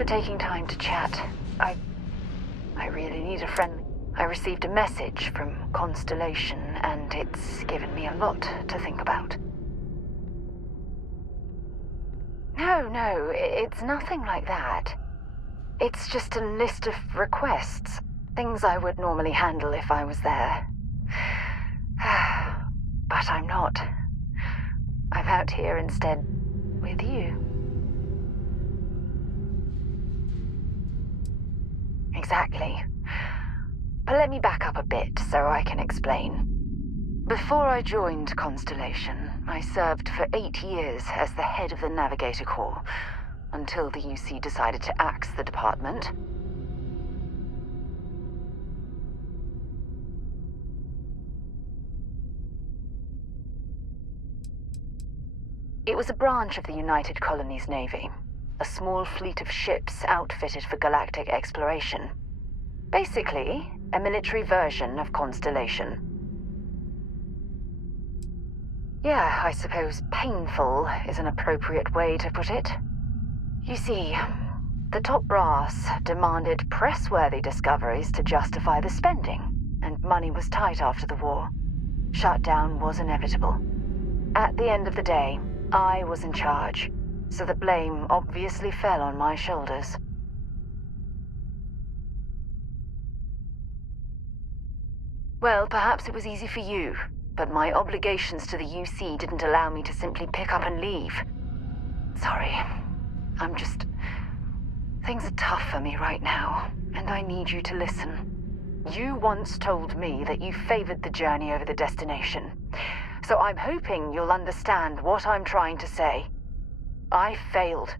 for taking time to chat. I really need a friend. I received a message from Constellation, and it's given me a lot to think about. No, it's nothing like that. It's just a list of requests. Things I would normally handle if I was there. But I'm not. I'm out here instead with you. Exactly. But let me back up a bit so I can explain. Before I joined Constellation, I served for 8 years as the head of the Navigator Corps, until the UC decided to axe the department. It was a branch of the United Colonies Navy, a small fleet of ships outfitted for galactic exploration. Basically, a military version of Constellation. Yeah, I suppose painful is an appropriate way to put it. You see, the top brass demanded press-worthy discoveries to justify the spending, and money was tight after the war. Shutdown was inevitable. At the end of the day, I was in charge, so the blame obviously fell on my shoulders. Well, perhaps it was easy for you, but my obligations to the UC didn't allow me to simply pick up and leave. Sorry. Things are tough for me right now, and I need you to listen. You once told me that you favored the journey over the destination, so I'm hoping you'll understand what I'm trying to say. I failed,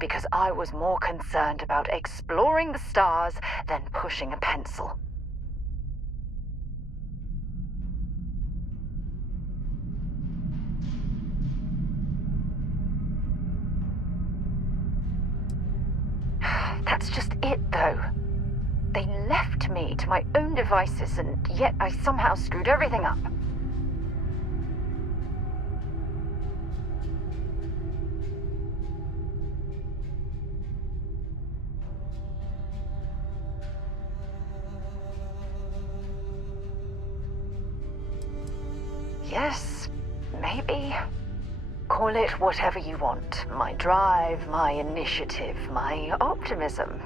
because I was more concerned about exploring the stars than pushing a pencil. That's just it, though. They left me to my own devices, and yet I somehow screwed everything up. Yes, maybe. Call it whatever you want. My drive, my initiative, my optimism.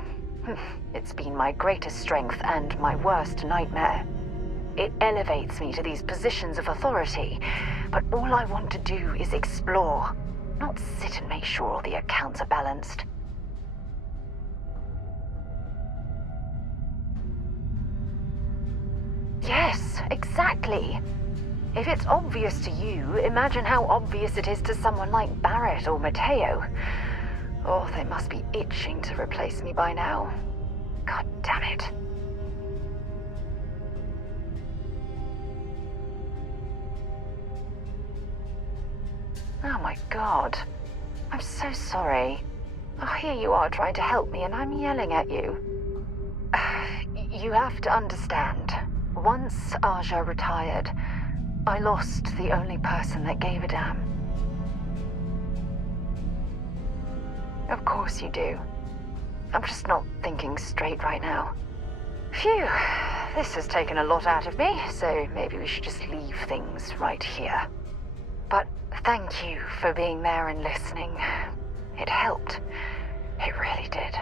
It's been my greatest strength and my worst nightmare. It elevates me to these positions of authority, but all I want to do is explore, not sit and make sure all the accounts are balanced. Yes, exactly. If it's obvious to you, imagine how obvious it is to someone like Barrett or Mateo. Oh, they must be itching to replace me by now. God damn it. Oh my God. I'm so sorry. Oh, here you are trying to help me and I'm yelling at you. You have to understand. Once Aja retired, I lost the only person that gave a damn. Of course you do. I'm just not thinking straight right now. Phew, this has taken a lot out of me, so maybe we should just leave things right here. But thank you for being there and listening. It helped. It really did.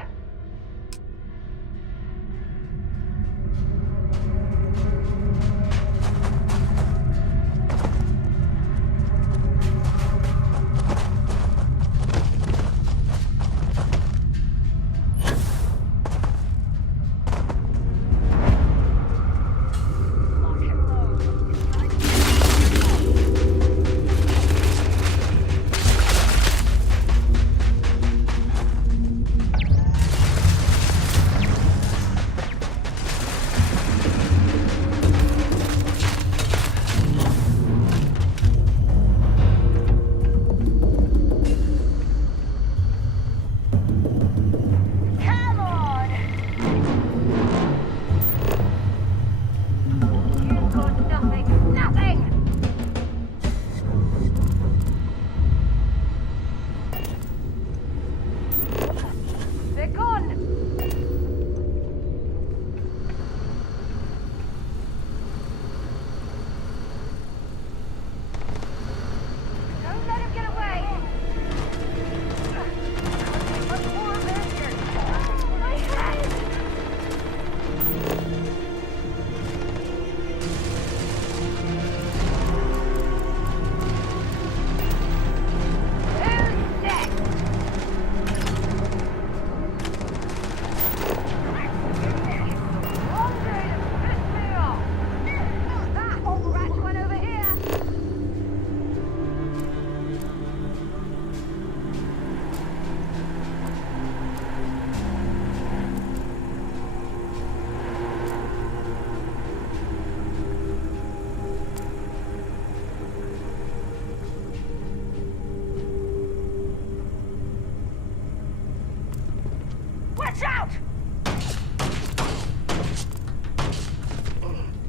Watch out!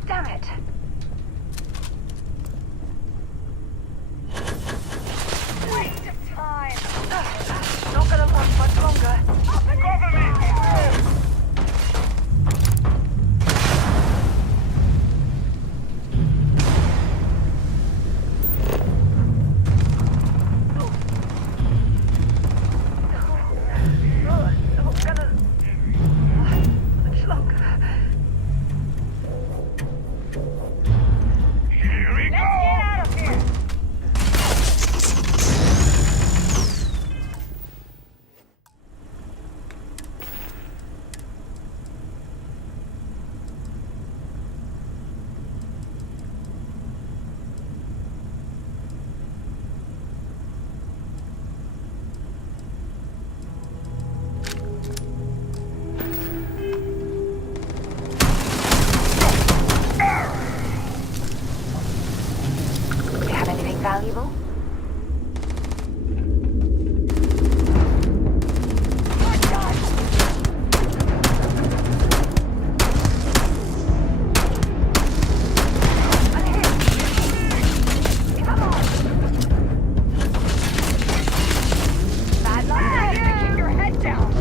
Damn it. Waste of time. Not gonna last much longer. Cover me! Not gonna much longer. Here we go! Let's get out of here! Do you have anything valuable? Bad luck. Keep your head down.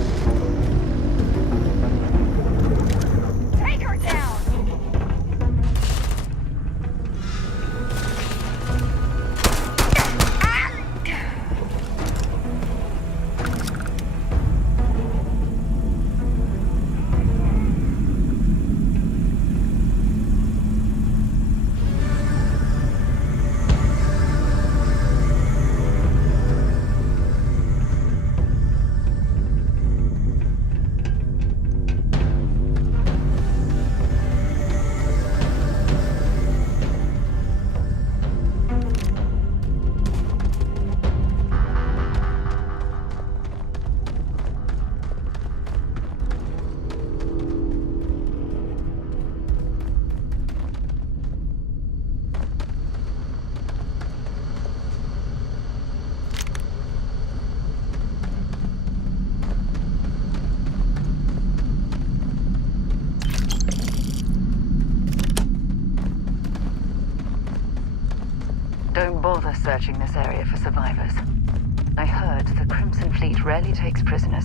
Take her down. Don't bother searching this area for survivors. I heard the Crimson Fleet rarely takes prisoners.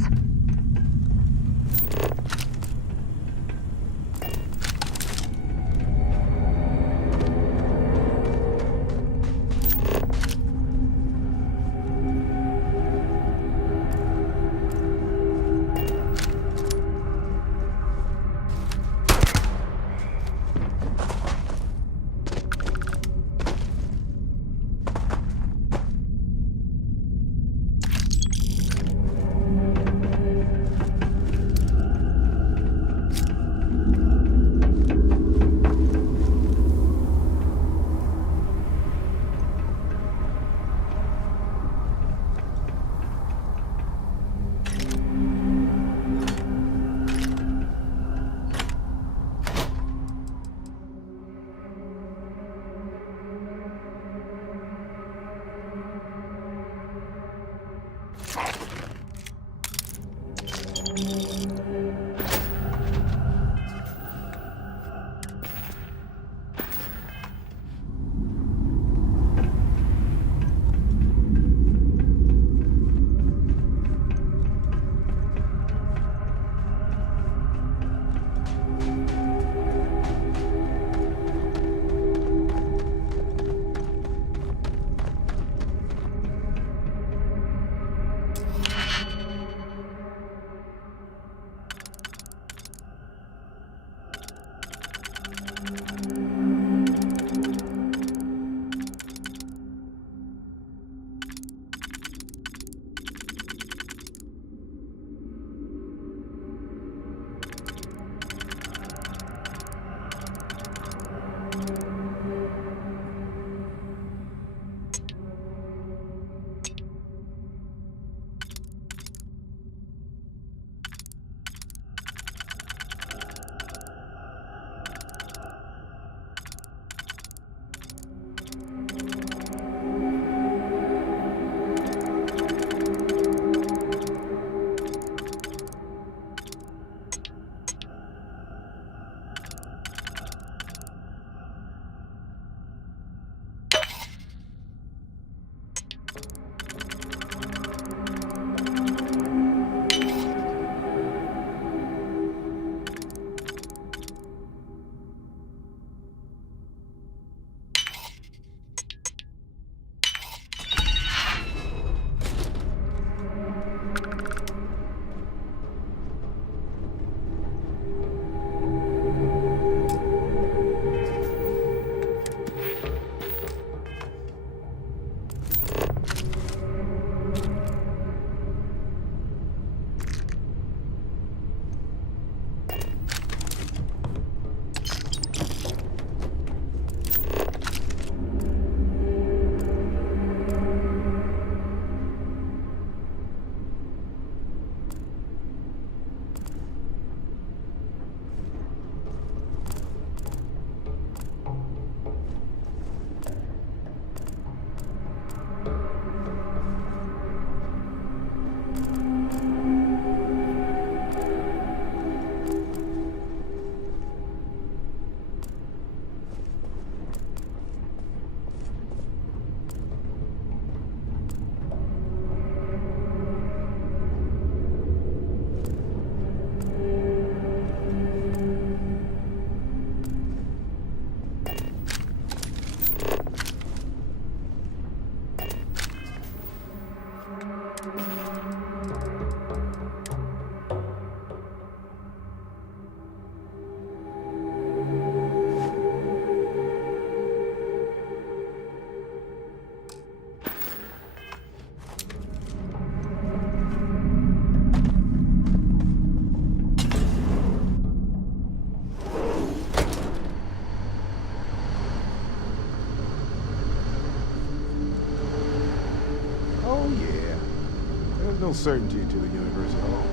There's no certainty to the universe at all.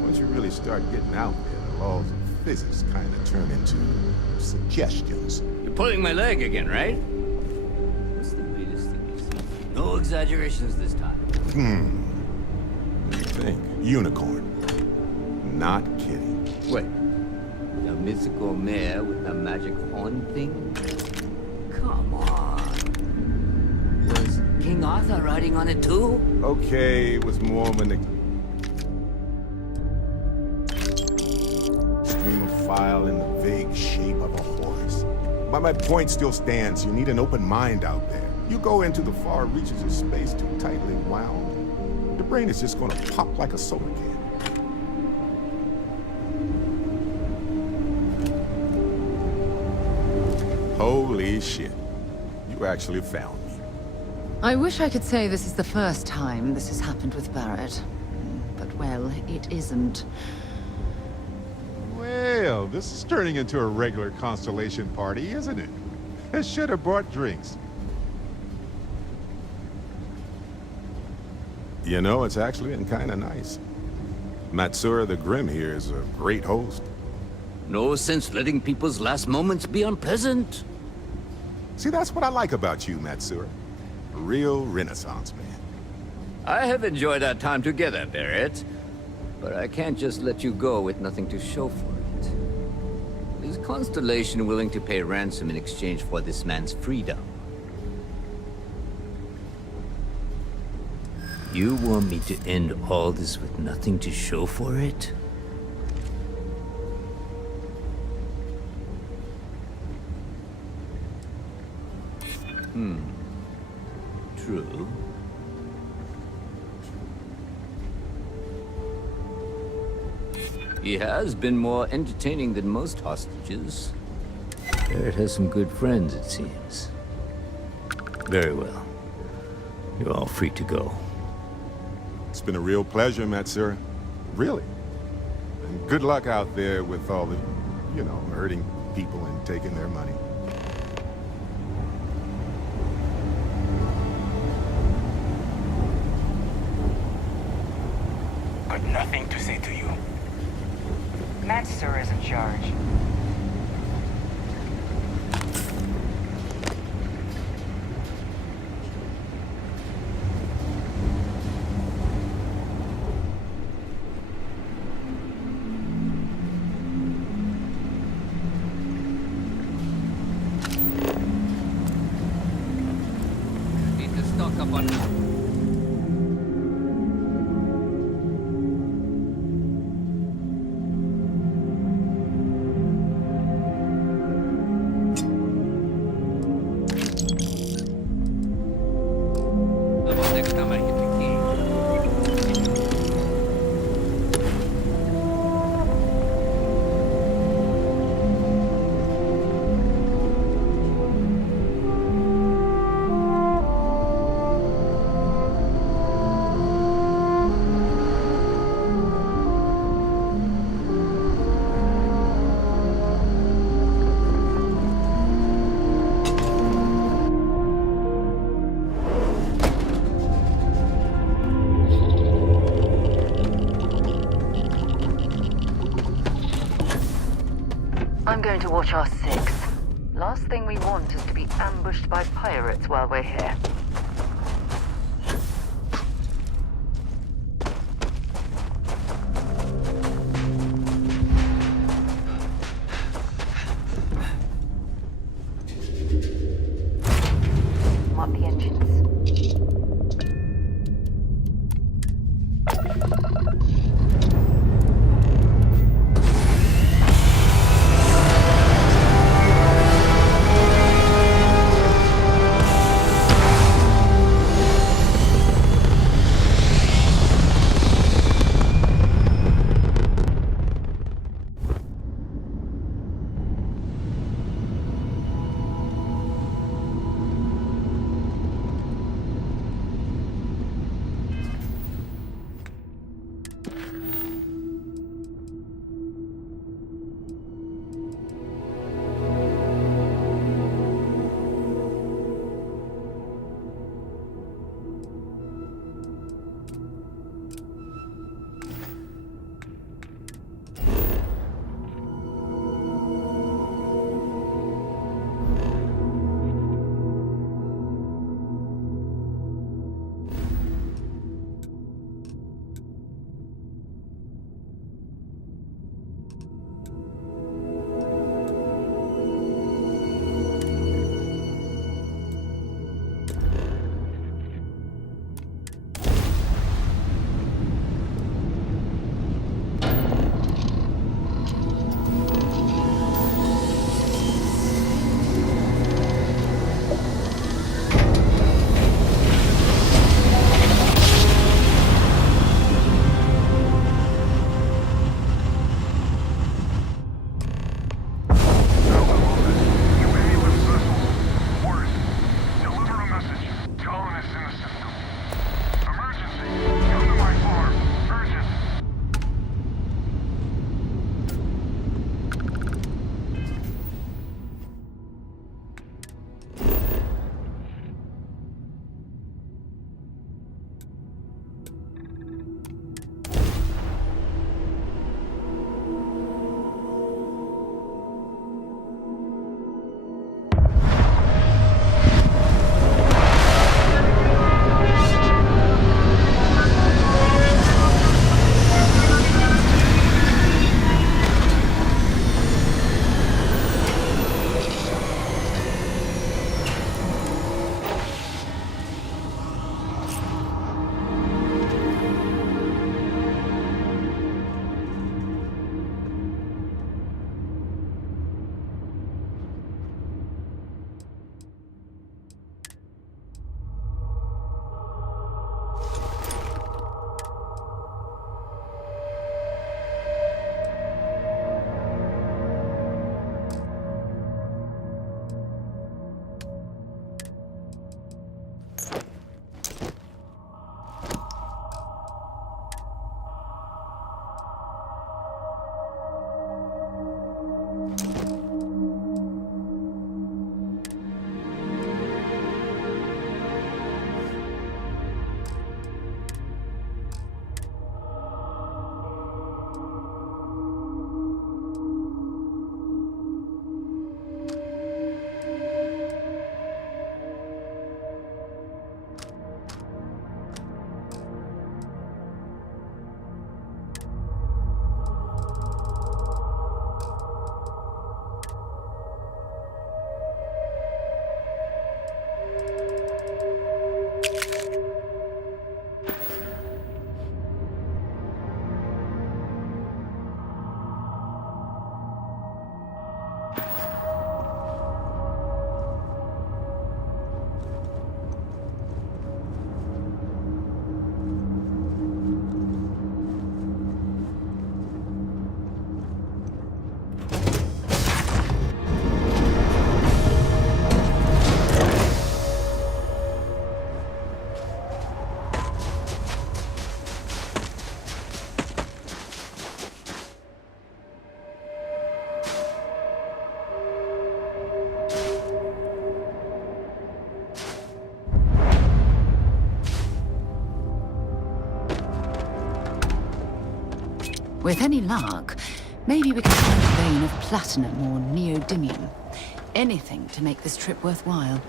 Once you really start getting out there, the laws of physics kind of turn into suggestions. You're pulling my leg again, right? What's the weirdest thing you've seen? No exaggerations this time. What do you think? Unicorn. Not kidding. Wait. The mythical mare with the magic horn thing? Come on. Was King Arthur riding on it too? Okay, it was more of an stream of file in the vague shape of a horse. But my point still stands. You need an open mind out there. You go into the far reaches of space too tightly wound, your brain is just gonna pop like a soda can. Holy shit. You actually found me. I wish I could say this is the first time this has happened with Barrett. But, well, it isn't. Well, this is turning into a regular Constellation party, isn't it? I should have brought drinks. You know, it's actually been kind of nice. Matsura the Grim here is a great host. No sense letting people's last moments be unpleasant. See, that's what I like about you, Matsura. A real Renaissance man. I have enjoyed our time together, Barrett. But I can't just let you go with nothing to show for it. Is Constellation willing to pay ransom in exchange for this man's freedom? You want me to end all this with nothing to show for it? True. He has been more entertaining than most hostages. Barrett has some good friends, it seems. Very well. You're all free to go. It's been a real pleasure, Matsura. Really. And good luck out there with all the, hurting people and taking their money. Got nothing to say to you. Matsura is in charge. Need to stock up on... Next time I hit the key. I'm going to watch our six. Last thing we want is to be ambushed by pirates while we're here. Mark the engines. With any luck, maybe we can find a vein of platinum or neodymium. Anything to make this trip worthwhile.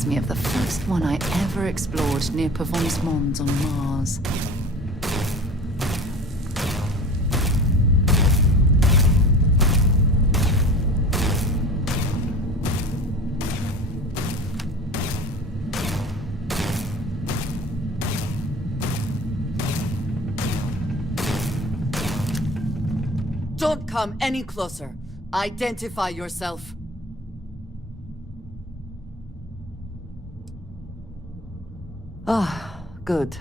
reminds me of the first one I ever explored near Pavon's Mons on Mars. Don't come any closer. Identify yourself. Ah, good.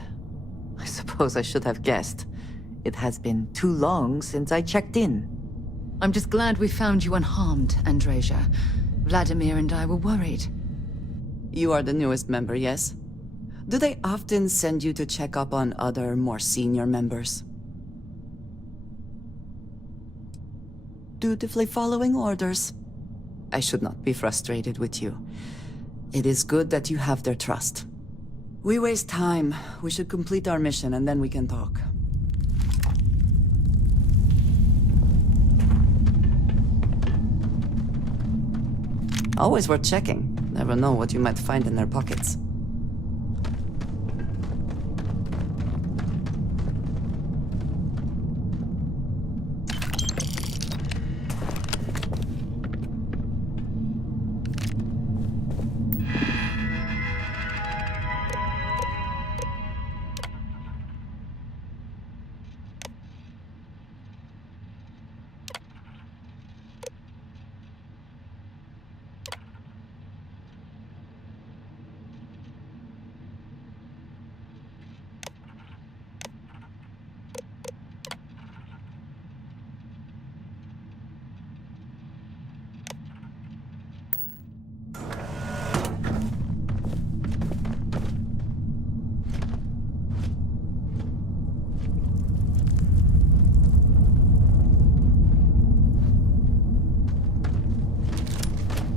I suppose I should have guessed. It has been too long since I checked in. I'm just glad we found you unharmed, Andreja. Vladimir and I were worried. You are the newest member, yes? Do they often send you to check up on other, more senior members? Dutifully following orders. I should not be frustrated with you. It is good that you have their trust. We waste time. We should complete our mission and then we can talk. Always worth checking. Never know what you might find in their pockets.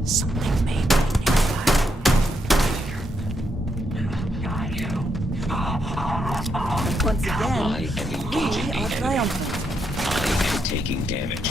Something may be nearby. Once again, we are triumphant. I am taking damage.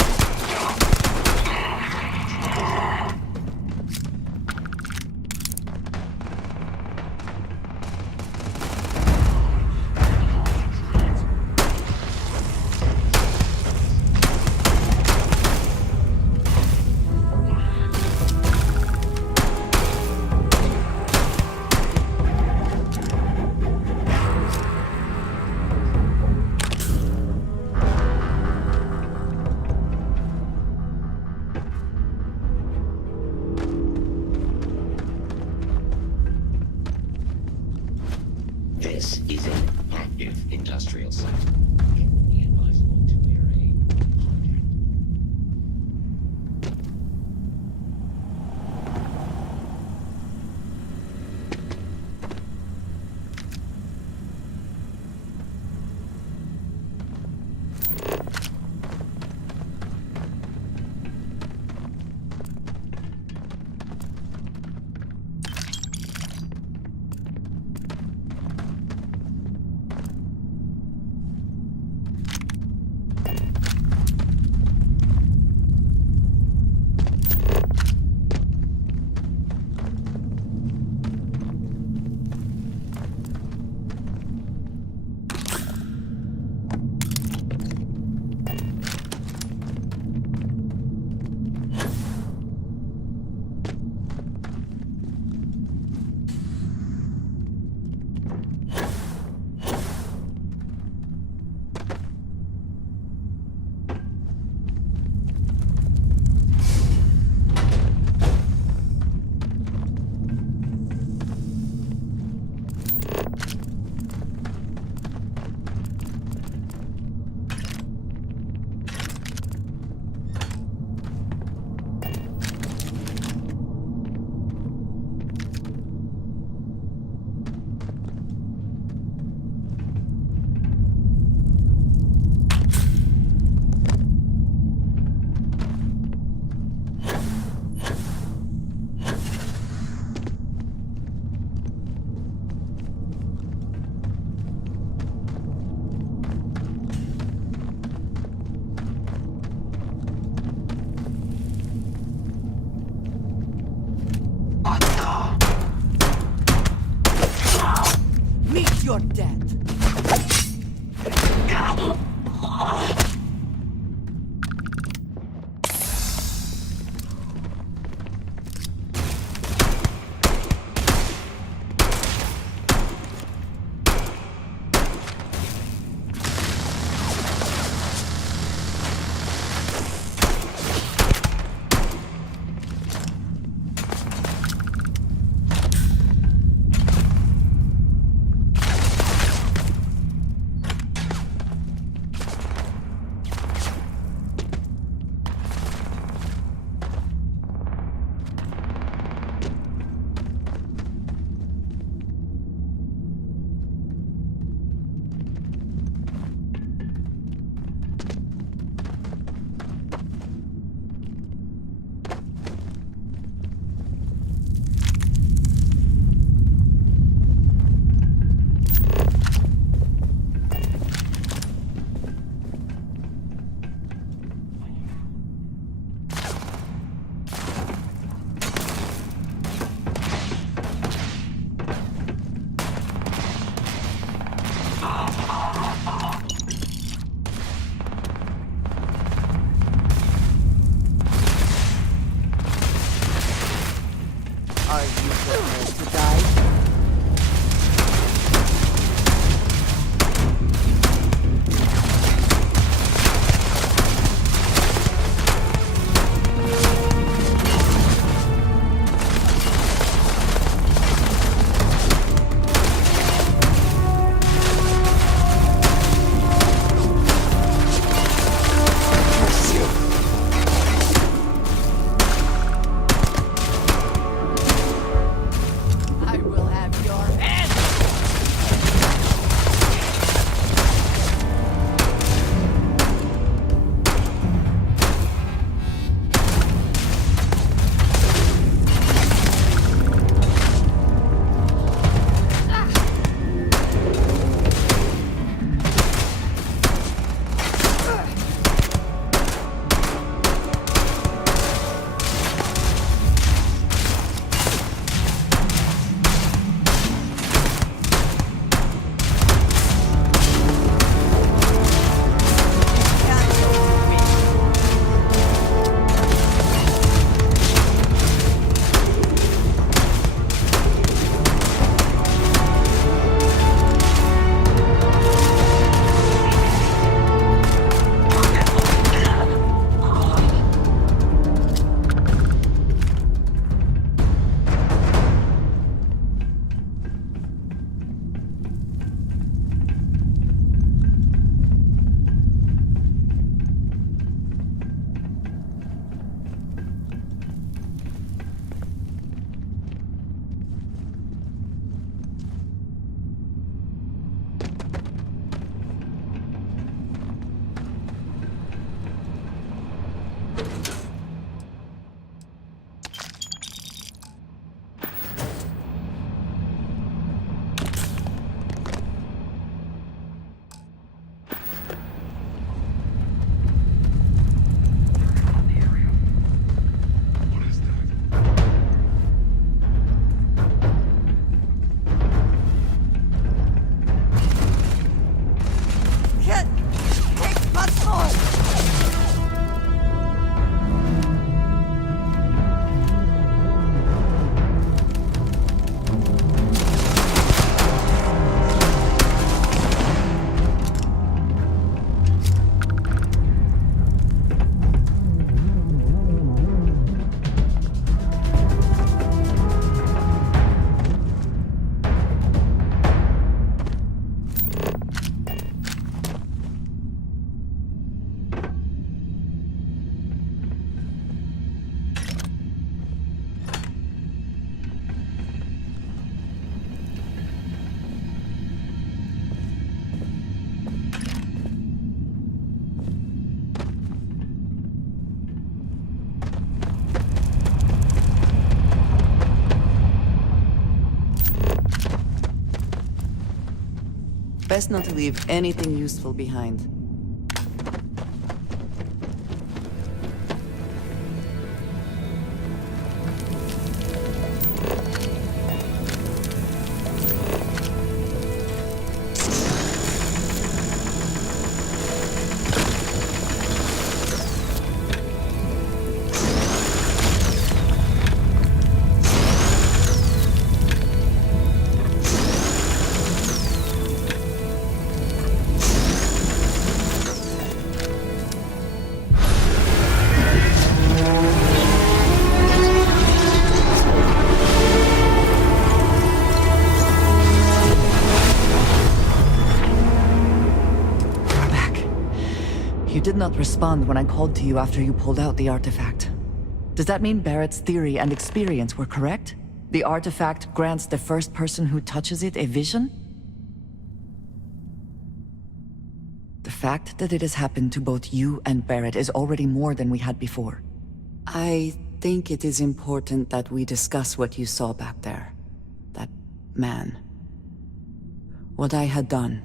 Best not to leave anything useful behind. You did not respond when I called to you after you pulled out the artifact. Does that mean Barrett's theory and experience were correct? The artifact grants the first person who touches it a vision? The fact that it has happened to both you and Barrett is already more than we had before. I think it is important that we discuss what you saw back there. That man. What I had done.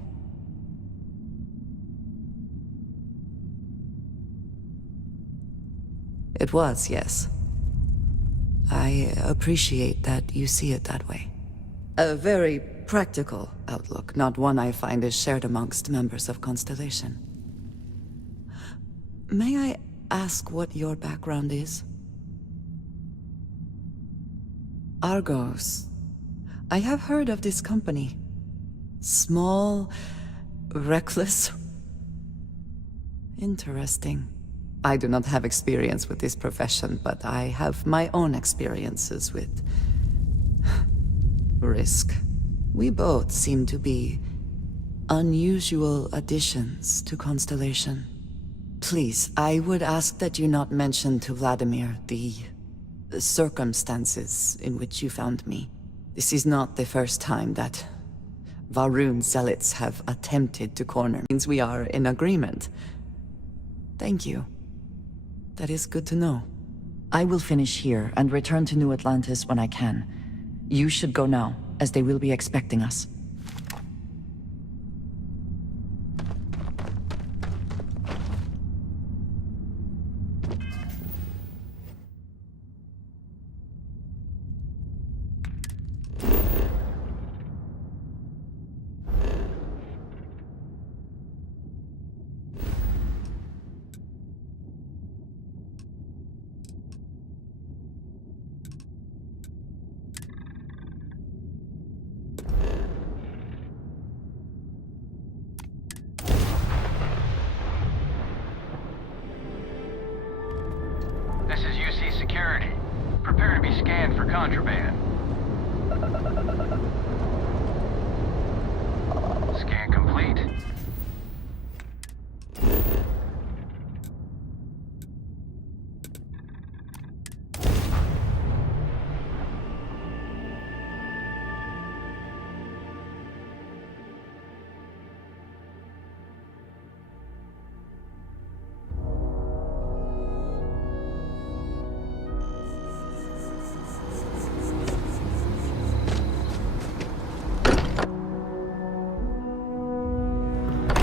It was, yes. I appreciate that you see it that way. A very practical outlook, not one I find is shared amongst members of Constellation. May I ask what your background is? Argos. I have heard of this company. Small, reckless. Interesting. I do not have experience with this profession, but I have my own experiences with risk. We both seem to be unusual additions to Constellation. Please, I would ask that you not mention to Vladimir the circumstances in which you found me. This is not the first time that Varun zealots have attempted to corner me. Means we are in agreement. Thank you. That is good to know. I will finish here and return to New Atlantis when I can. You should go now, as they will be expecting us. This is UC Security. Prepare to be scanned for contraband. Scan complete.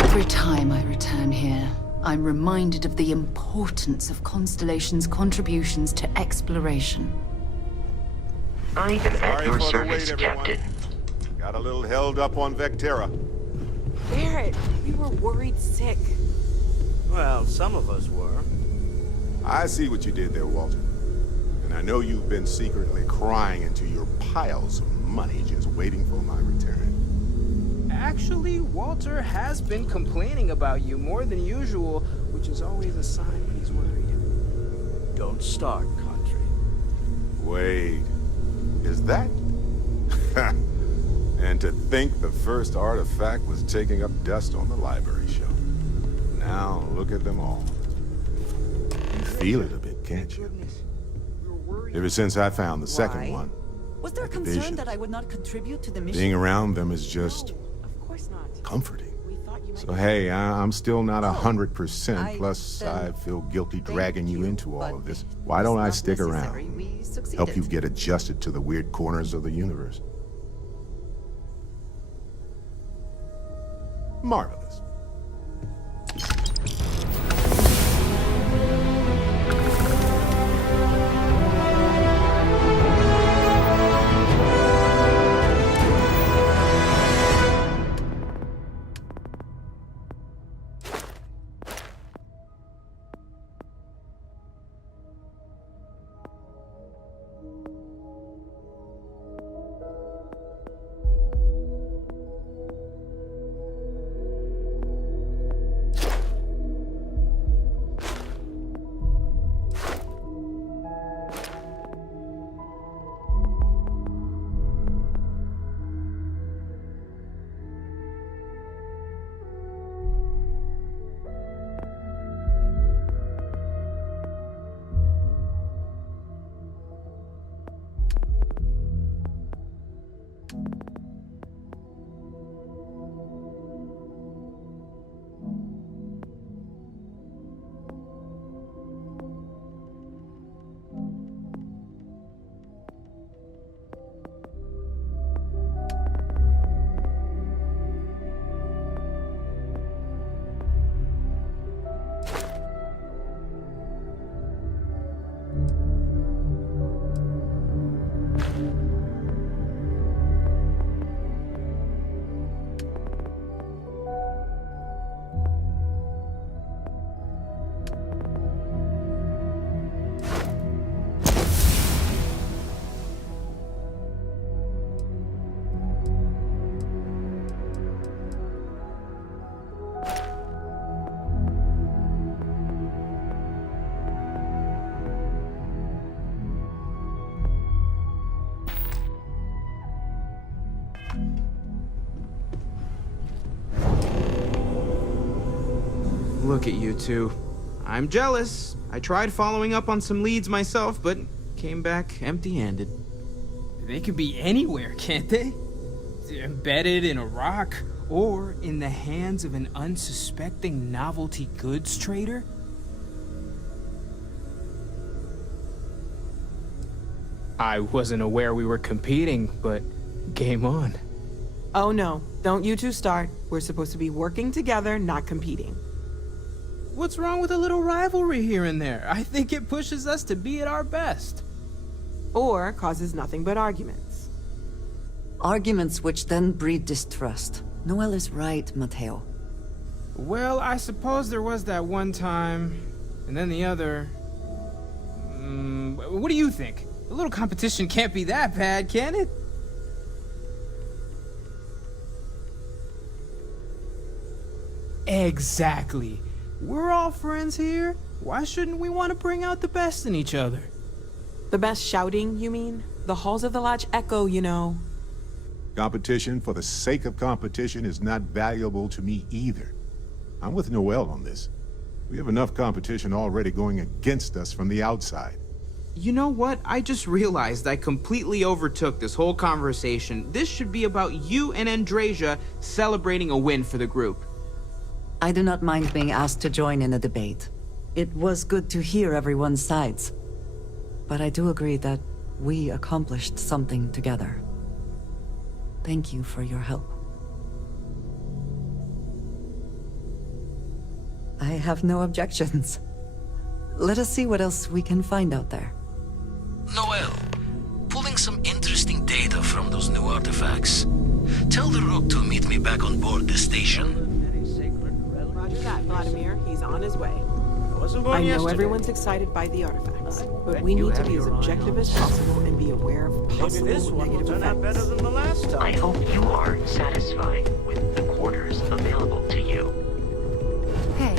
Every time I return here, I'm reminded of the importance of Constellation's contributions to exploration. I am at Sorry your for the service, wait, everyone. Captain. Got a little held up on Vectera. Barrett, we were worried sick. Well, some of us were. I see what you did there, Walter. And I know you've been secretly crying into your piles of money just waiting for my return. Actually, Walter has been complaining about you more than usual, which is always a sign when he's worried. Don't start, Country. Wait, is that? And to think the first artifact was taking up dust on the library shelf. Now look at them all. You feel it a bit, can't you? Ever since I found the second one, Was there a the concern visions. that I would not contribute to the mission? Being around them is just Of course not. comforting. We thought you might. So hey, I'm still not 100%, I- plus then I feel guilty thank dragging you you, into all but of this. Why don't I it's stick not around? necessary. We succeeded. Help you get adjusted to the weird corners of the universe. Marvelous. Look at you two. I'm jealous. I tried following up on some leads myself, but came back empty-handed. They could be anywhere, can't they? Embedded in a rock, or in the hands of an unsuspecting novelty goods trader? I wasn't aware we were competing, but game on. Oh no, don't you two start. We're supposed to be working together, not competing. What's wrong with a little rivalry here and there? I think it pushes us to be at our best. Or causes nothing but arguments. Arguments which then breed distrust. Noel is right, Mateo. Well, I suppose there was that one time, and then the other. What do you think? A little competition can't be that bad, can it? Exactly. We're all friends here. Why shouldn't we want to bring out the best in each other? The best shouting, you mean? The halls of the lodge echo, you know. Competition for the sake of competition is not valuable to me either. I'm with Noel on this. We have enough competition already going against us from the outside. You know what? I just realized I completely overtook this whole conversation. This should be about you and Andrasia celebrating a win for the group. I do not mind being asked to join in a debate. It was good to hear everyone's sides. But I do agree that we accomplished something together. Thank you for your help. I have no objections. Let us see what else we can find out there. Noel, pulling some interesting data from those new artifacts. Tell the Rook to meet me back on board the station. Roger that, Vladimir. He's on his way. I know everyone's excited by the artifacts, but we need to be as objective as possible and be aware of possible negative effects. I hope you are satisfied with the quarters available to you. Hey.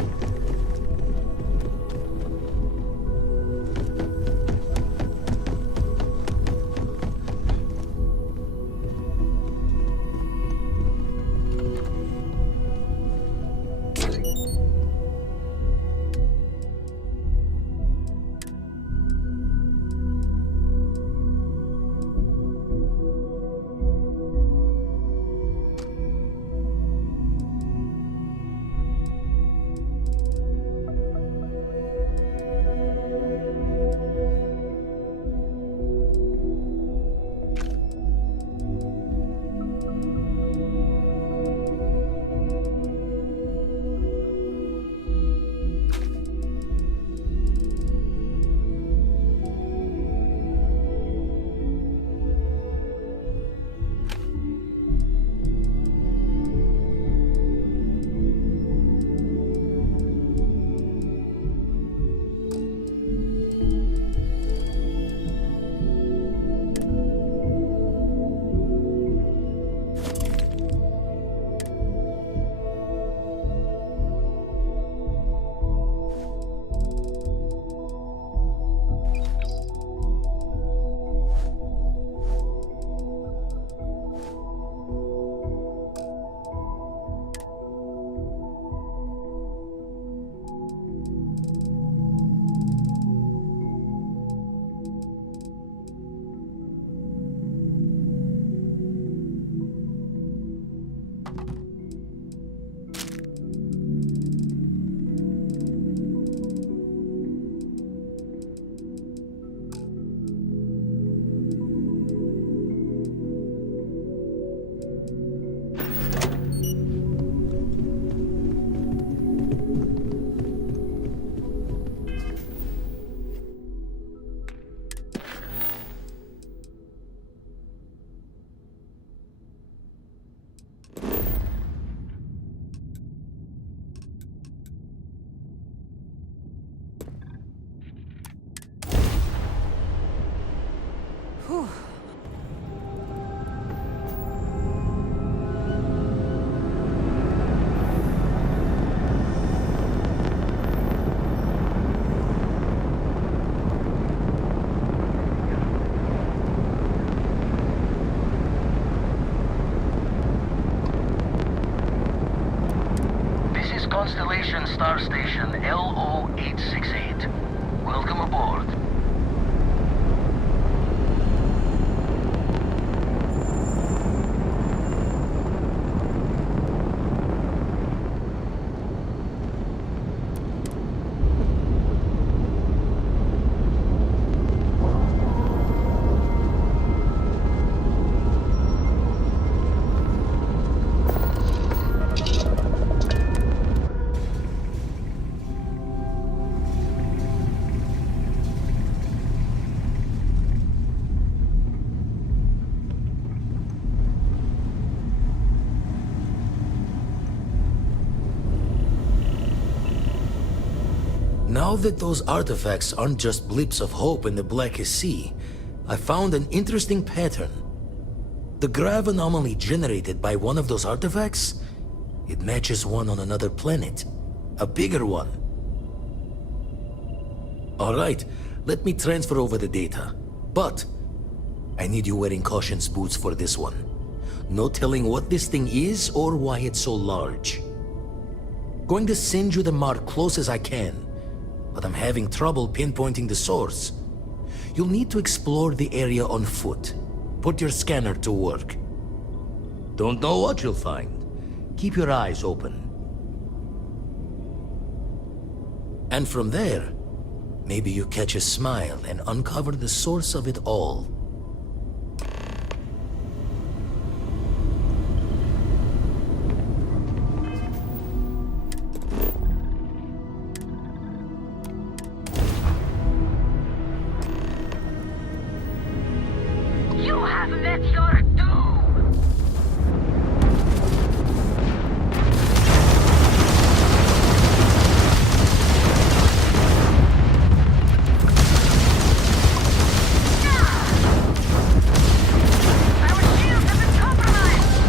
Whew. This is Constellation Star Station LO868. Welcome aboard. Now that those artifacts aren't just blips of hope in the blackest sea, I found an interesting pattern. The grav anomaly generated by one of those artifacts, it matches one on another planet. A bigger one. Alright, let me transfer over the data. But I need you wearing caution's boots for this one. No telling what this thing is or why it's so large. Going to send you the mark close as I can, but I'm having trouble pinpointing the source. You'll need to explore the area on foot. Put your scanner to work. Don't know what you'll find. Keep your eyes open. And from there, maybe you catch a smile and uncover the source of it all. You have met your doom! Our shields have been compromised!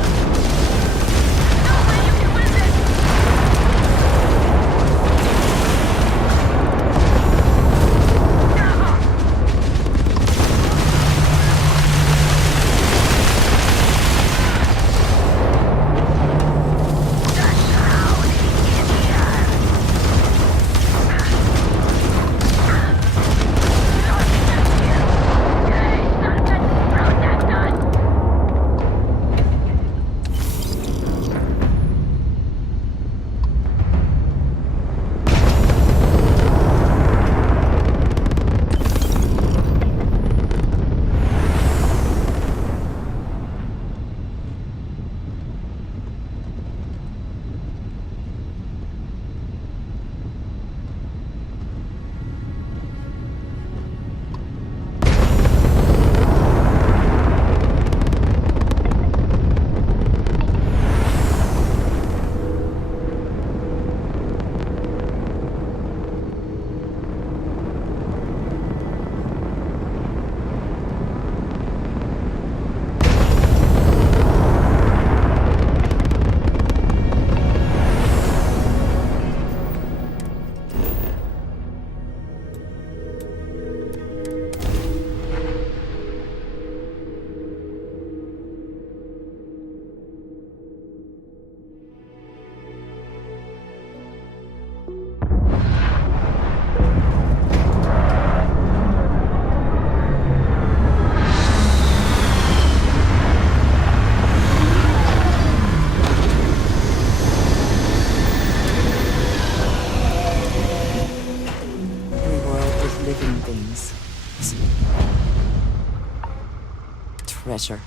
No way you can win this! Treasure.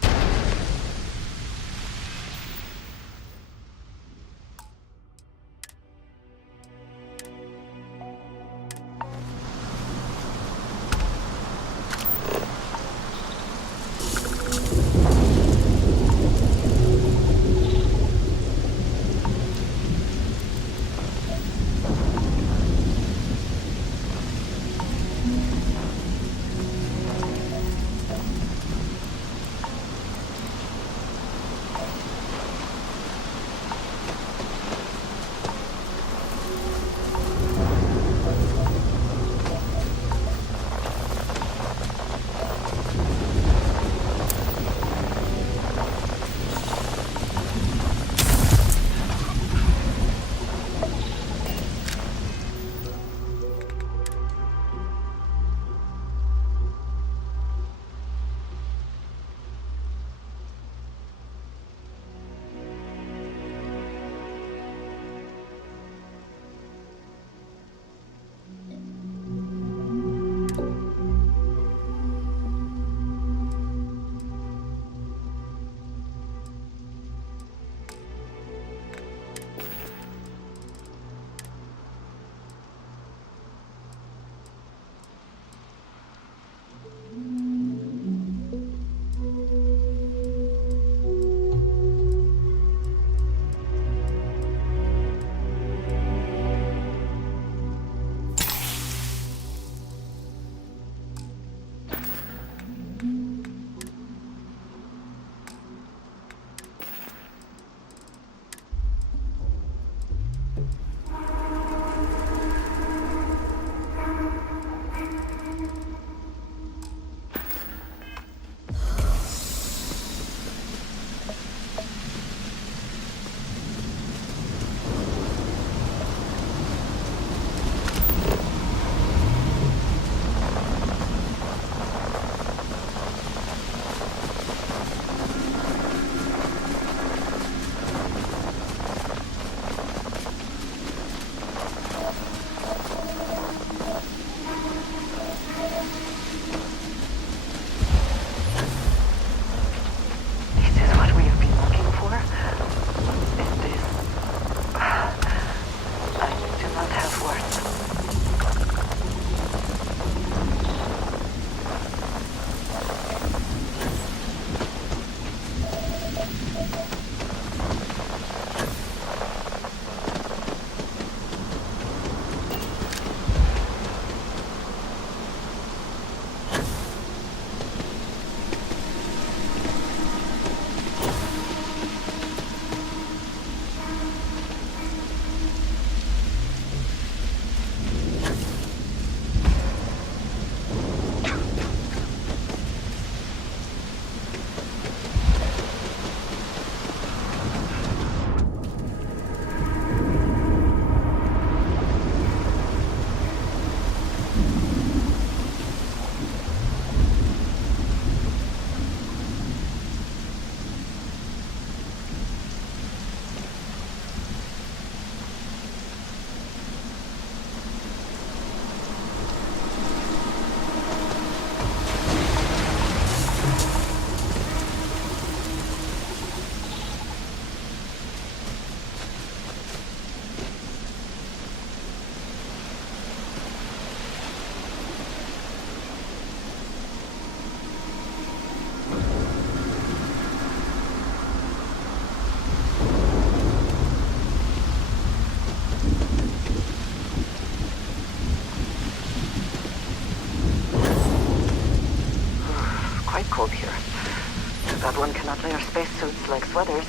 Not wear spacesuits like sweaters.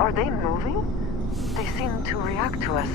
Are they moving? They seem to react to us.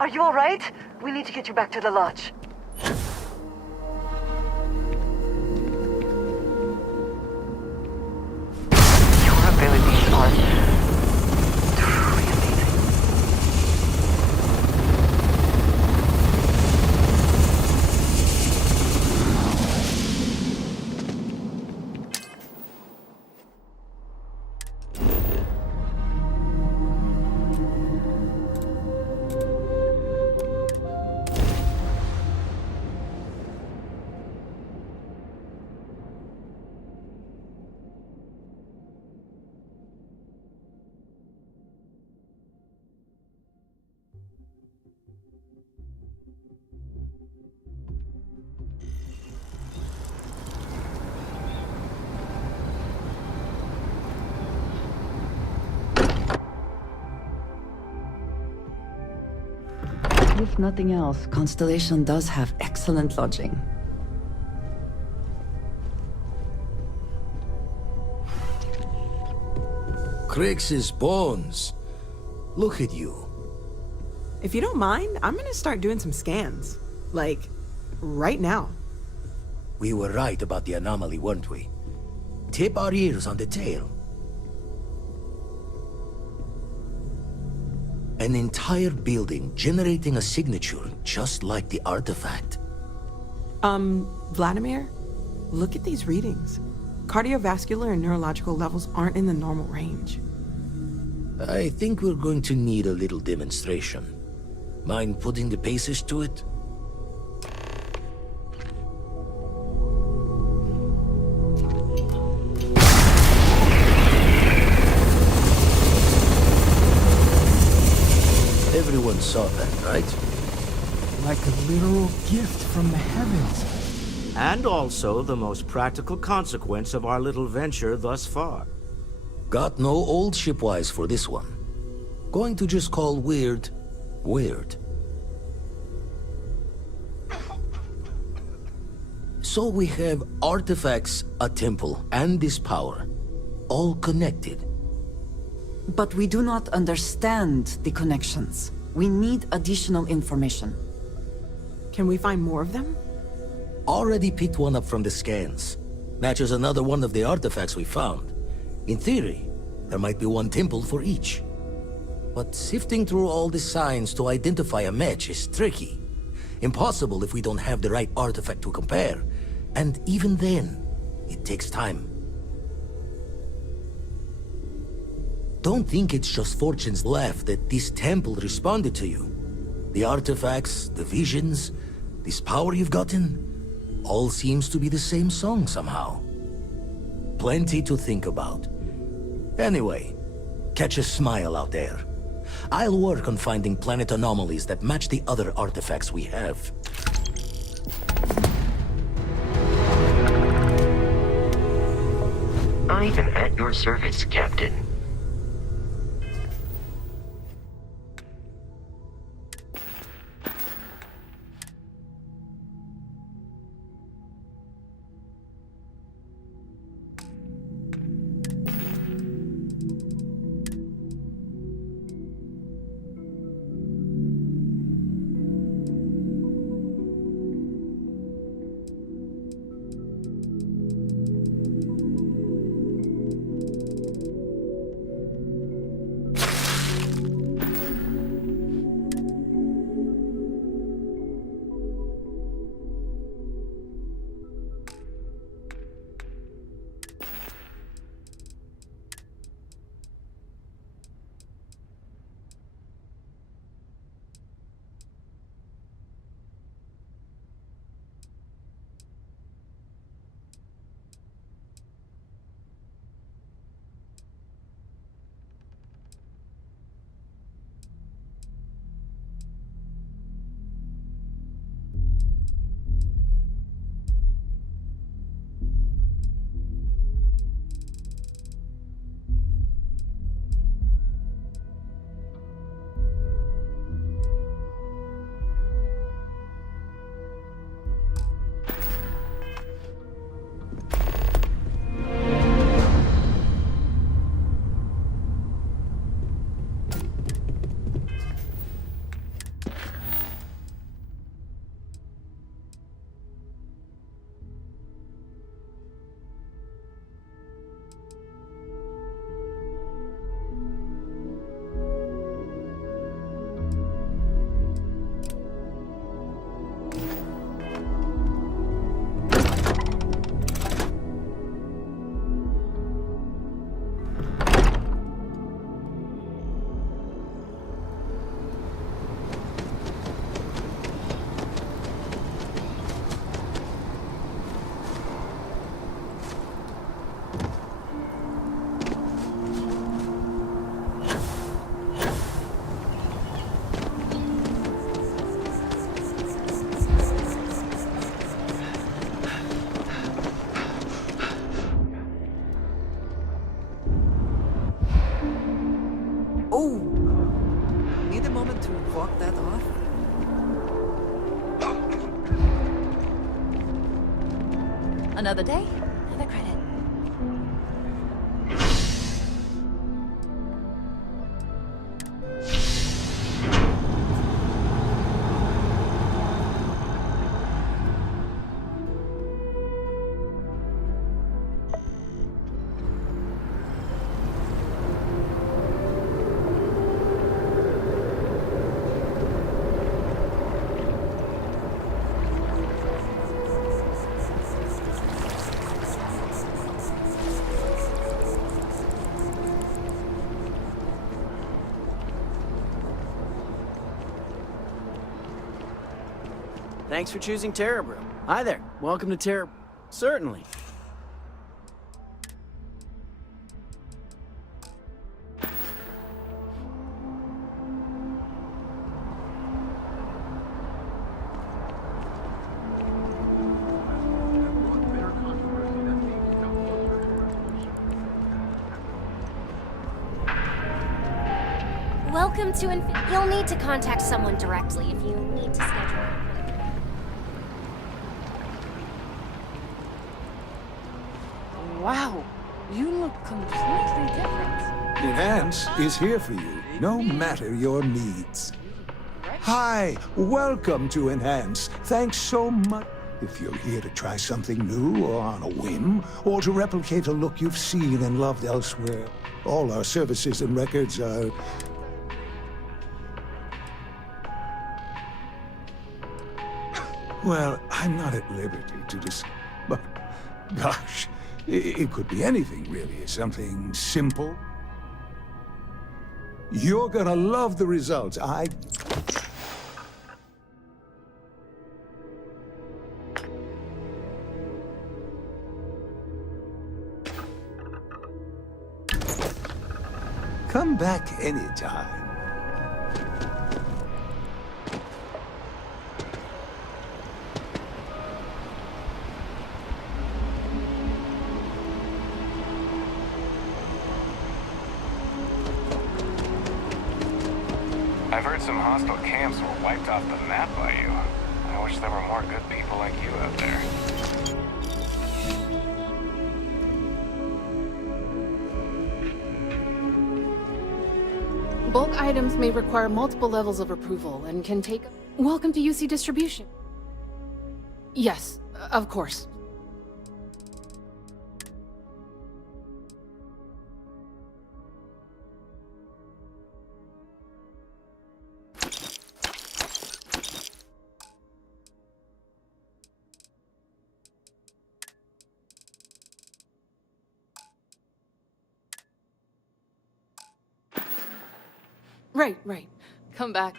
Are you all right? We need to get you back to the lodge. Your abilities are truly amazing. If nothing else, Constellation does have excellent lodging. Crix's bones. Look at you. If you don't mind, I'm gonna start doing some scans. Like, right now. We were right about the anomaly, weren't we? Tip our ears on the tail. An entire building generating a signature just like the artifact. Vladimir, look at these readings. Cardiovascular and neurological levels aren't in the normal range. I think we're going to need a little demonstration. Mind putting the paces to it? Everyone saw that, right? Like a literal gift from the heavens. And also the most practical consequence of our little venture thus far. Got no old shipwise for this one. Going to just call weird, weird. So we have artifacts, a temple, and this power. All connected. But we do not understand the connections. We need additional information. Can we find more of them? Already picked one up from the scans. Matches another one of the artifacts we found. In theory, there might be one temple for each. But sifting through all the signs to identify a match is tricky. Impossible if we don't have the right artifact to compare. And even then, it takes time. Don't think it's just Fortune's laugh that this temple responded to you. The artifacts, the visions, this power you've gotten, all seems to be the same song somehow. Plenty to think about. Anyway, catch a smile out there. I'll work on finding planet anomalies that match the other artifacts we have. I am at your service, Captain. walk that off? Another day, another credit. Thanks for choosing Terra Brew. Hi there. Welcome to Terra... Certainly. Welcome to You'll need to contact someone directly if you need to schedule an appointment. Wow, you look completely different. Enhance is here for you, no matter your needs. Hi, welcome to Enhance. Thanks so much. If you're here to try something new or on a whim, or to replicate a look you've seen and loved elsewhere, all our services and records are... Well, I'm not at liberty to but gosh, it could be anything, really. Something simple. You're gonna love the results. Come back anytime. I've heard some hostile camps were wiped off the map by you. I wish there were more good people like you out there. Bulk items may require multiple levels of approval and can take... Welcome to UC Distribution. Yes, of course. Right. Come back.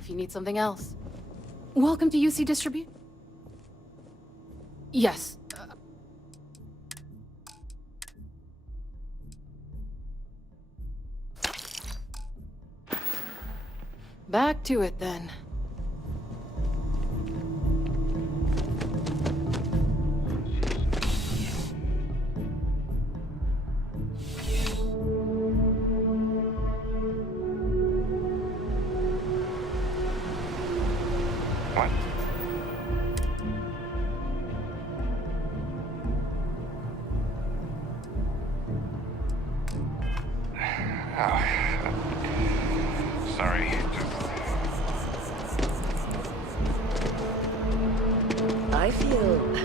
If you need something else. Welcome to UC Distribute. Yes. Back to it then. Sorry. I feel...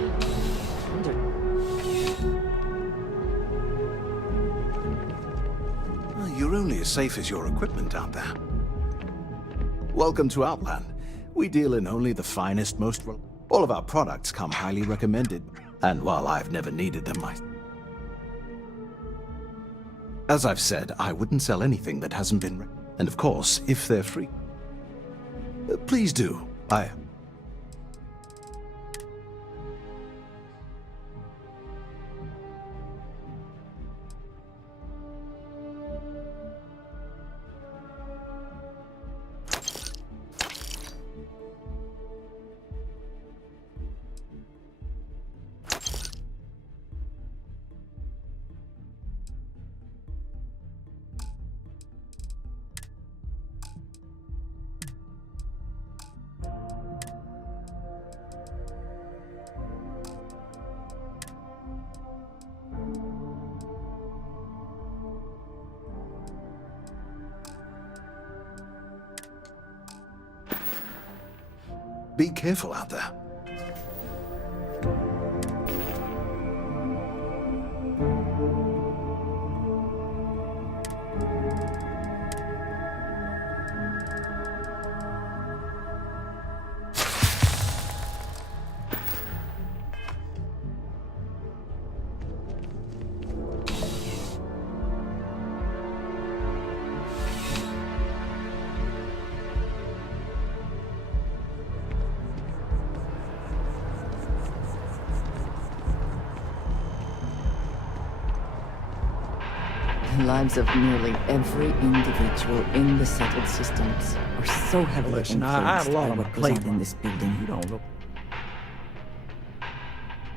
You're only as safe as your equipment out there. Welcome to Outland. We deal in only the finest, all of our products come highly recommended. And while I've never needed them, as I've said, I wouldn't sell anything that hasn't been... And of course, if they're free... please do. Be careful out there. The lives of nearly every individual in the settled systems are so heavily Listen, I have influenced a lot by on my what goes plate on in this building. You don't know.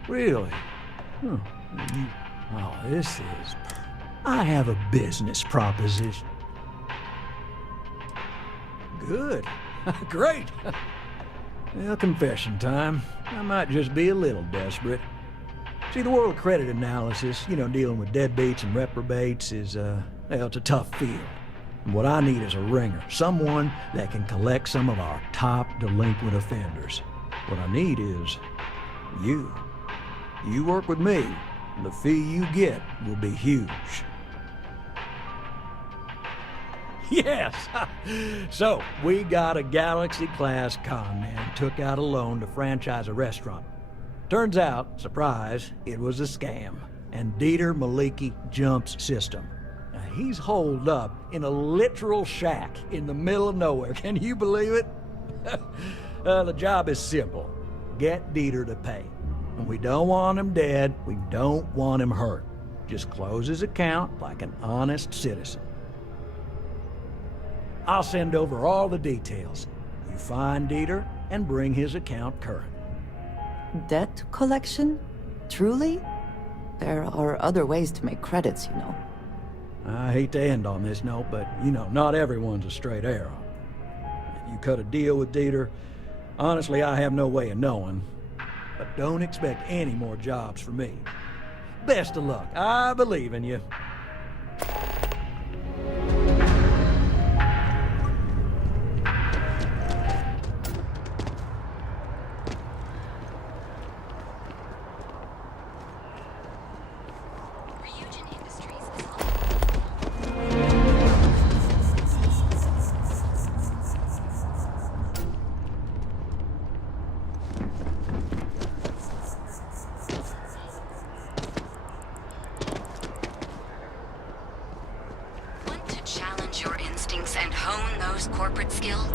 Really? Oh, this is... I have a business proposition. Good. Great. Well, confession time. I might just be a little desperate. See, the world of credit analysis, dealing with deadbeats and reprobates is, well, it's a tough field. And what I need is a ringer, someone that can collect some of our top delinquent offenders. What I need is you. You work with me, and the fee you get will be huge. Yes! So, we got a Galaxy-class con man took out a loan to franchise a restaurant. Turns out, surprise, it was a scam, and Dieter Maliki jumps system. Now, he's holed up in a literal shack in the middle of nowhere. Can you believe it? The job is simple. Get Dieter to pay. And we don't want him dead, we don't want him hurt. Just close his account like an honest citizen. I'll send over all the details. You find Dieter and bring his account current. Debt collection? Truly? There are other ways to make credits, I hate to end on this note, but, not everyone's a straight arrow. If you cut a deal with Dieter, honestly, I have no way of knowing. But don't expect any more jobs from me. Best of luck. I believe in you. And hone those corporate skills?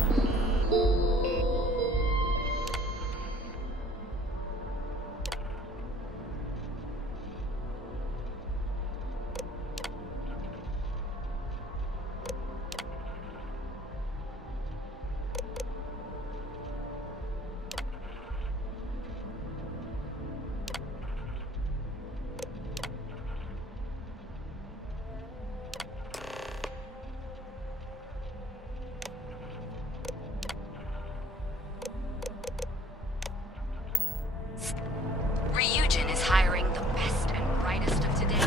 Ryujin is hiring the best and brightest of today.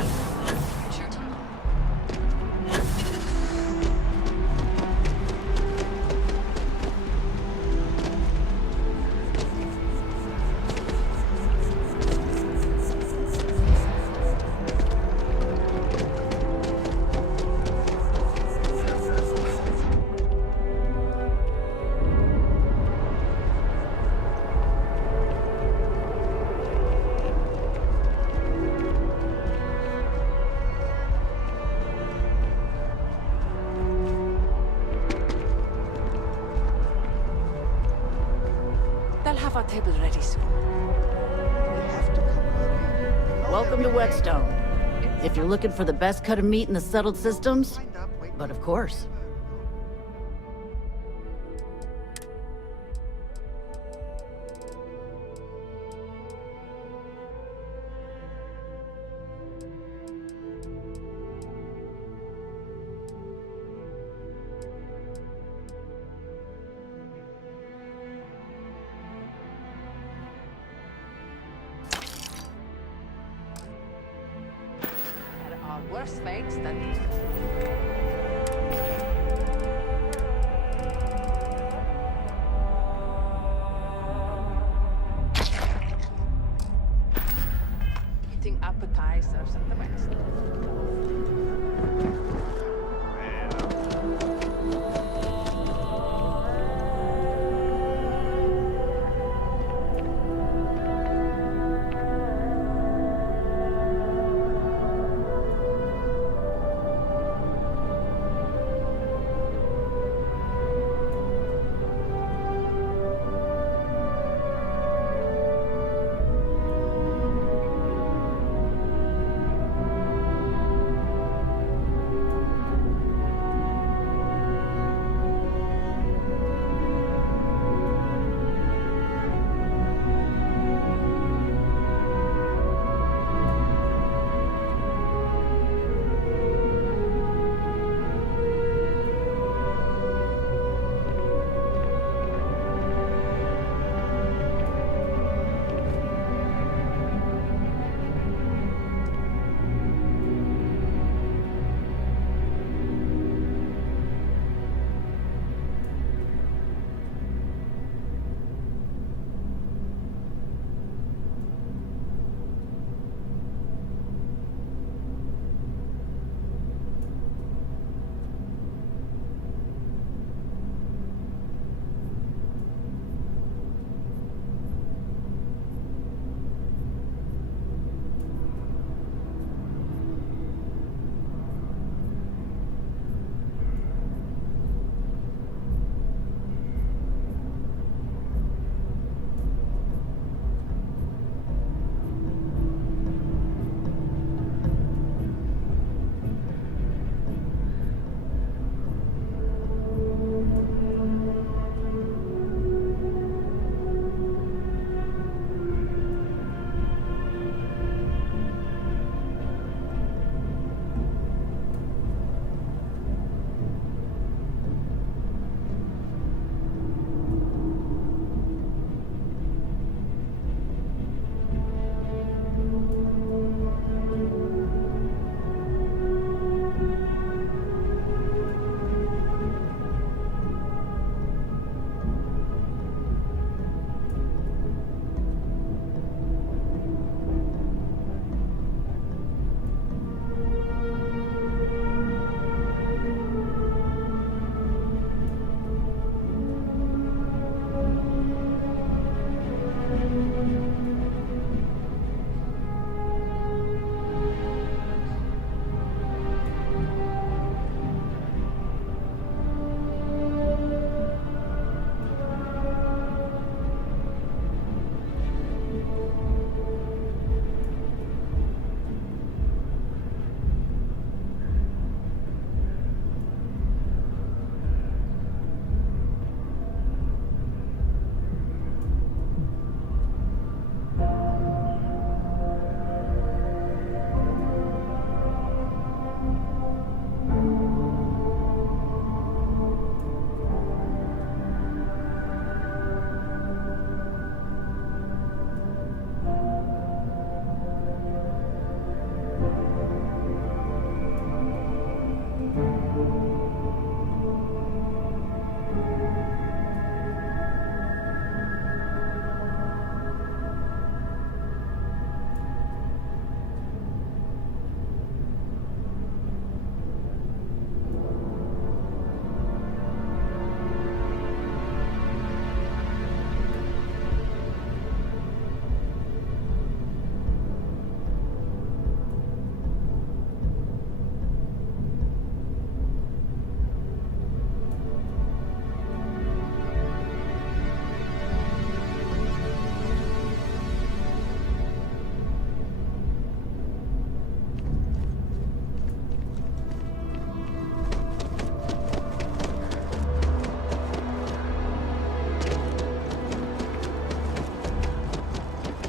Future tomorrow. They'll have our table ready soon. Welcome to Whetstone. If you're looking for the best cut of meat in the settled systems, but of course. There are worse fates than these. Eating appetizers at the rest.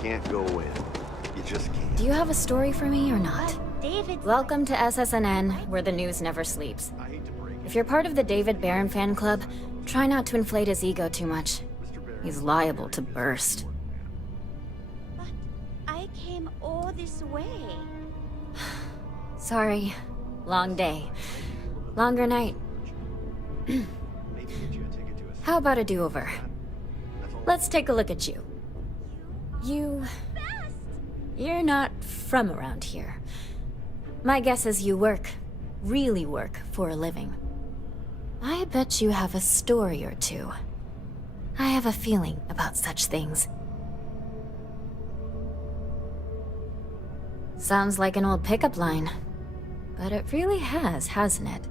can't go in. You just can't. Do you have a story for me or not? Welcome to SSNN, where the news never sleeps. If you're part of the David Barron fan club, try not to inflate his ego too much. He's liable to burst. But I came all this way. Sorry. Long day. Longer night. How about a do-over? Let's take a look at you. You're not from around here. My guess is you work, really work, for a living. I bet you have a story or two. I have a feeling about such things. Sounds like an old pickup line. But it really has, hasn't it?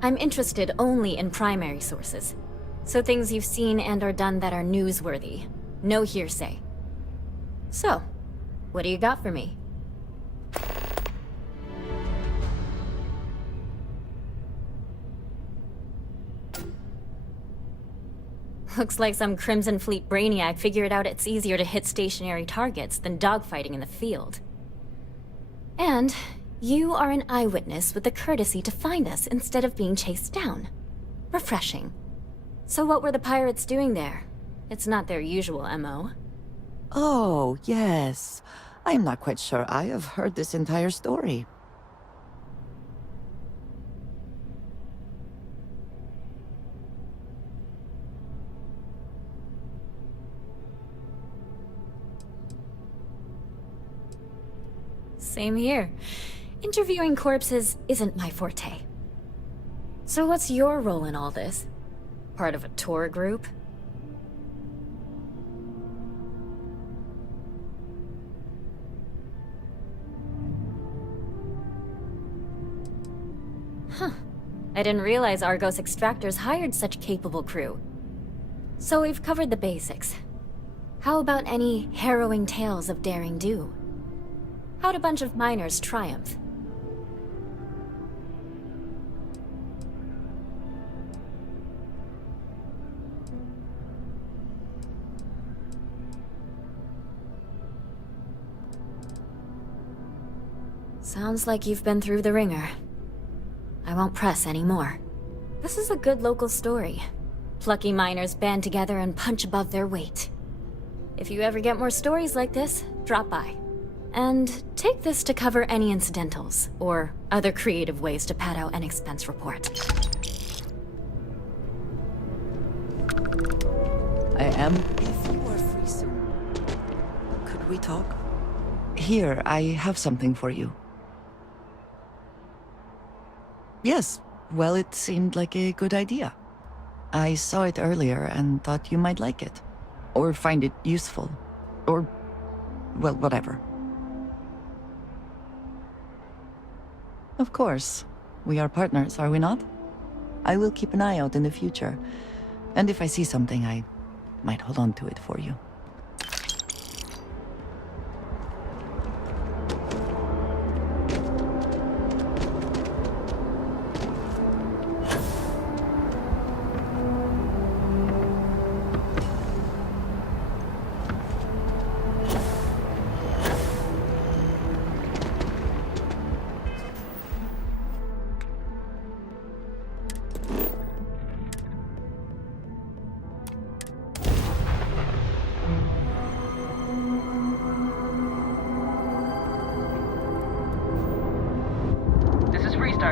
I'm interested only in primary sources. So things you've seen and or done that are newsworthy. No hearsay. So, what do you got for me? Looks like some Crimson Fleet brainiac figured out it's easier to hit stationary targets than dogfighting in the field. And you are an eyewitness with the courtesy to find us instead of being chased down. Refreshing. So what were the pirates doing there? It's not their usual MO. Oh, yes. I'm not quite sure I have heard this entire story. Same here. Interviewing corpses isn't my forte. So what's your role in all this? Part of a tour group? Huh. I didn't realize Argos Extractors hired such capable crew. So we've covered the basics. How about any harrowing tales of daring do? How'd a bunch of miners triumph? Sounds like you've been through the ringer. I won't press anymore. This is a good local story. Plucky miners band together and punch above their weight. If you ever get more stories like this, drop by. And take this to cover any incidentals, or other creative ways to pad out an expense report. I am. If you are free soon, could we talk? Here, I have something for you. Yes, well, it seemed like a good idea. I saw it earlier and thought you might like it. Or find it useful. Or, well, whatever. Of course. We are partners, are we not? I will keep an eye out in the future. And if I see something, I might hold on to it for you.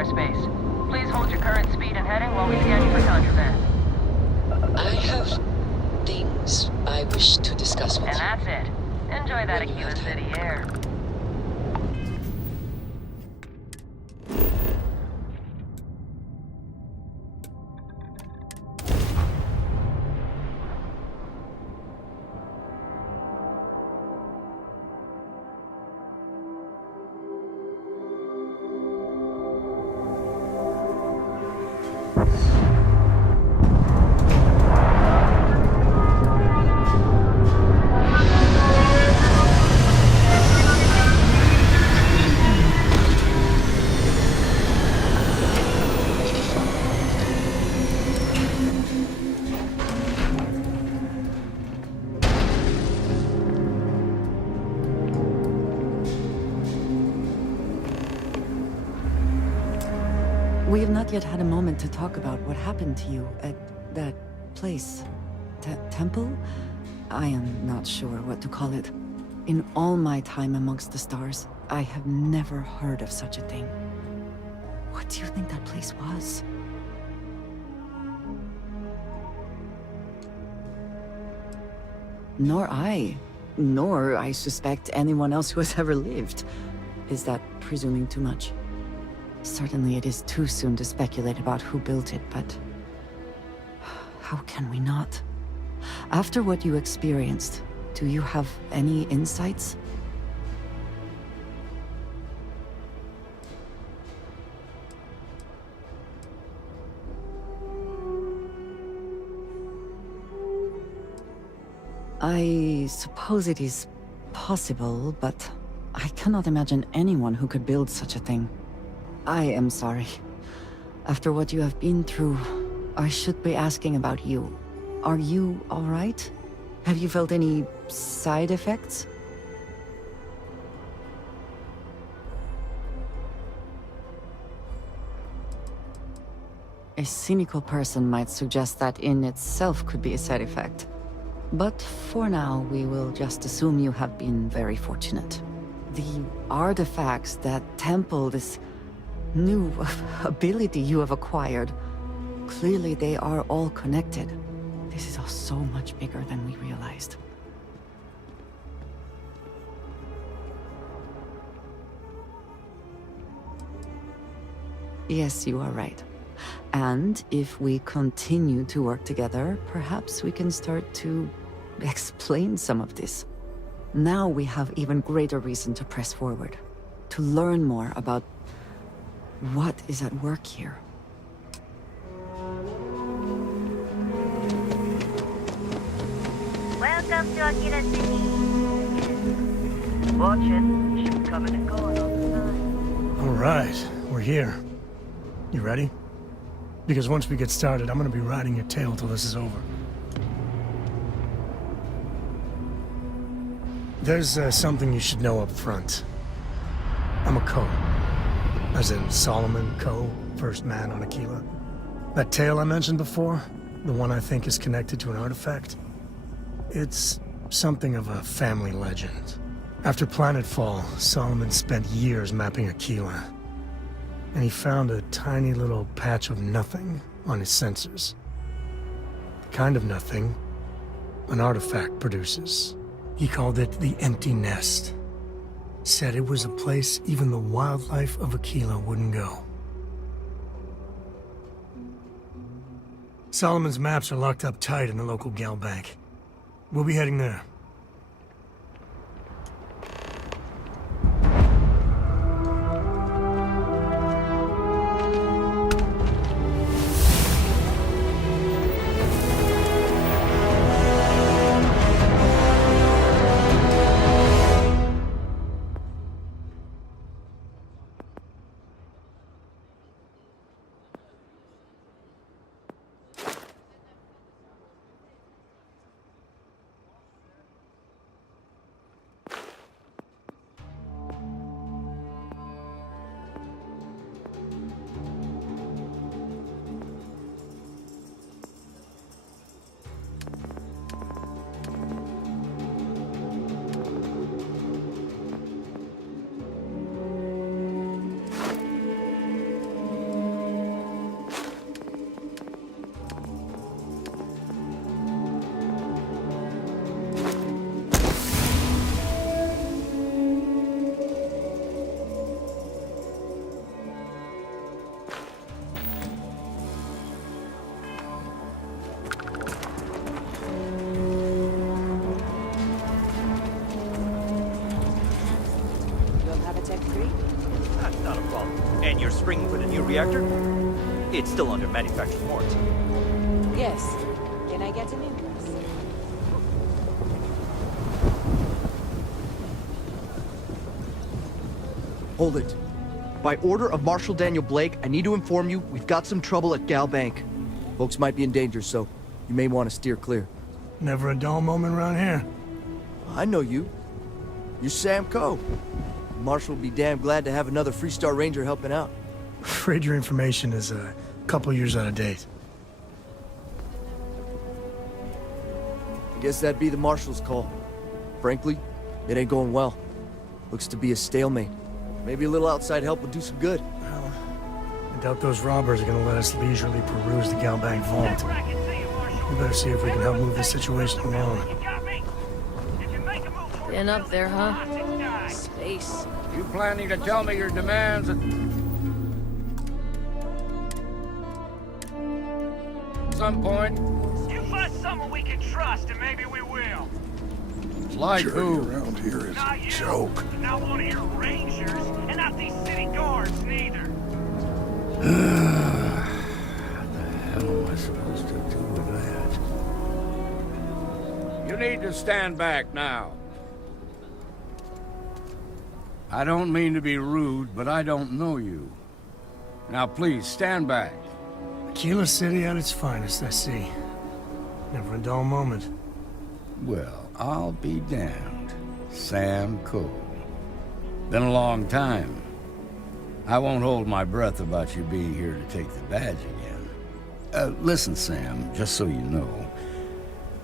Space. Please hold your current speed and heading while we scan you for contraband. I have things I wish to discuss with you. And that's it. Enjoy that Aquila City air. We have not yet had a moment to talk about what happened to you at that place. Temple? I am not sure what to call it. In all my time amongst the stars, I have never heard of such a thing. What do you think that place was? Nor I suspect anyone else who has ever lived. Is that presuming too much? Certainly it is too soon to speculate about who built it, but how can we not? After what you experienced, do you have any insights? I suppose it is possible, but I cannot imagine anyone who could build such a thing. I am sorry. After what you have been through, I should be asking about you. Are you all right? Have you felt any side effects? A cynical person might suggest that in itself could be a side effect. But for now, we will just assume you have been very fortunate. The artifacts that temple this new ability you have acquired, clearly they are all connected. This is all so much bigger than we realized. Yes, you are right. And if we continue to work together, perhaps we can start to explain some of this. Now we have even greater reason to press forward, to learn more about what is at work here. Welcome to Akira City. Watch it. Ship coming and going all the time. All right, we're here. You ready? Because once we get started, I'm gonna be riding your tail till this is over. There's something you should know up front. I'm a Ko. As in Solomon Ko, first man on Aquila. That tale I mentioned before, the one I think is connected to an artifact, it's something of a family legend. After planetfall, Solomon spent years mapping Aquila, and he found a tiny little patch of nothing on his sensors. The kind of nothing an artifact produces. He called it the Empty Nest. Said it was a place even the wildlife of Aquila wouldn't go. Solomon's maps are locked up tight in the local gal bank. We'll be heading there. That's not a problem. And you're springing for the new reactor? It's still under manufacturing warranty. Yes. Can I get an ingress? Hold it. By order of Marshal Daniel Blake, I need to inform you we've got some trouble at Gal Bank. Folks might be in danger, so you may want to steer clear. Never a dull moment around here. I know you. You're Sam Ko. Marshal will be damn glad to have another Freestar Ranger helping out. Afraid your information is a couple years out of date. Guess that'd be the Marshal's call. Frankly, it ain't going well. Looks to be a stalemate. Maybe a little outside help would do some good. Well, I doubt those robbers are gonna let us leisurely peruse the Galbank vault. We better see if we can help move this situation along. Been up there, huh? Space. You planning to tell me your demands at some point? You find someone we can trust, and maybe we will. Like who? Around here is Not a you. joke. Not one of your rangers, and not these city guards neither. What the hell am I supposed to do with that? You need to stand back now. I don't mean to be rude, but I don't know you. Now please, stand back. Aquila City at its finest, I see. Never a dull moment. Well, I'll be damned. Sam Cole. Been a long time. I won't hold my breath about you being here to take the badge again. Listen, Sam, just so you know,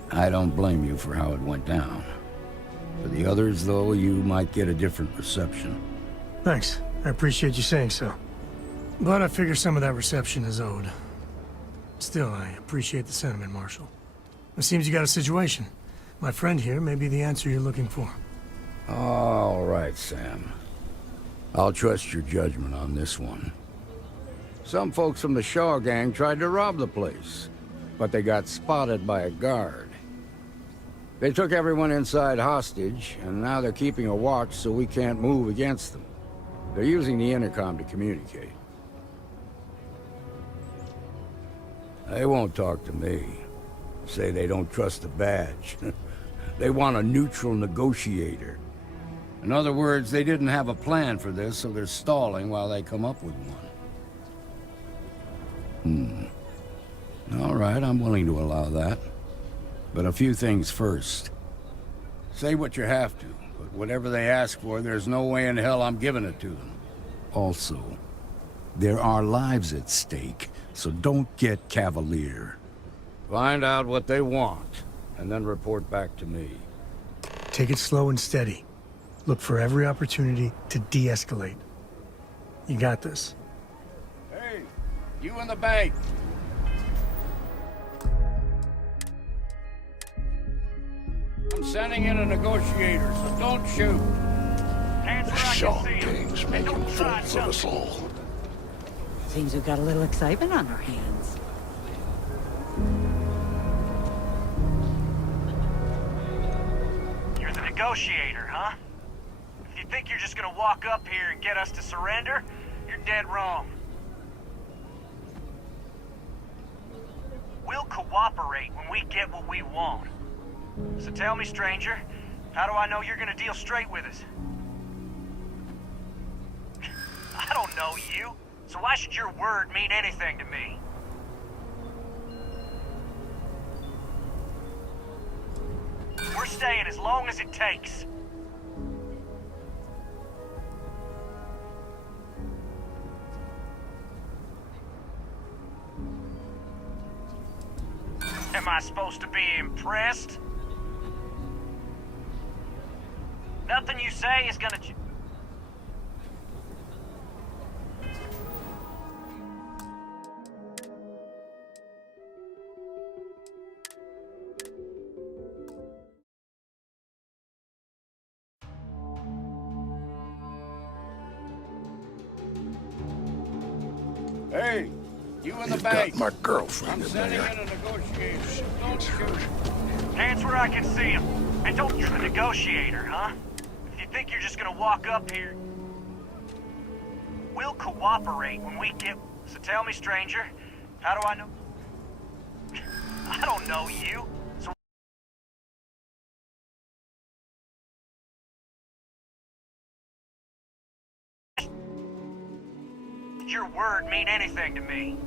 I don't blame you for how it went down. For the others, though, you might get a different reception. Thanks. I appreciate you saying so. But I figure some of that reception is owed. Still, I appreciate the sentiment, Marshal. It seems you got a situation. My friend here may be the answer you're looking for. All right, Sam. I'll trust your judgment on this one. Some folks from the Shaw gang tried to rob the place, but they got spotted by a guard. They took everyone inside hostage, and now they're keeping a watch so we can't move against them. They're using the intercom to communicate. They won't talk to me. Say they don't trust the badge. They want a neutral negotiator. In other words, they didn't have a plan for this, so they're stalling while they come up with one. All right, I'm willing to allow that. But a few things first. Say what you have to, but whatever they ask for, there's no way in hell I'm giving it to them. Also, there are lives at stake, so don't get cavalier. Find out what they want, and then report back to me. Take it slow and steady. Look for every opportunity to de-escalate. You got this. Hey, you in the bank. I'm sending in a negotiator, so don't shoot. The Shaw gang's making fools of us all. Seems we've got a little excitement on our hands. You're the negotiator, huh? If you think you're just gonna walk up here and get us to surrender, you're dead wrong. We'll cooperate when we get what we want. So tell me, stranger, how do I know you're gonna deal straight with us? I don't know you, so why should your word mean anything to me? We're staying as long as it takes. Am I supposed to be impressed? Nothing you say is gonna... Hey, you in the You've bank. got my girlfriend I'm in sending there. in a negotiator. Don't shoot. Hands where I can see them. And don't you're the negotiator, huh? If you think you're just gonna walk up here... We'll cooperate when we get... So tell me, stranger, how do I know... I don't know you, so... Does your word mean anything to me?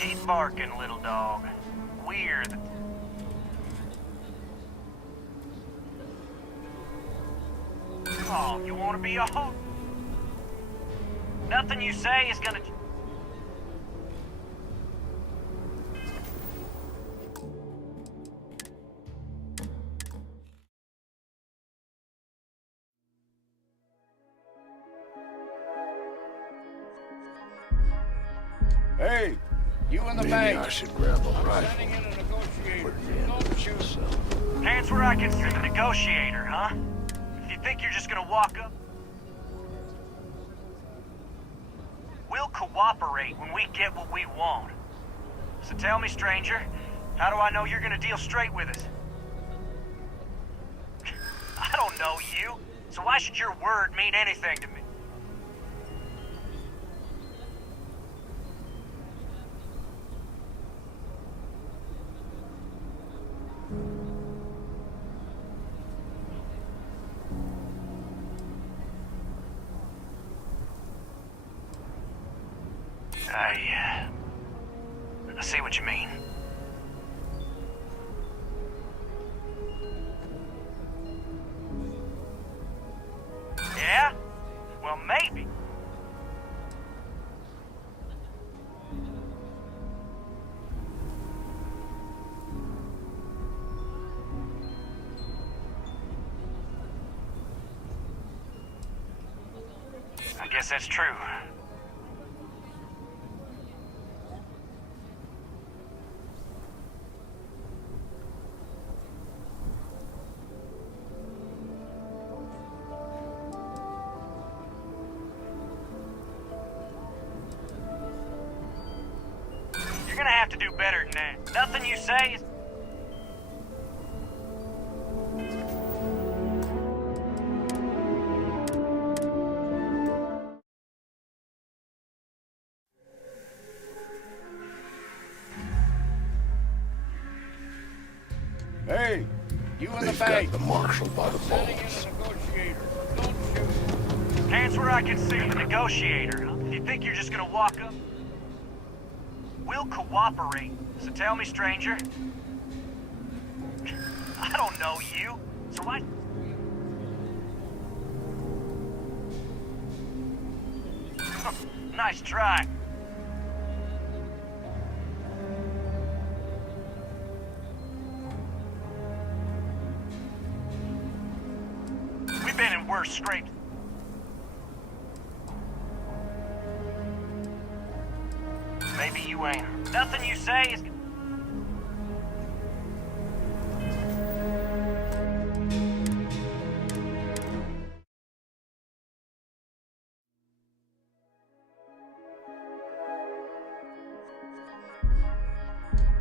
Keep barking, little dog. weird. Oh, you want to be a hoe? Nothing you say is gonna... Hey, you in the Maybe bank. I should grab a I'm rifle. sending in a negotiator. Don't shoot. Hands where I can see the negotiator, huh? If you think you're just gonna walk up... We'll cooperate when we get what we want. So tell me, stranger, how do I know you're gonna deal straight with us? I don't know you, so why should your word mean anything to me? I see what you mean. Yeah? Well, maybe. I guess that's true. You're gonna have to do better than that. Nothing you say is... Hey, you in the They've bank. got the marshal by the Sending balls. in a negotiator. Don't shoot. Hands where I can see the negotiator, huh? You think you're just gonna walk up? We'll cooperate. So tell me, stranger. I don't know you, so why... Nice try. We've been in worse scrapes. Maybe you ain't. Nothing you say is...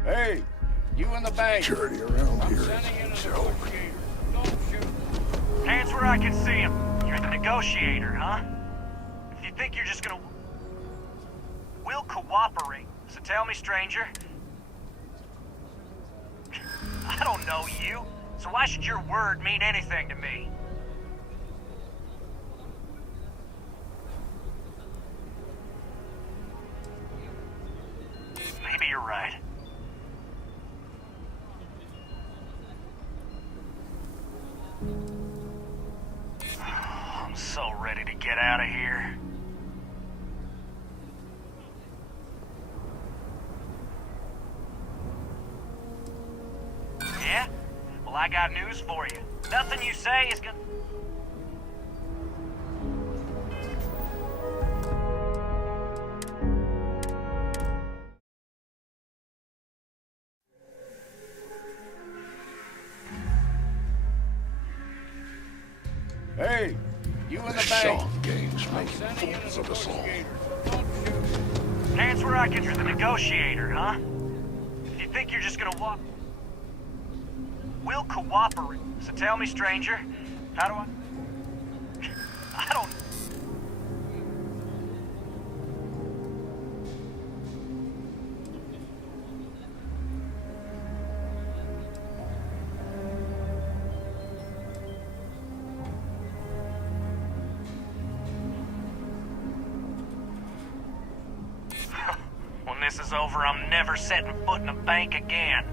Hey, you in the bank. Security around I'm here sending in a is a joke. negotiator. Don't shoot. Hands where I can see him. You're the negotiator, huh? If you think you're just gonna... We'll cooperate. So tell me, stranger. I don't know you, so why should your word mean anything to me? Maybe you're right. I'm so ready to get out of here. Yeah? Well, I got news for you. Nothing you say is gonna... Hey, you in the This bank. song game's I'm making sending in a fools of us all. negotiator. Don't shoot. Hands where I can... You're the negotiator, huh? If you think you're just gonna walk... We'll cooperate. So tell me, stranger, how do I... I don't... When this is over, I'm never setting foot in a bank again.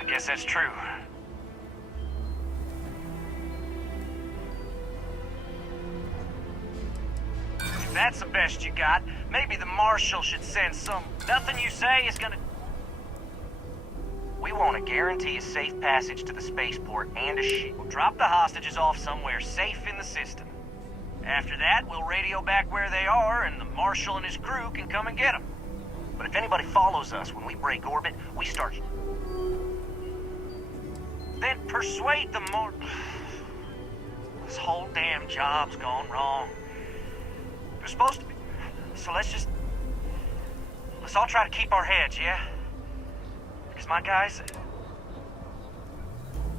I guess that's true. If that's the best you got, maybe the Marshal should send some... Nothing you say is gonna... We want to guarantee a safe passage to the spaceport and a ship. We'll drop the hostages off somewhere safe in the system. After that, we'll radio back where they are, and the Marshal and his crew can come and get them. But if anybody follows us when we break orbit, we start... Then persuade the This whole damn job's gone wrong. They're supposed to be... So let's all try to keep our heads, yeah? Because my guys...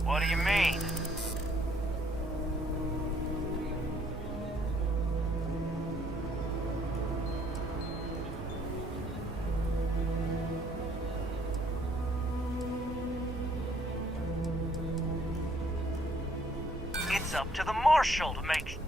What do you mean? It's up to the Marshal to make...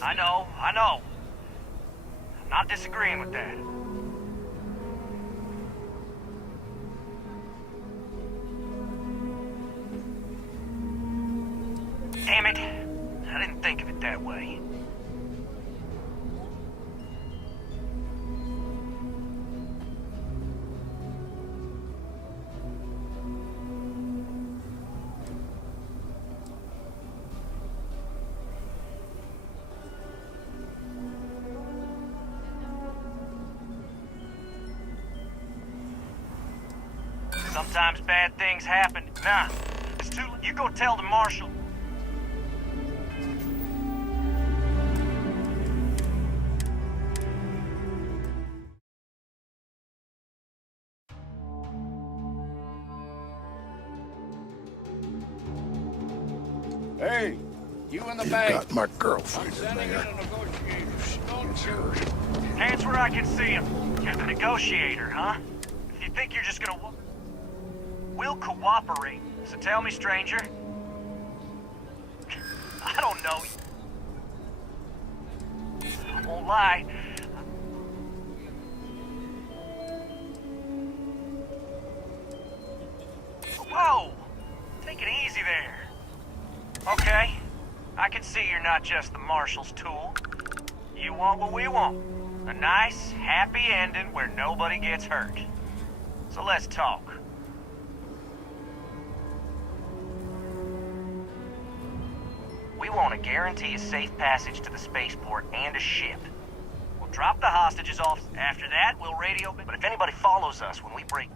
I know. I'm not disagreeing with that. Damn it. I didn't think of it that way. Sometimes bad things happen. Nah, it's too... You go tell the Marshal. Hey, you in the bank. Got my girlfriend I'm sending in there. a negotiator. It's her. Hands where I can see him. You're the negotiator, huh? If you think you're just gonna... We'll cooperate. So tell me, stranger. I don't know. I won't lie. Whoa! Take it easy there. Okay. I can see you're not just the Marshal's tool. You want what we want. A nice, happy ending where nobody gets hurt. So let's talk. We want to guarantee a safe passage to the spaceport and a ship. We'll drop the hostages off. After that, we'll radio... But if anybody follows us when we break...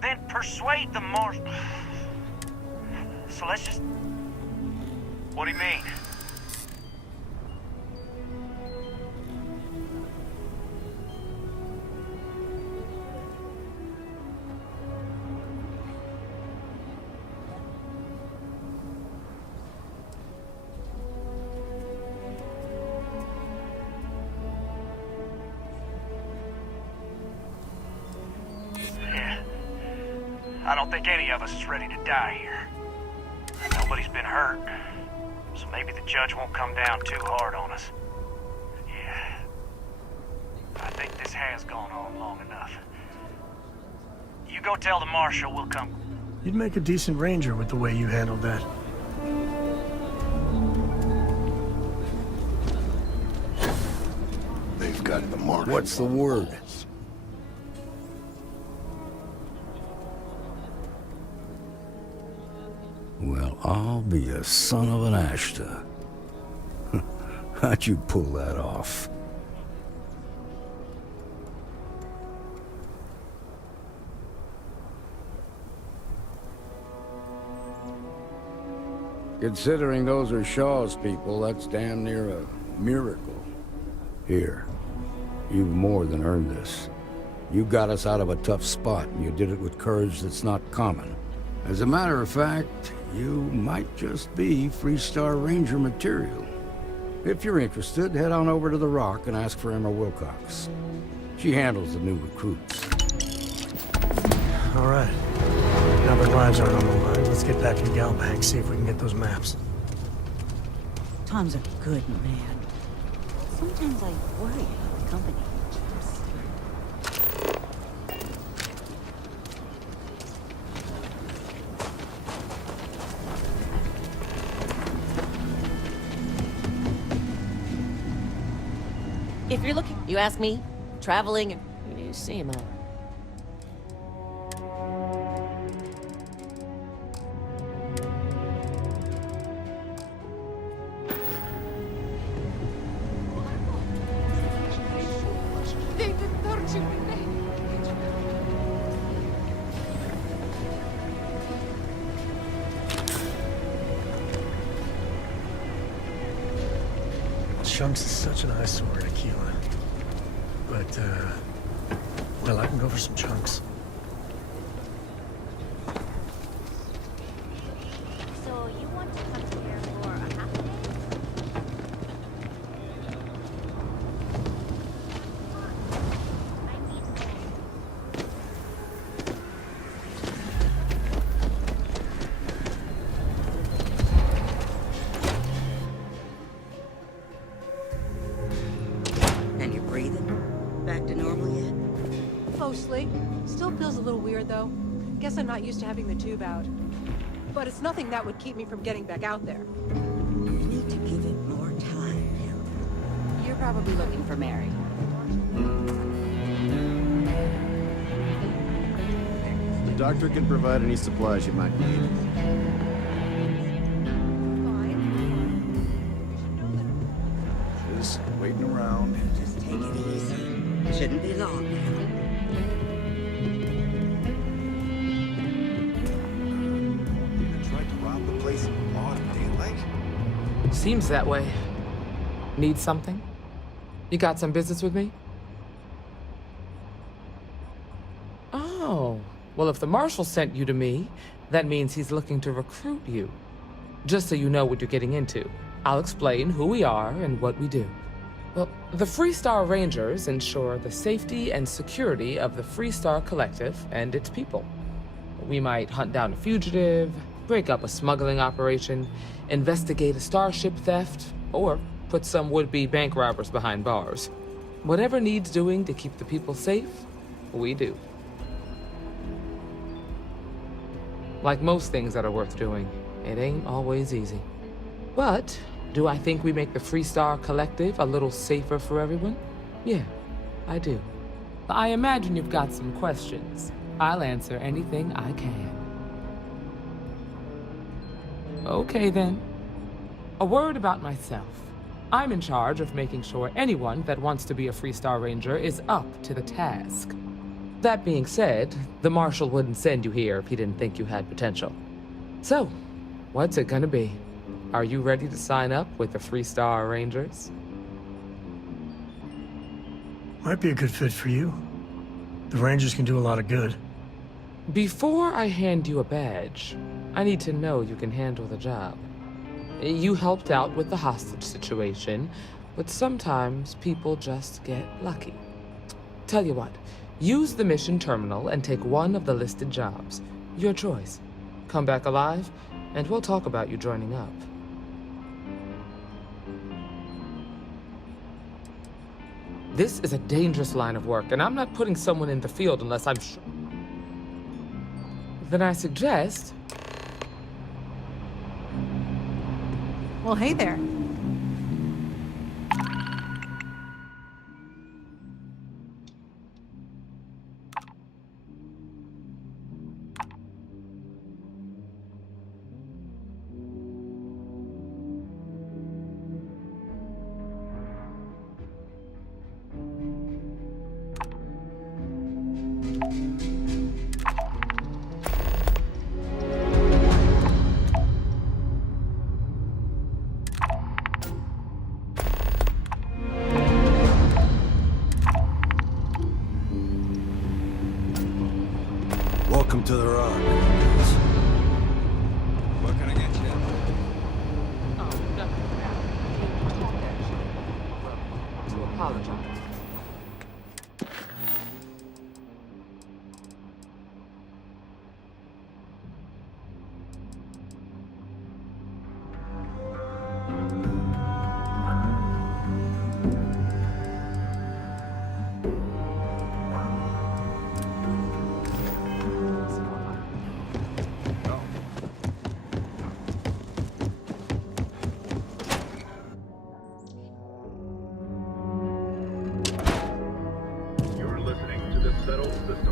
Then persuade the Marshal... So let's just... What do you mean? I don't think any of us is ready to die here. Nobody's been hurt, so maybe the judge won't come down too hard on us. Yeah, I think this has gone on long enough. You go tell the Marshal we'll come. You'd make a decent ranger with the way you handled that. They've got the mark. What's the word? Well, I'll be a son of an Ashta. How'd you pull that off? Considering those are Shaw's people, that's damn near a miracle. Here, you've more than earned this. You got us out of a tough spot, and you did it with courage that's not common. As a matter of fact, you might just be Freestar Ranger material. If you're interested, head on over to the Rock and ask for Emma Wilcox. She handles the new recruits. All right. Now that lives aren't on the line, let's get back in Galbank, see if we can get those maps. Tom's a good man. Sometimes I worry about the company. If you're looking, you ask me, traveling, and you seem all right. Chunks is such an eyesore in Aquila. But, well, I can go for some chunks. So you want to come here for a half day? And you're breathing? Back to normal yet? Mostly. Still feels a little weird, though. Guess I'm not used to having the tube out. But it's nothing that would keep me from getting back out there. You need to give it more time. You're probably looking for Mary. The doctor can provide any supplies you might need. Just waiting around. Just take it easy. Shouldn't be long now. Tried to rob the place in broad daylight? Seems that way. Need something? You got some business with me? Oh, well, if the marshal sent you to me, that means he's looking to recruit you. Just so you know what you're getting into, I'll explain who we are and what we do. Well, the Freestar Rangers ensure the safety and security of the Freestar Collective and its people. We might hunt down a fugitive, break up a smuggling operation, investigate a starship theft, or put some would-be bank robbers behind bars. Whatever needs doing to keep the people safe, we do. Like most things that are worth doing, it ain't always easy. But do I think we make the Freestar Collective a little safer for everyone? Yeah, I do. I imagine you've got some questions. I'll answer anything I can. Okay then. A word about myself. I'm in charge of making sure anyone that wants to be a Freestar Ranger is up to the task. That being said, the Marshal wouldn't send you here if he didn't think you had potential. So, what's it gonna be? Are you ready to sign up with the Freestar Rangers? Might be a good fit for you. The Rangers can do a lot of good. Before I hand you a badge, I need to know you can handle the job. You helped out with the hostage situation, but sometimes people just get lucky. Tell you what, use the mission terminal and take one of the listed jobs. Your choice. Come back alive, and we'll talk about you joining up. This is a dangerous line of work, and I'm not putting someone in the field unless I'm sure. Then I suggest... Well, hey there.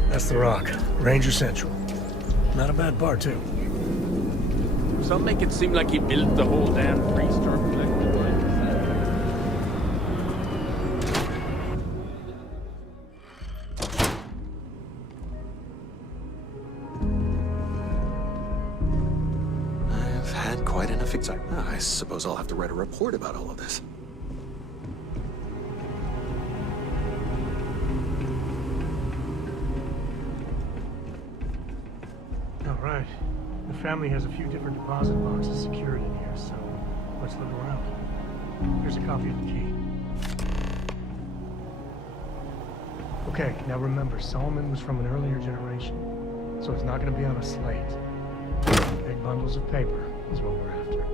That's the Rock. Ranger Central. Not a bad bar, too. Some make it seem like he built the whole damn three-star collective. I've had quite enough excitement. I suppose I'll have to write a report about all of this. All right. The family has a few different deposit boxes secured in here, so let's look around. Here's a copy of the key. Okay, now remember, Solomon was from an earlier generation, so it's not going to be on a slate. Big bundles of paper is what we're after.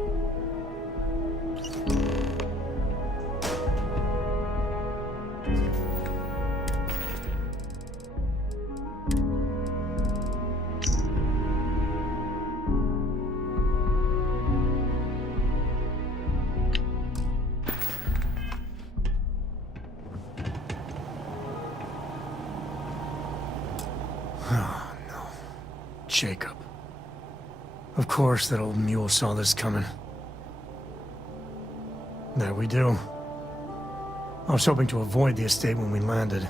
Oh, no. Jacob. Of course that old mule saw this coming. There we do. I was hoping to avoid the estate when we landed.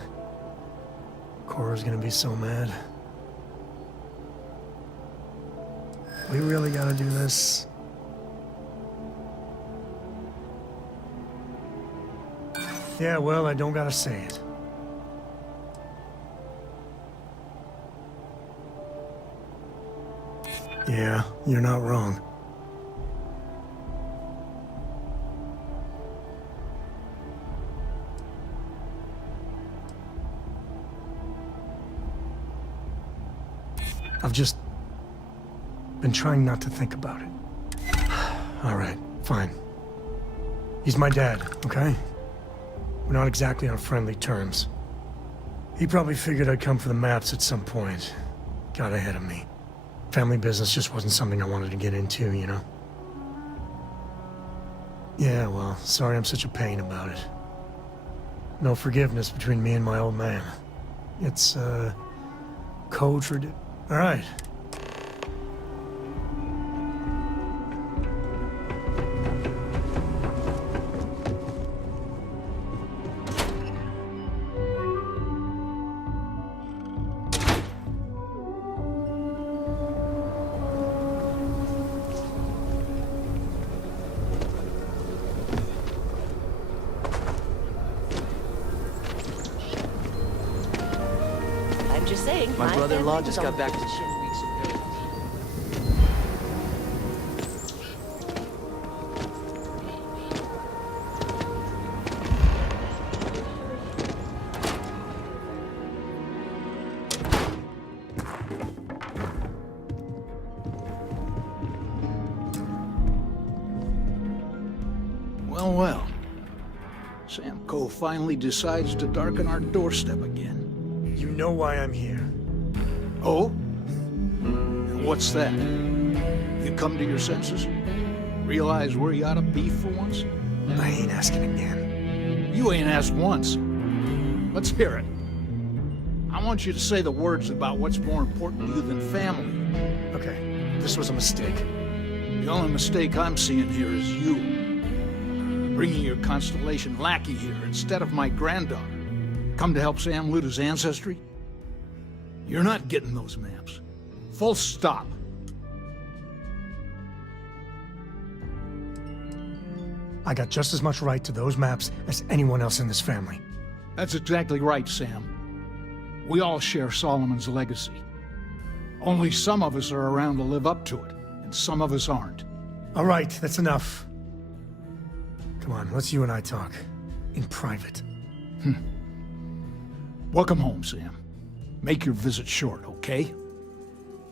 Cora's gonna be so mad. We really gotta do this. Yeah, well, I don't gotta say it. Yeah, you're not wrong. I've just been trying not to think about it. All right, fine. He's my dad, okay? We're not exactly on friendly terms. He probably figured I'd come for the maps at some point. Got ahead of me. Family business just wasn't something I wanted to get into, you know? Yeah, well, sorry I'm such a pain about it. No forgiveness between me and my old man. It's, code-tradition. All right. I'm just saying. My brother-in-law just got back to from 10 weeks ago. Well, well. Sam Coe finally decides to darken our doorstep again. You know why I'm here. Oh? And what's that? You come to your senses? Realize where you ought to be for once? I ain't asking again. You ain't asked once. Let's hear it. I want you to say the words about what's more important to you than family. Okay, this was a mistake. The only mistake I'm seeing here is you. Bringing your Constellation lackey here instead of my granddaughter. Come to help Sam loot his ancestry? You're not getting those maps. Full stop. I got just as much right to those maps as anyone else in this family. That's exactly right, Sam. We all share Solomon's legacy. Only some of us are around to live up to it, and some of us aren't. All right, that's enough. Come on, let's you and I talk. In private. Welcome home, Sam. Make your visit short, okay?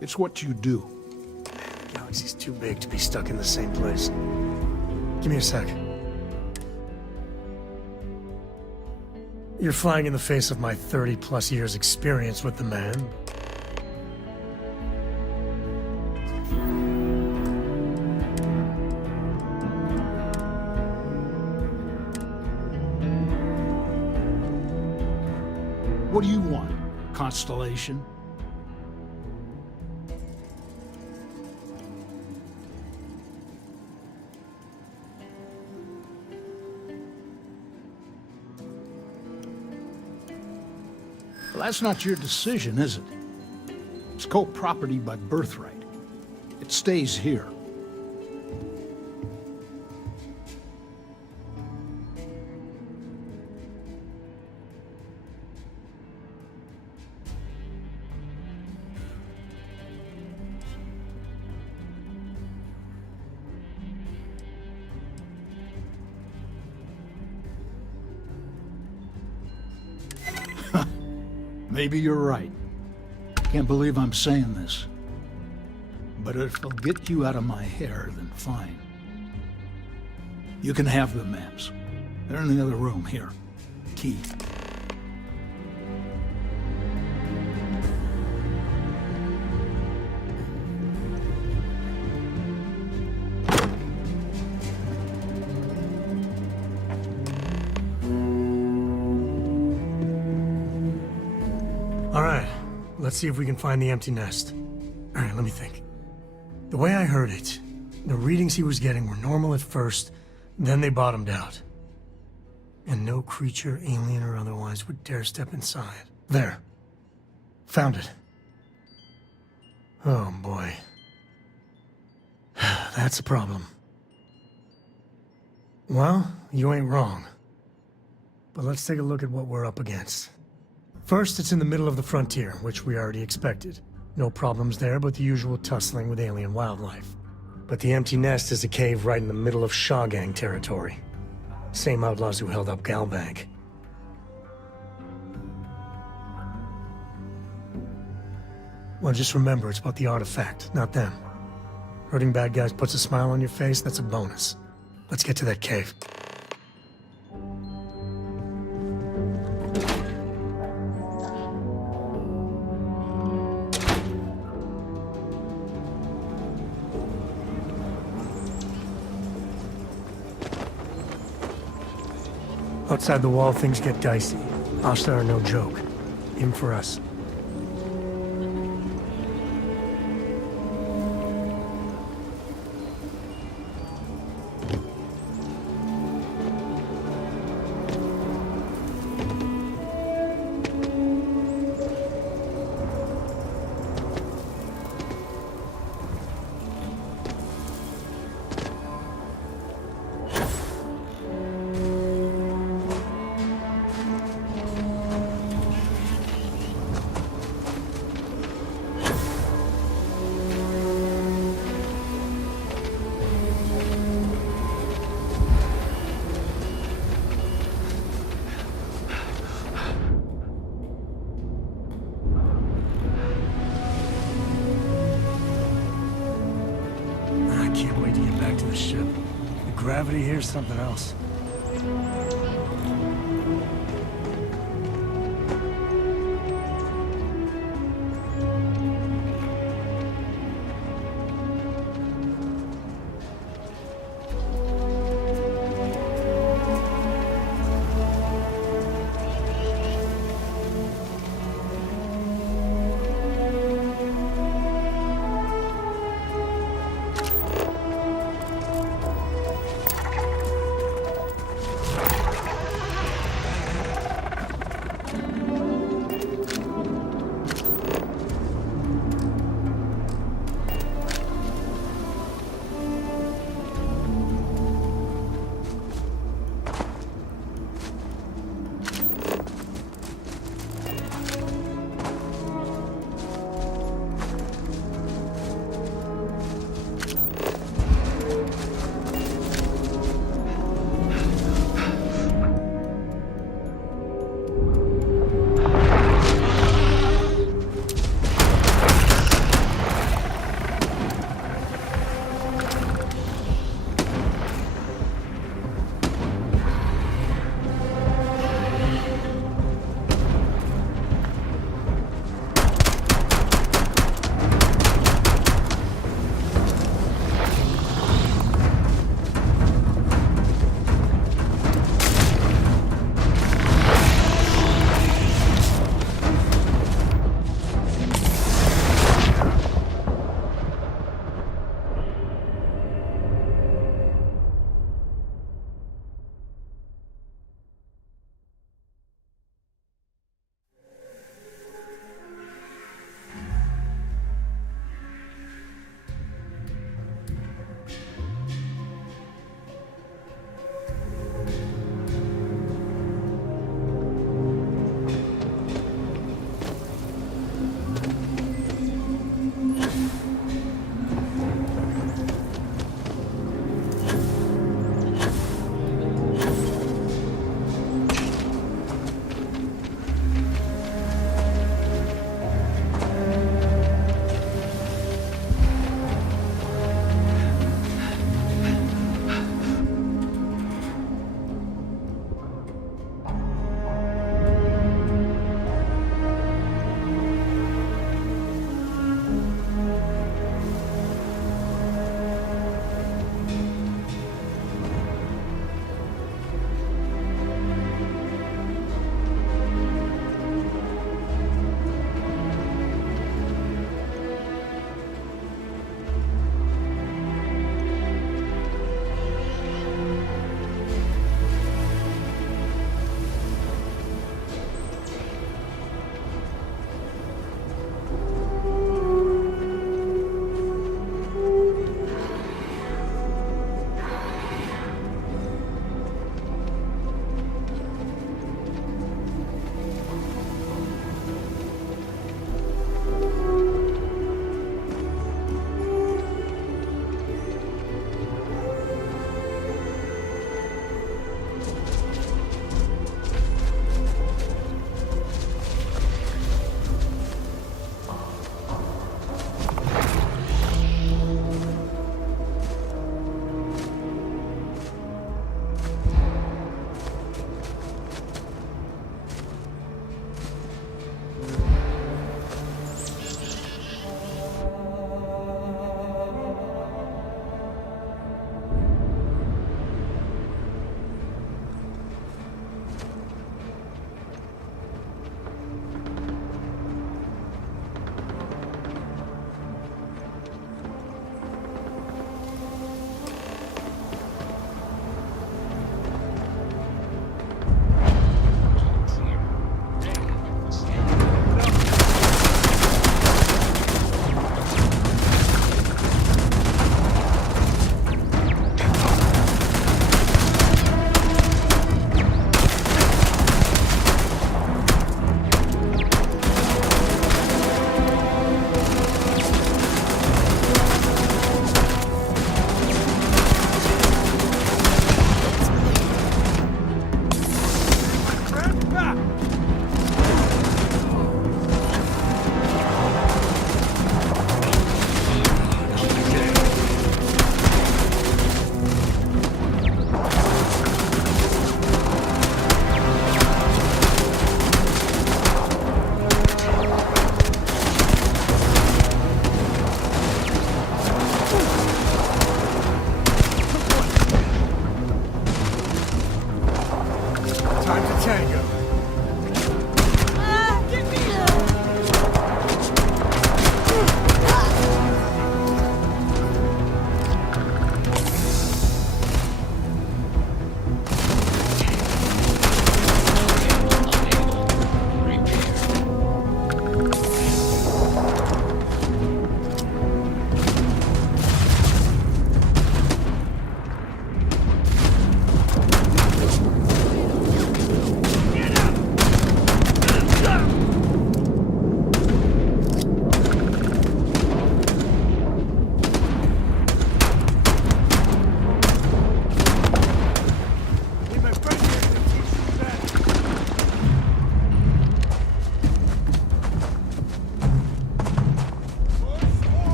It's what you do. The galaxy's too big to be stuck in the same place. Give me a sec. You're flying in the face of my 30-plus years experience with the man. What do you want? Constellation? Well, that's not your decision, is it? It's co-property by birthright. It stays here. Maybe you're right. Can't believe I'm saying this. But if it'll get you out of my hair, then fine. You can have the maps. They're in the other room, here. Key. Let's see if we can find the empty nest. All right, let me think. The way I heard it, the readings he was getting were normal at first, then they bottomed out. And no creature, alien or otherwise, would dare step inside. There. Found it. Oh, boy. That's a problem. Well, you ain't wrong. But let's take a look at what we're up against. First, it's in the middle of the frontier, which we already expected. No problems there, but the usual tussling with alien wildlife. But the empty nest is a cave right in the middle of Shaw Gang territory. Same outlaws who held up Galbank. Well, just remember, it's about the artifact, not them. Hurting bad guys puts a smile on your face, that's a bonus. Let's get to that cave. Outside the wall, things get dicey. Ashtar are no joke. Even for us. Gravity here's something else.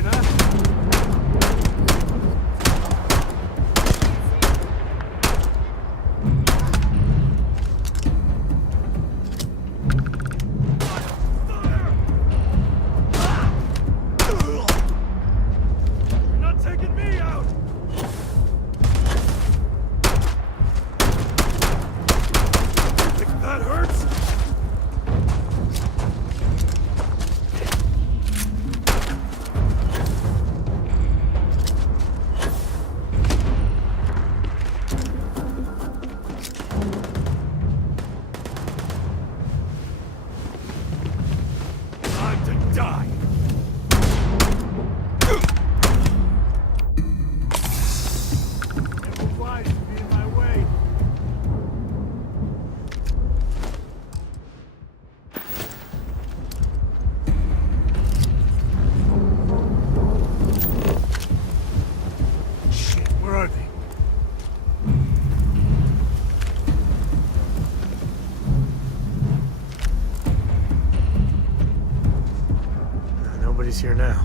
moving, huh? You're not taking me out! Think that hurts? Time to die! Never wise to be in my way. Shit, where are they? Nobody's here now.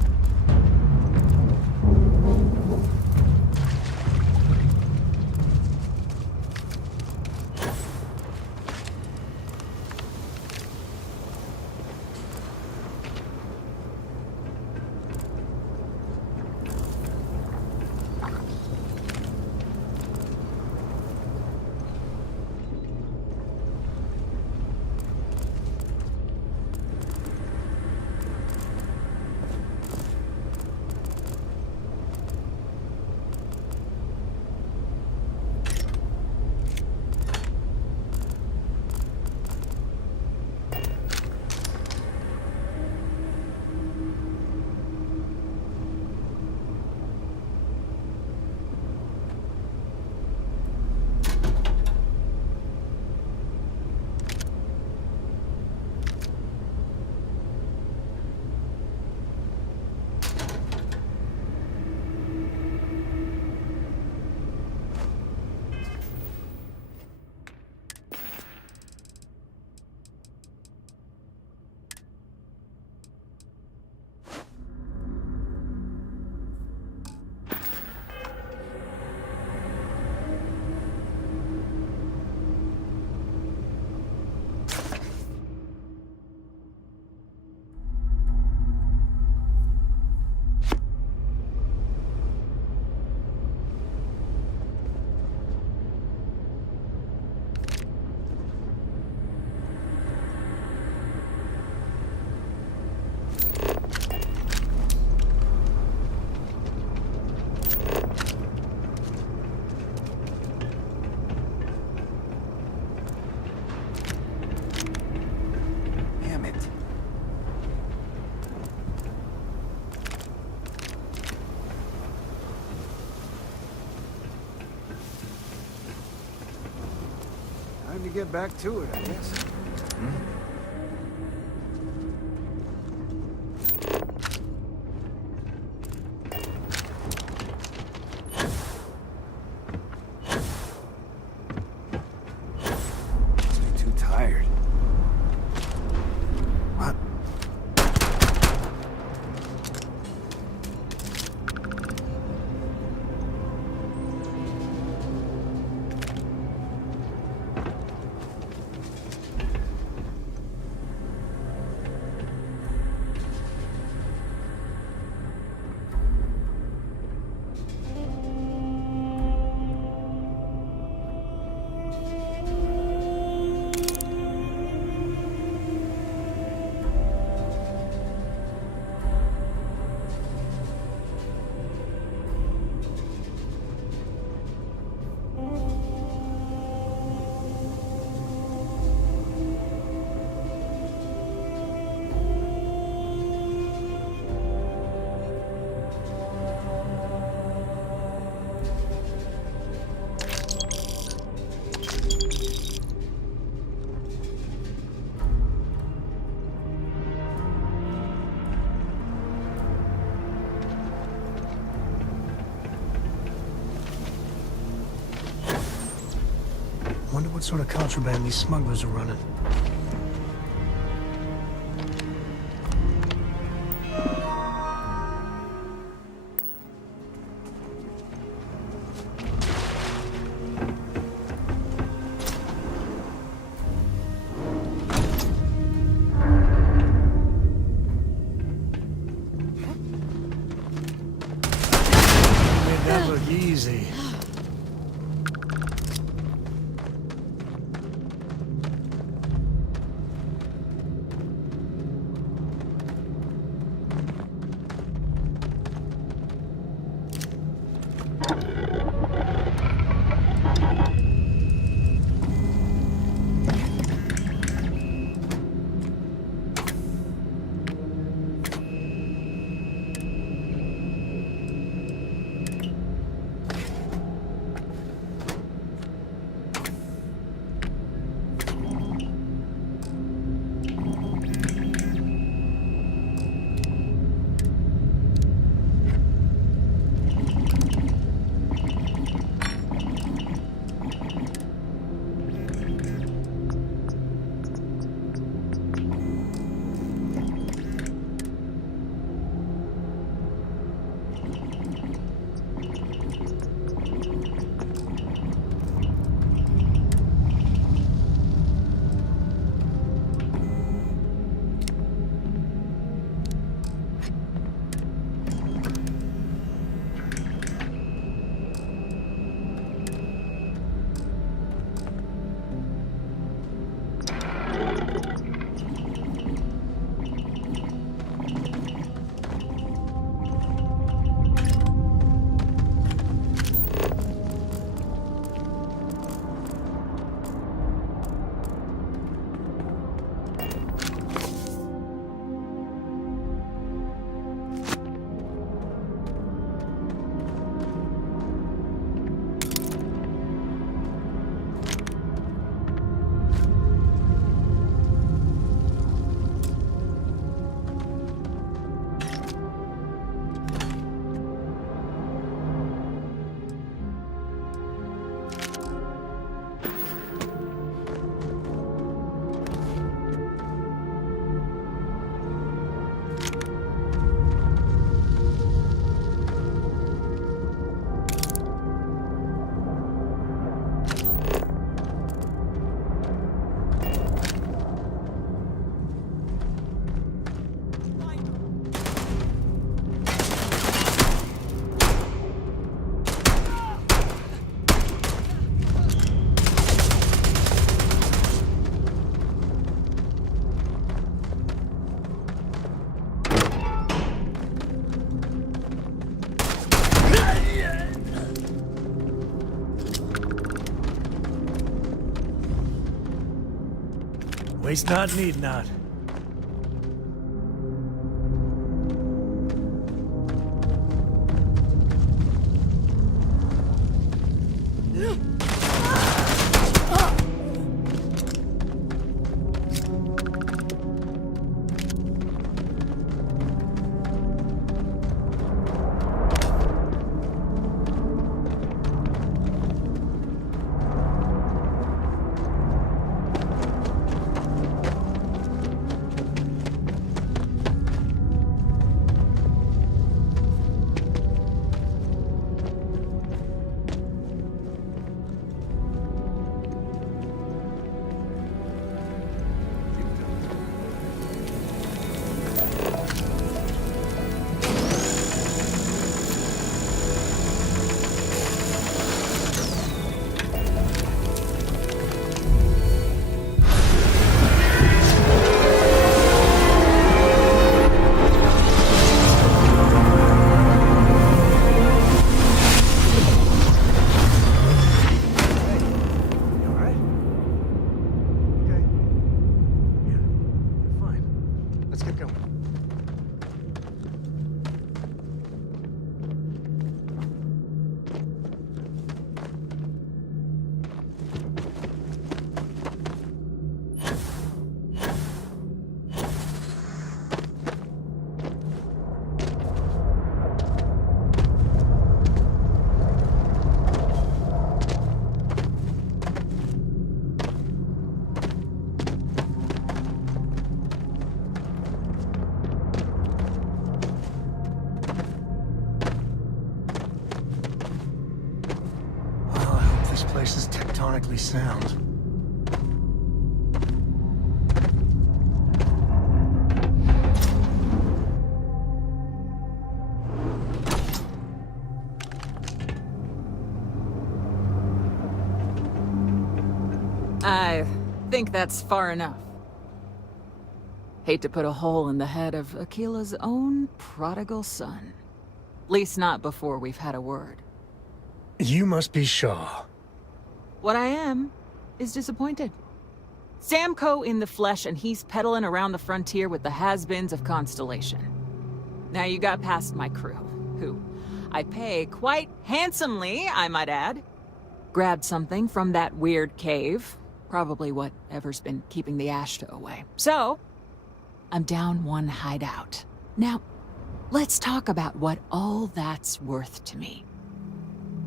Damn it. Time to get back to it, I guess. Too tired. What? Wonder what sort of contraband these smugglers are running. That look easy. Waste not, need not. place is tectonically sound. I think that's far enough. Hate to put a hole in the head of Aquila's own prodigal son. Least not before we've had a word. You must be Shaw. What I am is disappointed. Samco in the flesh, and he's peddling around the frontier with the has-beens of Constellation. Now you got past my crew, who I pay quite handsomely, I might add. Grabbed something from that weird cave. Probably whatever's been keeping the Ashta away. So, I'm down one hideout. Now, let's talk about what all that's worth to me.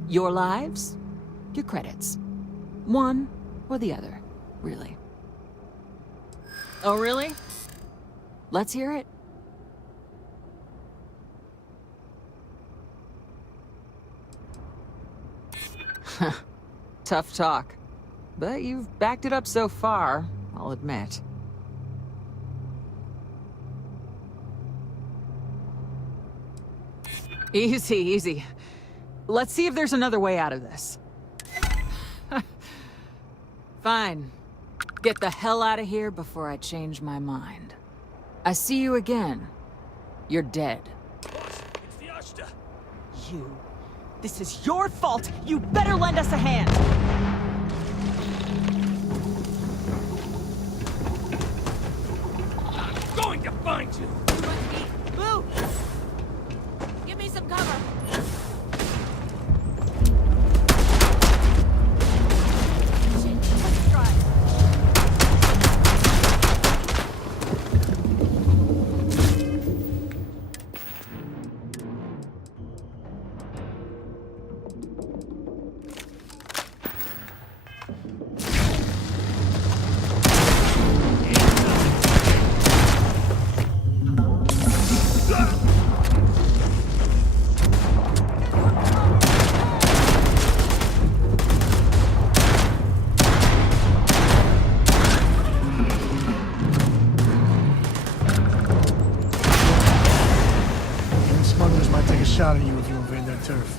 Your lives, your credits. One or the other, really. Oh, really? Let's hear it. Tough talk. But you've backed it up so far, I'll admit. Easy, easy. Let's see if there's another way out of this. Fine. Get the hell out of here before I change my mind. I see you again. You're dead. It's the Ashta. You. This is your fault. You better lend us a hand. I'm going to find you. Boo! Give me some cover. Shit, let's try. Smugglers might take a shot at you if you invade their turf.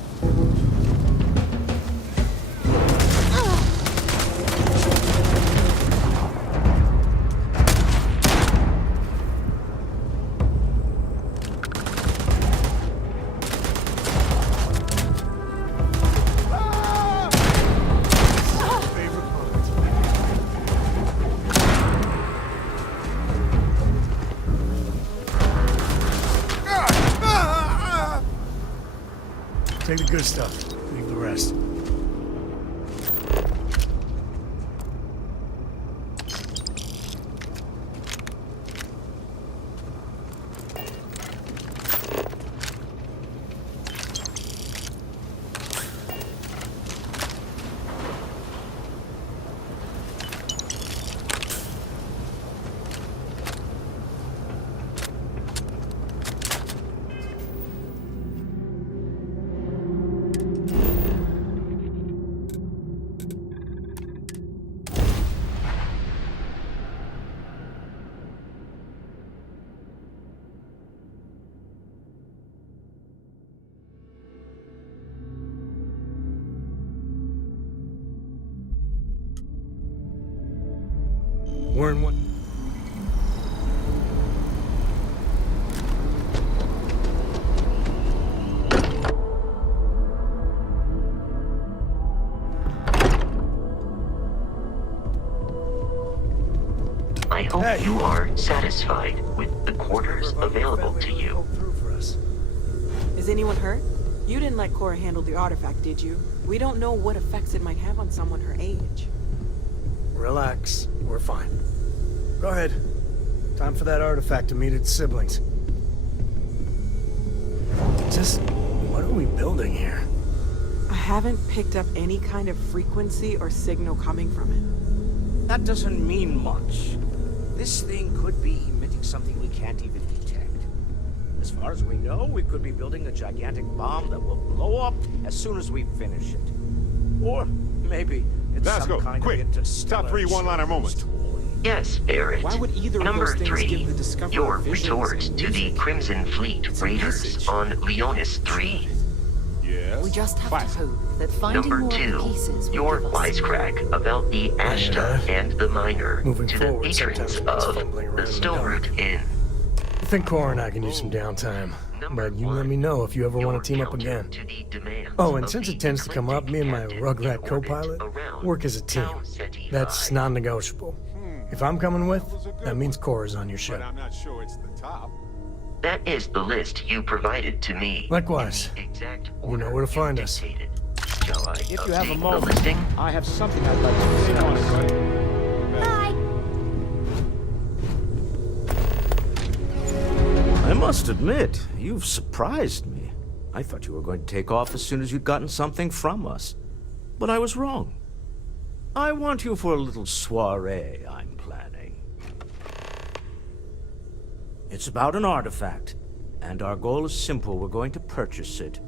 Take the good stuff, leave the rest. We're in one. I hope you are satisfied with the quarters available to you. Is anyone hurt? You didn't let Cora handle the artifact, did you? We don't know what effects it might have on someone her age. Relax, we're fine. Go ahead. Time for that artifact to meet its siblings. Just, what are we building here? I haven't picked up any kind of frequency or signal coming from it. That doesn't mean much. This thing could be emitting something we can't even detect. As far as we know, we could be building a gigantic bomb that will blow up as soon as we finish it. Or maybe it's some kind of interstellar top 3 one-liner moments. Yes, Barrett. Why would either Number of those things 3, give the discoverer your visions retort and to the music? Crimson Fleet It's a raiders message. on Leonis 3. Yes. We just have to prove that finding Number more 2, pieces will your give us... wisecrack about the Ashta and the Miner Moving to the forward, patrons sometimes of fumbling around the in the Stillroot dark. Inn. I think Cora and I can use some downtime, but you let me know if you ever want to team up again. Oh, and since it tends to come up, me and my Rugrat co-pilot work as a team. That's non-negotiable. If I'm coming with, that means Cora's on your ship. I'm not sure it's the top. That is the list you provided to me. Likewise. You know where to find us. Shall I If you have a update the moment, listing? I have something I'd like to discuss. I must admit, you've surprised me. I thought you were going to take off as soon as you'd gotten something from us. But I was wrong. I want you for a little soiree I'm planning. It's about an artifact, and our goal is simple. We're going to purchase it.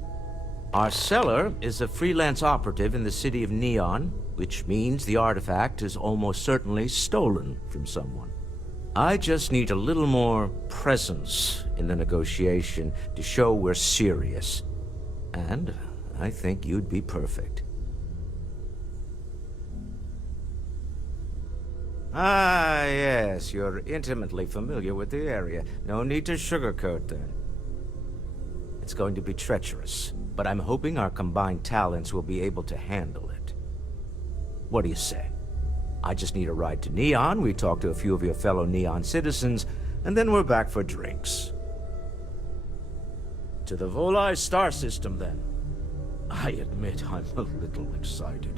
Our seller is a freelance operative in the city of Neon, which means the artifact is almost certainly stolen from someone. I just need a little more presence in the negotiation to show we're serious. And I think you'd be perfect. Ah, yes, you're intimately familiar with the area. No need to sugarcoat that. It's going to be treacherous, but I'm hoping our combined talents will be able to handle it. What do you say? I just need a ride to Neon, we talk to a few of your fellow Neon citizens, and then we're back for drinks. To the Volai star system, then. I admit I'm a little excited.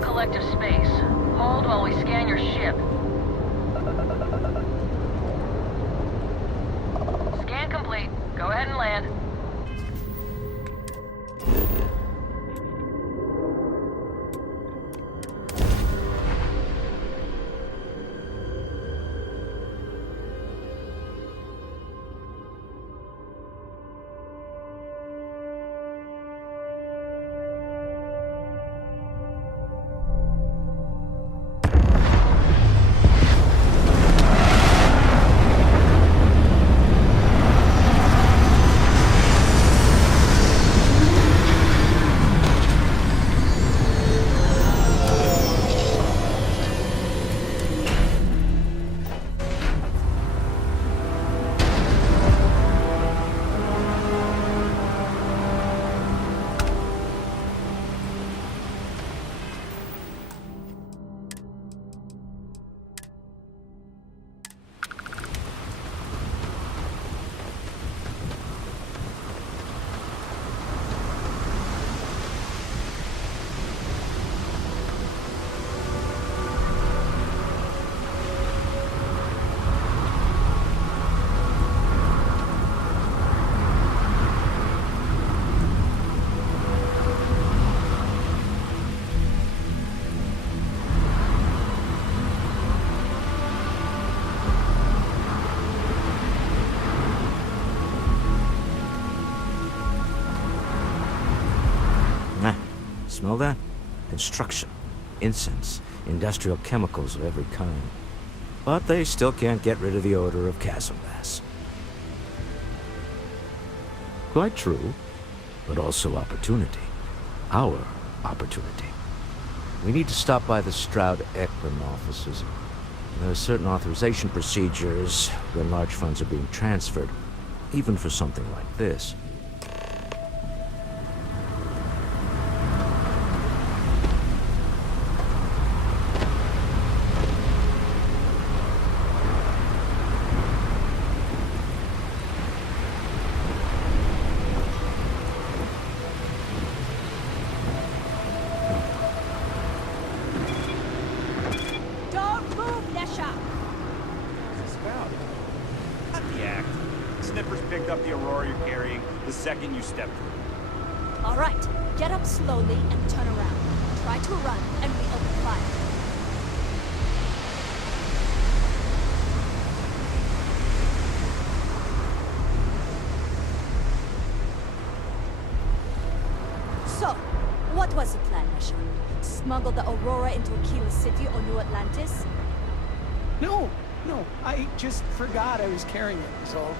Collective space. Hold while we scan your ship. Scan complete. Go ahead and land. Smell that? Construction, incense, industrial chemicals of every kind. But they still can't get rid of the odor of chasm gas. Quite true, but also opportunity. Our opportunity. We need to stop by the Stroud-Ekman offices. There are certain authorization procedures when large funds are being transferred, even for something like this. Second you step through. All right, get up slowly and turn around. Try to run, and we open fire. What was the plan, Mission? Smuggle the Aurora into Aquila City or New Atlantis? No, I just forgot I was carrying it, was all.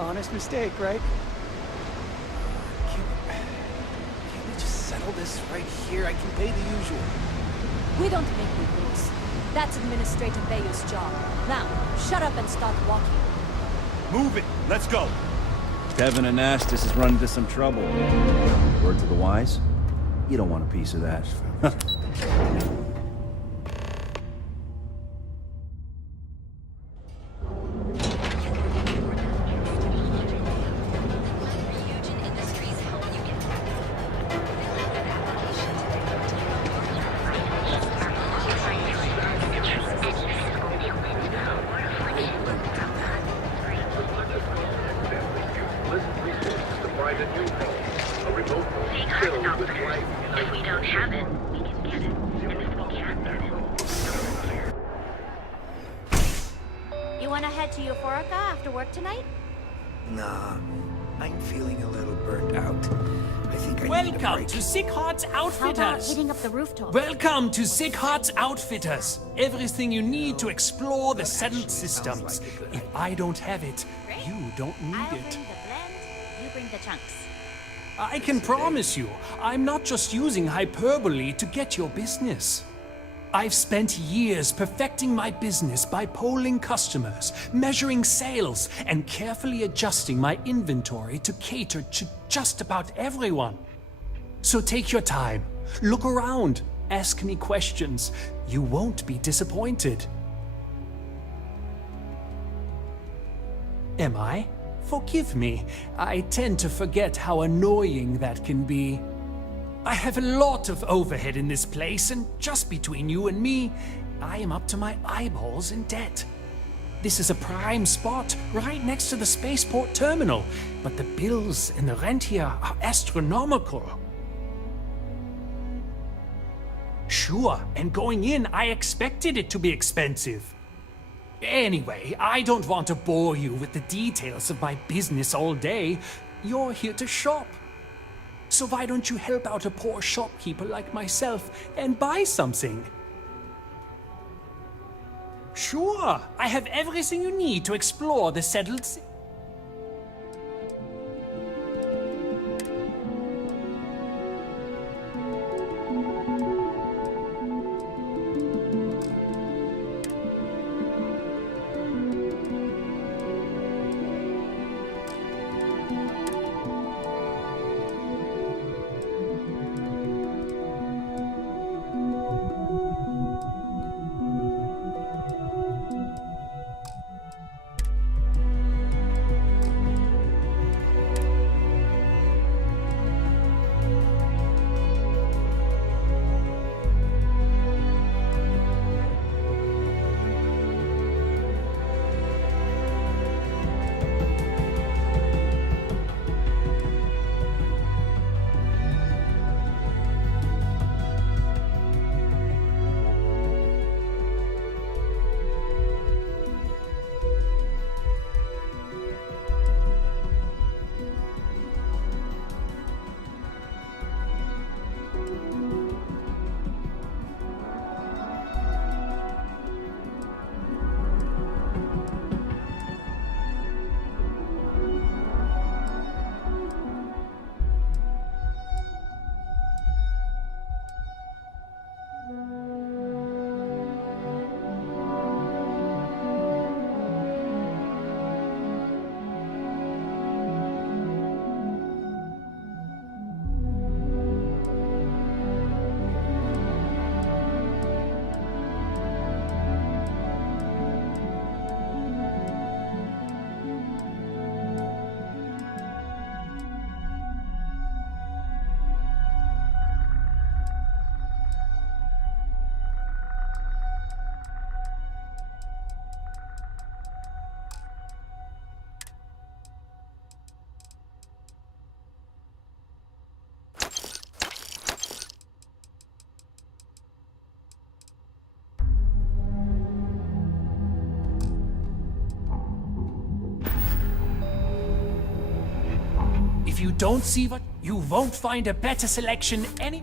Honest mistake, right? Can't we just settle this right here? I can pay the usual. We don't make the rules. That's Administrator Bayou's job. Now, shut up and start walking. Move it! Let's go! Kevin and Estes has run into some trouble. Word to the wise? You don't want a piece of that. If we don't have it, we can get it. And if we can't get it... You wanna head to Euphorica after work tonight? Nah, I'm feeling a little burnt out. I think I need a Welcome break. to Sick Heart's How about Outfitters. hitting up the rooftop? Welcome to Sick Heart's Outfitters. Everything you need to explore the settled systems. If I don't have it, you don't need I'll it. bring the blend, you bring the chunks. I can promise you, I'm not just using hyperbole to get your business. I've spent years perfecting my business by polling customers, measuring sales, and carefully adjusting my inventory to cater to just about everyone. So take your time, look around, ask me questions. You won't be disappointed. Am I? Forgive me. I tend to forget how annoying that can be. I have a lot of overhead in this place, and just between you and me, I am up to my eyeballs in debt. This is a prime spot, right next to the spaceport terminal, but the bills and the rent here are astronomical. Sure, and going in, I expected it to be expensive. Anyway, I don't want to bore you with the details of my business all day. You're here to shop. So why don't you help out a poor shopkeeper like myself and buy something? Sure, I have everything you need to explore the settled If you don't see what, you won't find a better selection any...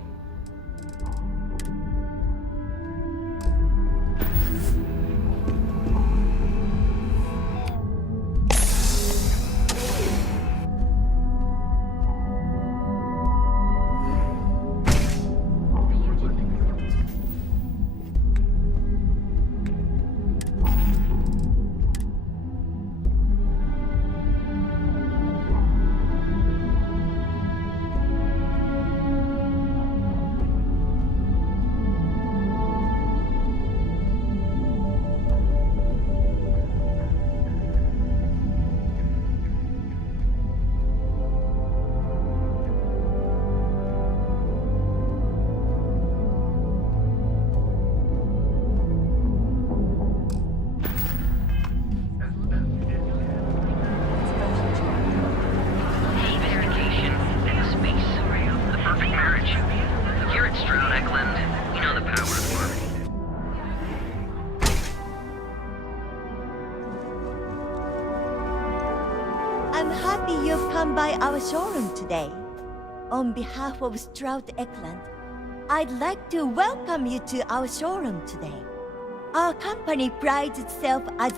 I'm happy you've come by our showroom today. On behalf of Stroud Eklund, I'd like to welcome you to our showroom today. Our company prides itself as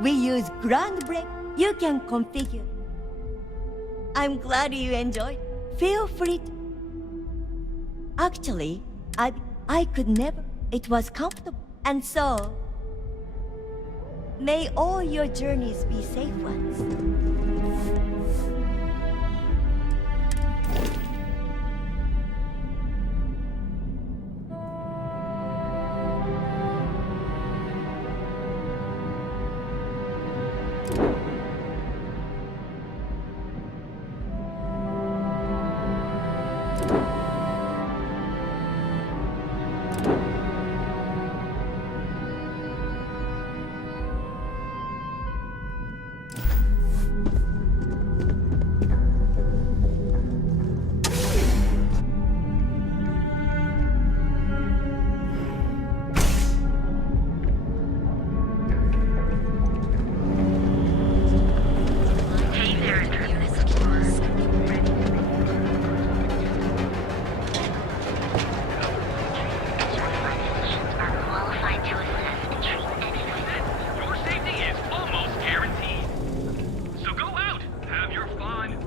we use groundbreaking. You can configure. I'm glad you enjoyed. Feel free to. Actually, I could never. It was comfortable. And so, may all your journeys be safe ones.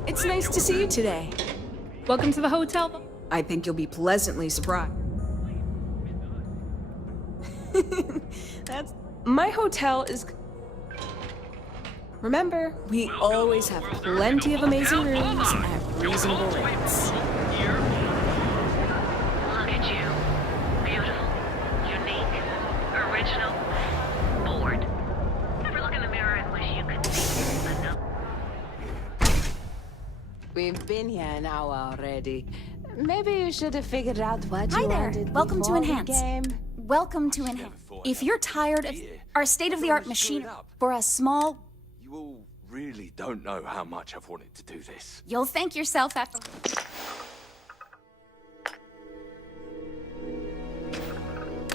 It's nice to see you today. Welcome to the hotel. I think you'll be pleasantly surprised. My hotel is... Remember, we always have plenty of amazing rooms at reasonable rates. Look at you. Beautiful, unique, original, bored. Ever look in the mirror and wish you could be enough? We've been here an hour already. Maybe you should have figured out what Hi you there. wanted Welcome to before we Enhance. came. Welcome to Enhance. If you're tired of our state-of-the-art machine for a small... You all really don't know how much I've wanted to do this. You'll thank yourself after...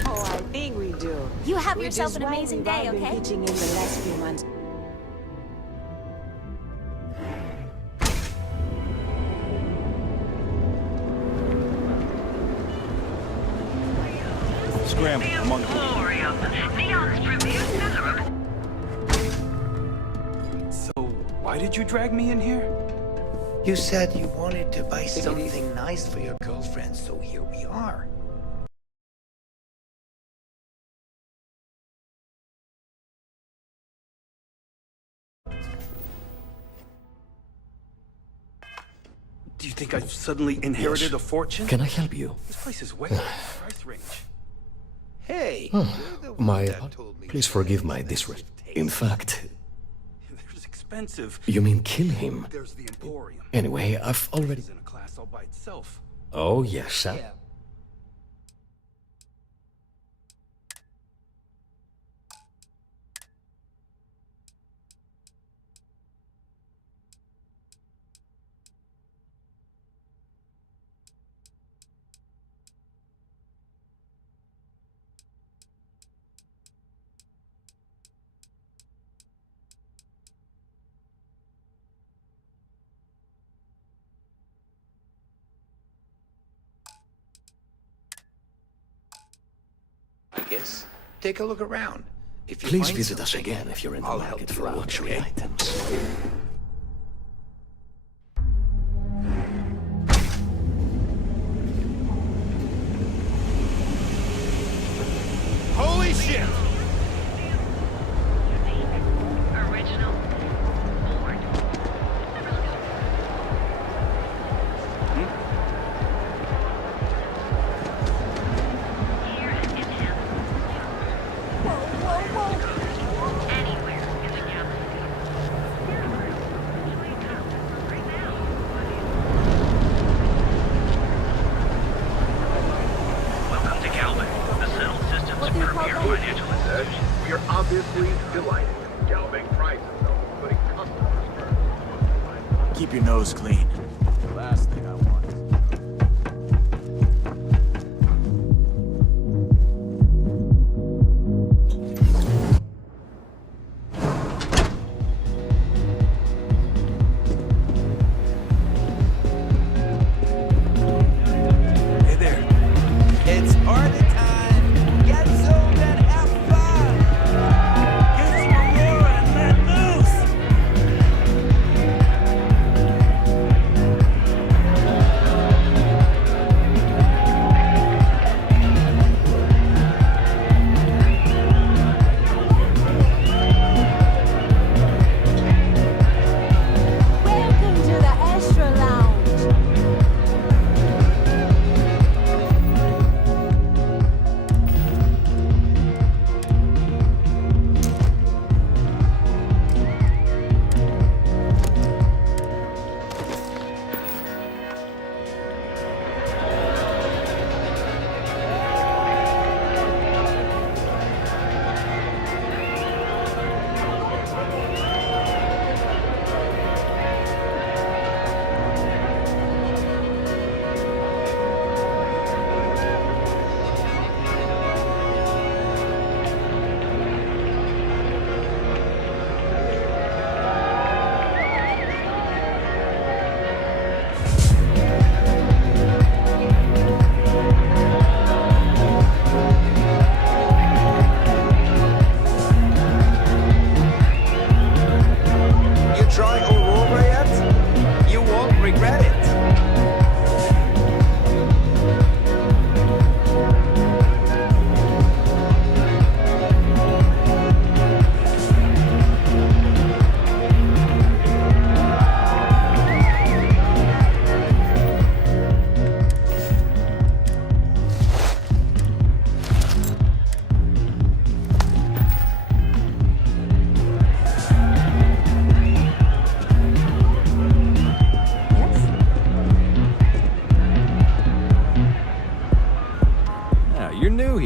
Oh, I think we do. You have Which yourself is an why amazing we've day, all been okay? pitching in the last few months. Scramble, I'm on Glory of the Neon's premier seller. So, why did you drag me in here? You said you wanted to buy something nice for your girlfriend, so here we are. Do you think I've suddenly inherited a fortune? Can I help you? This place is way out of price range. Hey, Please forgive my disrespect. In fact, There's expensive. you mean kill him? There's the Emporium. Anyway, I've already... It's in a class all by itself. Oh, yes, sir. I guess. Take a look around. If you Please find visit us something, again if you're in the I'll market help for you out, luxury okay? items. Holy shit! Original, bored. Here at Enhance. Anywhere in the galaxy. Welcome to Galvin, the settled systems premier financial institution. We are obviously delighted with Galbank prices, though, putting customers first. Keep your nose clean. Last thing I want.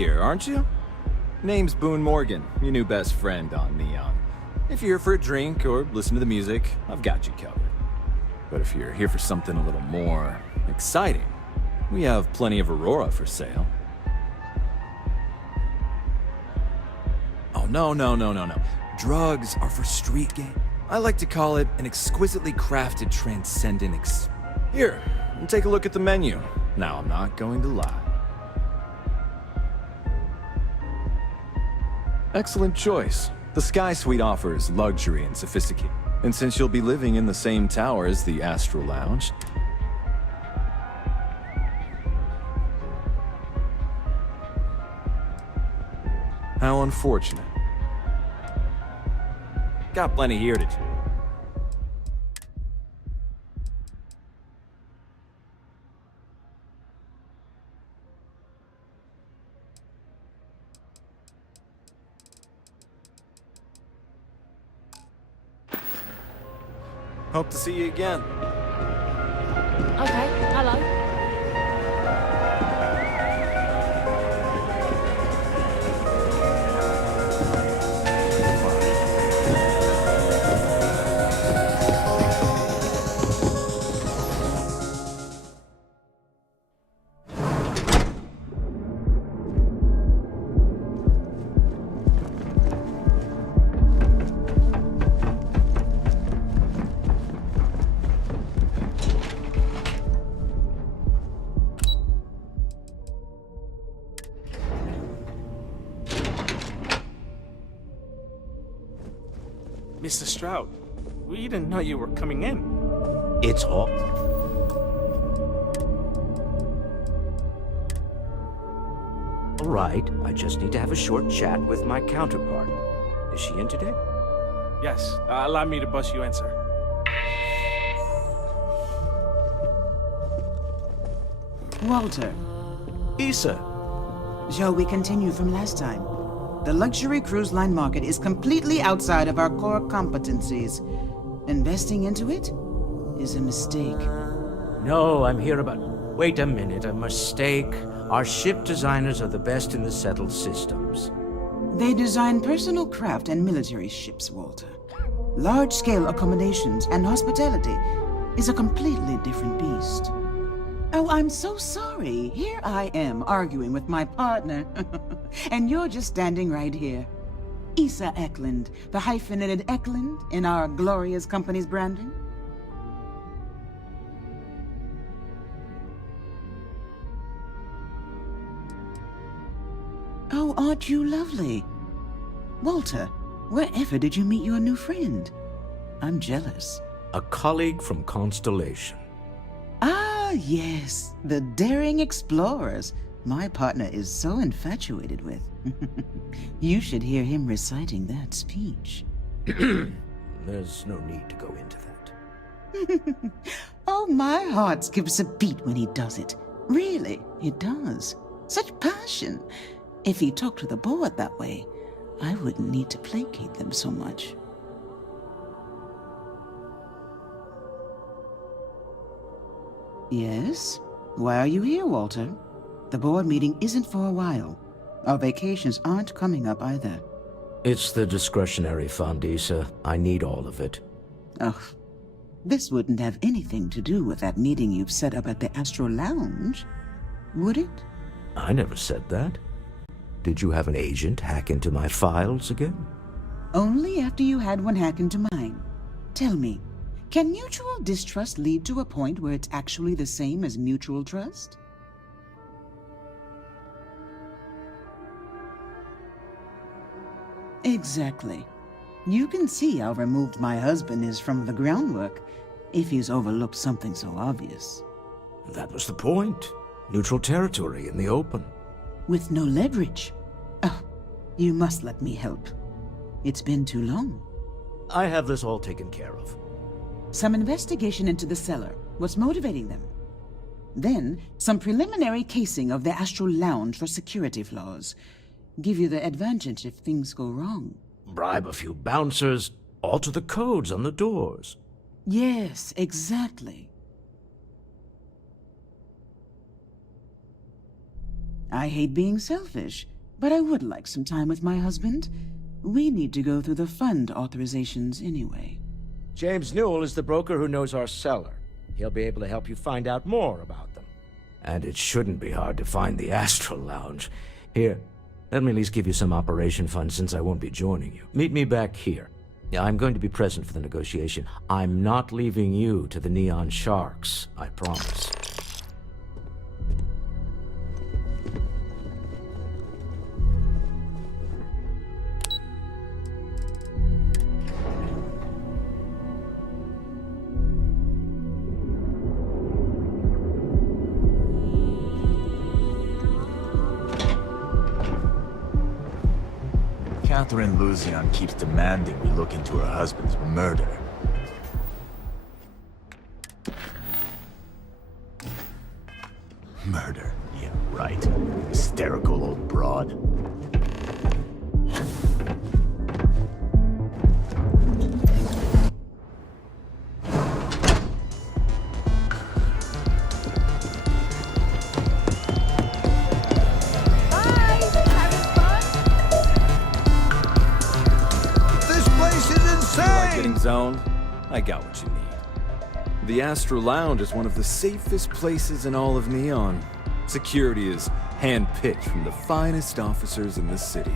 here, aren't you? Name's Boone Morgan, your new best friend on Neon. If you're here for a drink or listen to the music, I've got you covered. But if you're here for something a little more exciting, we have plenty of Aurora for sale. Oh, no. Drugs are for street game. I like to call it an exquisitely crafted transcendent Here, take a look at the menu. Now, I'm not going to lie. Excellent choice. The Sky Suite offers luxury and sophisticated. And since you'll be living in the same tower as the Astral Lounge, how unfortunate. Got plenty here to do. Hope to see you again. Okay, hello. Mr. Stroud, we didn't know you were coming in. It's all... All right, I just need to have a short chat with my counterpart. Is she in today? Yes, allow me to bust you in, sir. Walter. Issa. Shall we continue from last time? The luxury cruise line market is completely outside of our core competencies. Investing into it is a mistake. No, I'm here about... Wait a minute, a mistake. Our ship designers are the best in the settled systems. They design personal craft and military ships, Walter. Large-scale accommodations and hospitality is a completely different beast. Oh, I'm so sorry. Here I am arguing with my partner. And you're just standing right here. Issa Eklund, the hyphenated Eklund in our glorious company's branding. Oh, aren't you lovely? Walter, wherever did you meet your new friend? I'm jealous. A colleague from Constellation. Ah, yes, the daring explorers my partner is so infatuated with. You should hear him reciting that speech. There's no need to go into that. Oh, my heart skips a beat when he does it. Really, it does. Such passion. If he talked to the board that way, I wouldn't need to placate them so much. Yes? Why are you here, Walter? The board meeting isn't for a while. Our vacations aren't coming up either. It's the discretionary fund, Issa. I need all of it. Oh, this wouldn't have anything to do with that meeting you've set up at the Astral Lounge, would it? I never said that. Did you have an agent hack into my files again? Only after you had one hack into mine. Tell me, can mutual distrust lead to a point where it's actually the same as mutual trust? Exactly. You can see how removed my husband is from the groundwork if he's overlooked something so obvious. That was the point. Neutral territory in the open. With no leverage. Oh, you must let me help. It's been too long. I have this all taken care of. Some investigation into the cellar. What's motivating them? Then, some preliminary casing of the Astral Lounge for security flaws. Give you the advantage if things go wrong. Bribe a few bouncers, alter the codes on the doors. Yes, exactly. I hate being selfish, but I would like some time with my husband. We need to go through the fund authorizations anyway. James Newell is the broker who knows our seller. He'll be able to help you find out more about them. And it shouldn't be hard to find the Astral Lounge. Here, let me at least give you some operation funds since I won't be joining you. Meet me back here. I'm going to be present for the negotiation. I'm not leaving you to the Neon Sharks, I promise. Catherine Luzion keeps demanding we look into her husband's murder. Murder? Yeah, right. Hysterical old broad. Zone, I got what you need. The Astral Lounge is one of the safest places in all of Neon. Security is hand-picked from the finest officers in the city.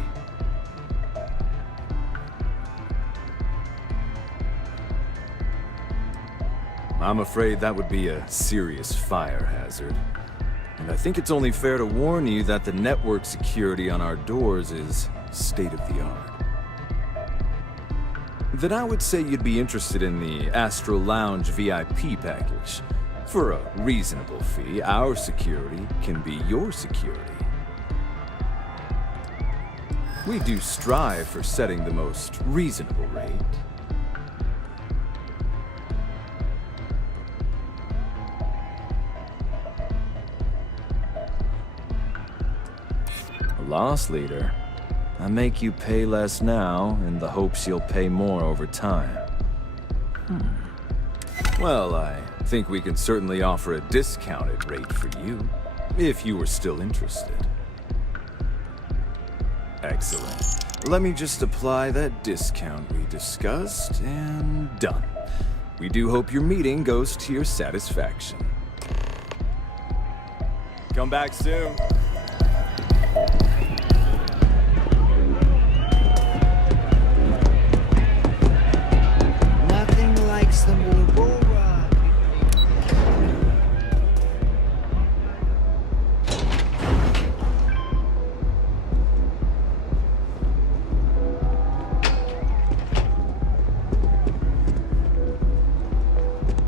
I'm afraid that would be a serious fire hazard. And I think it's only fair to warn you that the network security on our doors is state-of-the-art. Then I would say you'd be interested in the Astral Lounge VIP package. For a reasonable fee, our security can be your security. We do strive for setting the most reasonable rate. A loss leader. I make you pay less now, in the hopes you'll pay more over time. Well, I think we can certainly offer a discounted rate for you, if you were still interested. Excellent. Let me just apply that discount we discussed, and done. We do hope your meeting goes to your satisfaction. Come back soon.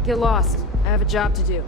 Get lost. I have a job to do.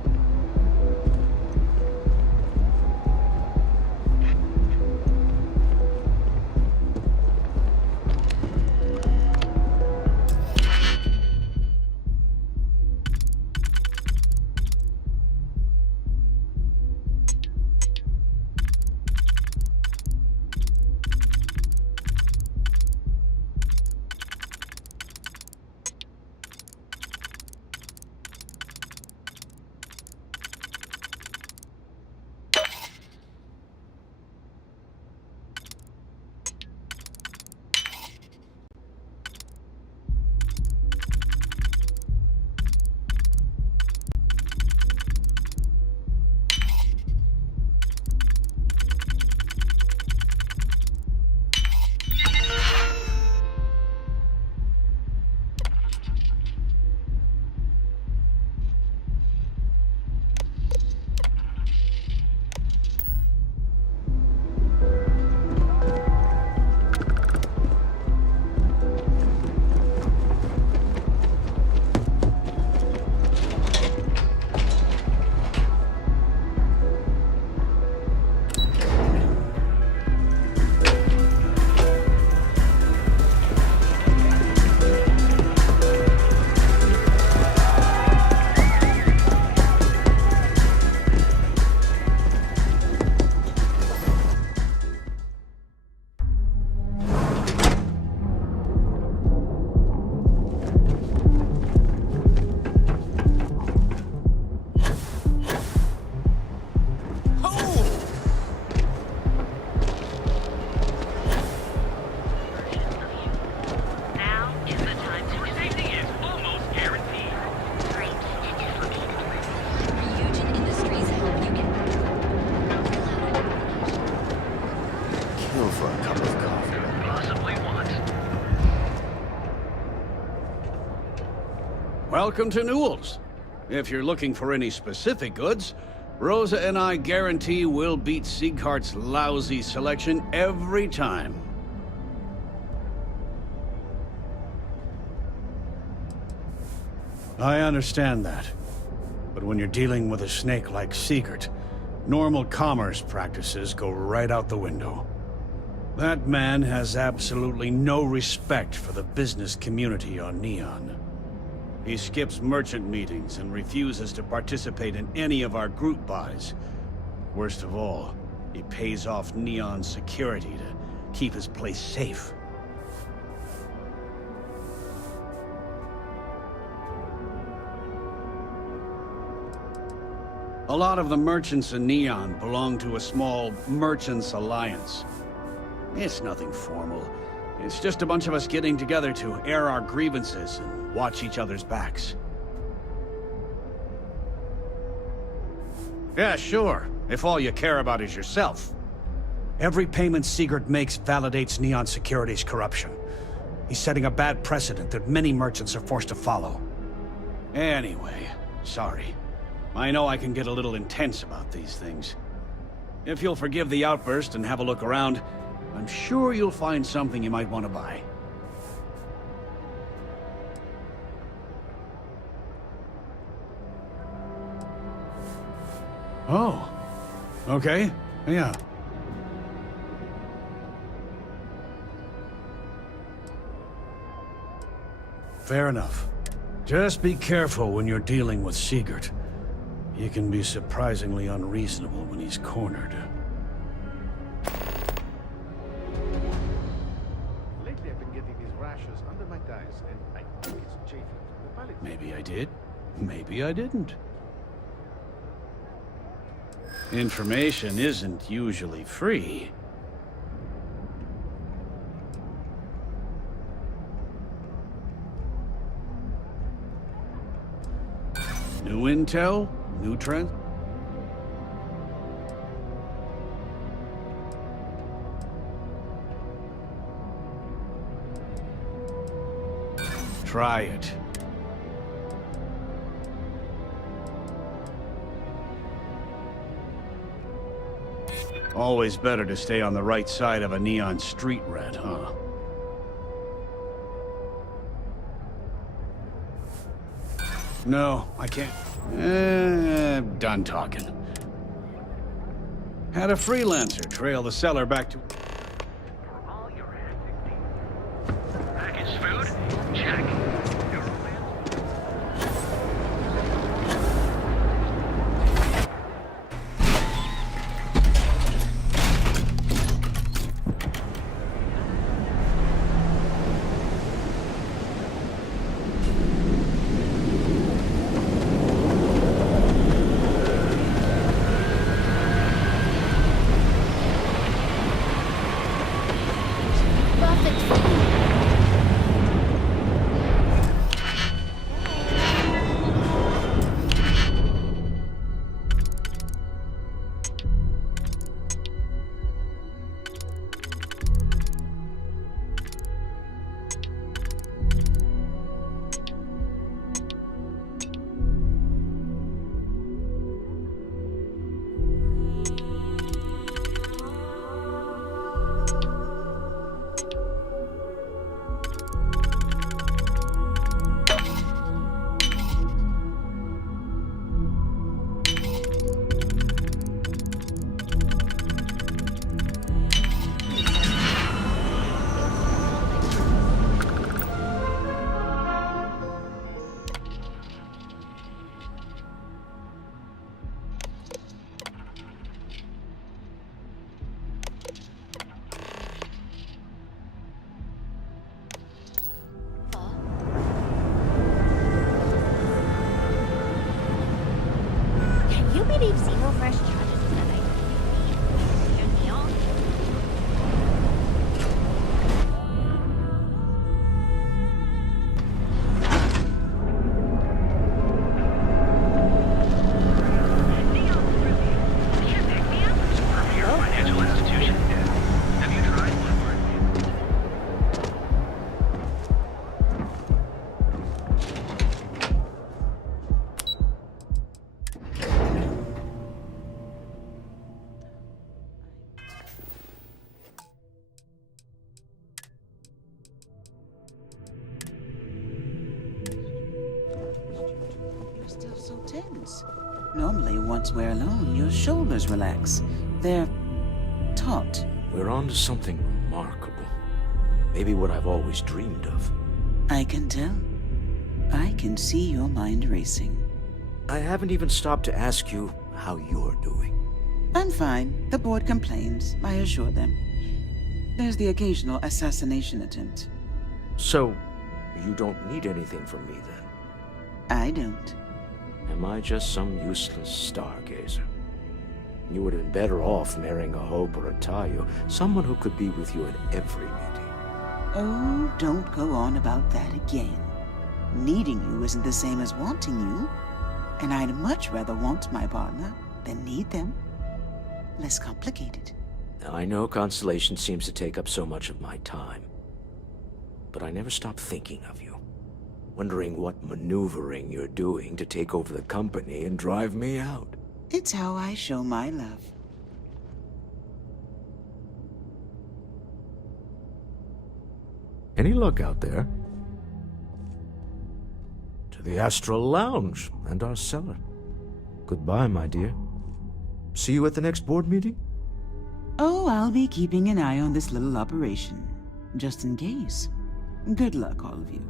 welcome to Newell's. If you're looking for any specific goods, Rosa and I guarantee we'll beat Sieghart's lousy selection every time. I understand that. But when you're dealing with a snake like Siegert, normal commerce practices go right out the window. That man has absolutely no respect for the business community on Neon. He skips merchant meetings and refuses to participate in any of our group buys. Worst of all, he pays off Neon's security to keep his place safe. A lot of the merchants in Neon belong to a small merchants alliance. It's nothing formal. It's just a bunch of us getting together to air our grievances and watch each other's backs. Yeah, sure, if all you care about is yourself. Every payment Siegert makes validates Neon Security's corruption. He's setting a bad precedent that many merchants are forced to follow. Anyway, sorry. I know I can get a little intense about these things. If you'll forgive the outburst and have a look around, I'm sure you'll find something you might want to buy. Oh. Okay. Yeah. Fair enough. Just be careful when you're dealing with Siegert. He can be surprisingly unreasonable when he's cornered. Lately I've been getting these rashes under my thighs, and I think it's chafing. The pilot... Maybe I did. Maybe I didn't. Information isn't usually free. New intel? New trend? Try it. Always better to stay on the right side of a neon street rat, huh? No, I can't. Done talking. Had a freelancer trail the seller back to... Packaged food? Check. are still so tense. Normally, once we're alone, your shoulders relax. They're taut. We're on to something remarkable. Maybe what I've always dreamed of. I can tell. I can see your mind racing. I haven't even stopped to ask you how you're doing. I'm fine. The board complains. I assure them. There's the occasional assassination attempt. So, you don't need anything from me then? I don't. Am I just some useless stargazer? You would have been better off marrying a Hope or a Tayo, someone who could be with you at every meeting. Oh, don't go on about that again. Needing you isn't the same as wanting you. And I'd much rather want my partner than need them. Less complicated. I know Constellation seems to take up so much of my time. But I never stop thinking of you. Wondering what maneuvering you're doing to take over the company and drive me out. It's how I show my love. Any luck out there? To the Astral Lounge and our cellar. Goodbye, my dear. See you at the next board meeting? Oh, I'll be keeping an eye on this little operation. Just in case. Good luck, all of you.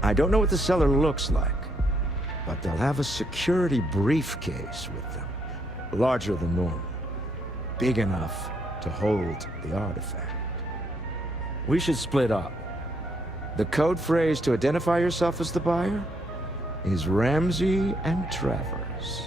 I don't know what the cellar looks like, but they'll have a security briefcase with them. Larger than normal. Big enough to hold the artifact. We should split up. The code phrase to identify yourself as the buyer is Ramsey and Travers.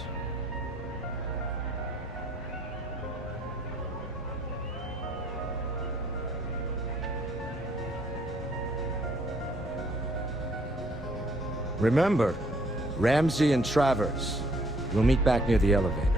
Remember, Ramsey and Travers. We'll meet back near the elevator.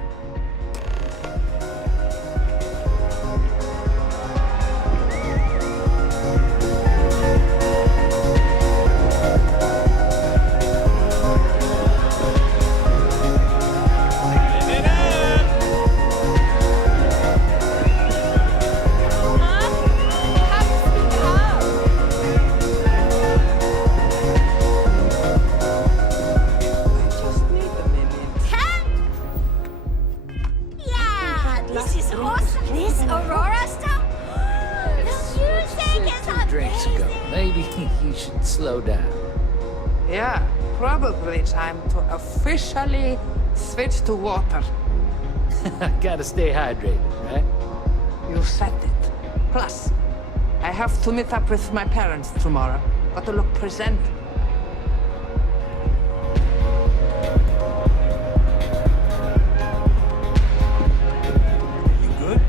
Officially switch to water. Gotta stay hydrated, right? You said it. Plus, I have to meet up with my parents tomorrow. Got to look presentable. You good?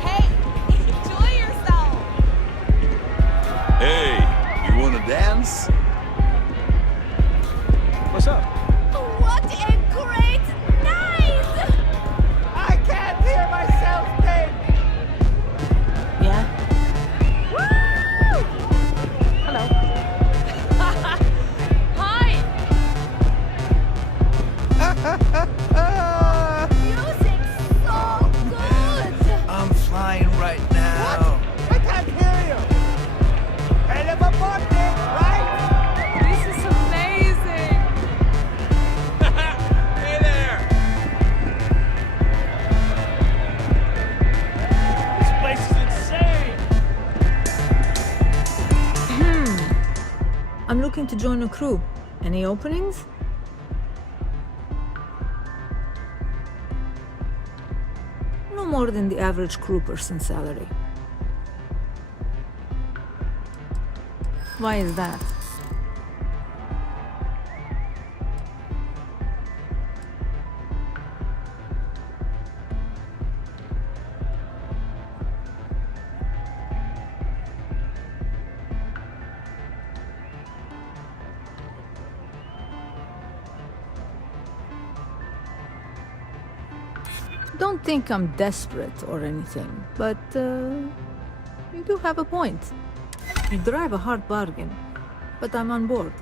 Hey, enjoy yourself. Hey, you wanna dance? What's up? What a great night! I can't hear myself think! Yeah? Woo! Hello. Hi! Music's so good! I'm flying right now. What? I can't hear you! Hell of a party, right? This is amazing! Hey there! This place is insane! I'm looking to join a crew. Any openings? No more than the average crew person salary. Why is that? Don't think I'm desperate or anything, but you do have a point. You drive a hard bargain, but I'm on board.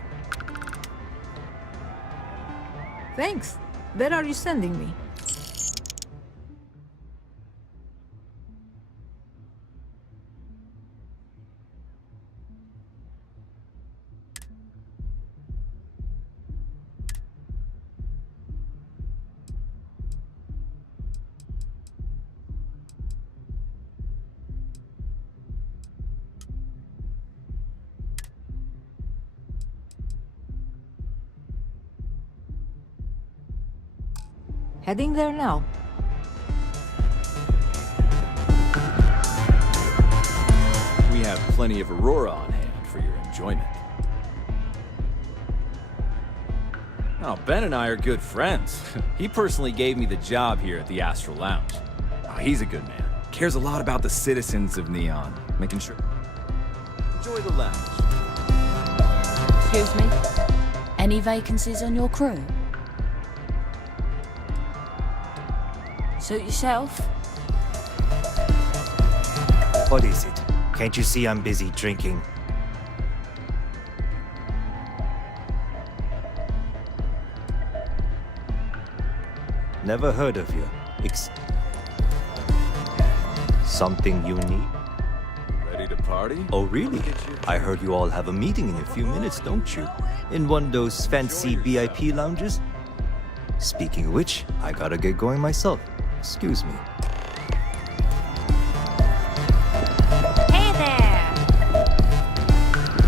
Thanks. Where are you sending me? Heading there now. We have plenty of Aurora on hand for your enjoyment. Oh, Ben and I are good friends. He personally gave me the job here at the Astral Lounge. Oh, he's a good man. Cares a lot about the citizens of Neon, making sure... Enjoy the lounge. Excuse me? Any vacancies on your crew? Suit yourself? What is it? Can't you see I'm busy drinking? Never heard of you. Something you need? Ready to party? Oh, really? I heard you all have a meeting in a few minutes, don't you? In one of those fancy VIP lounges? Speaking of which, I gotta get going myself. Excuse me. Hey there!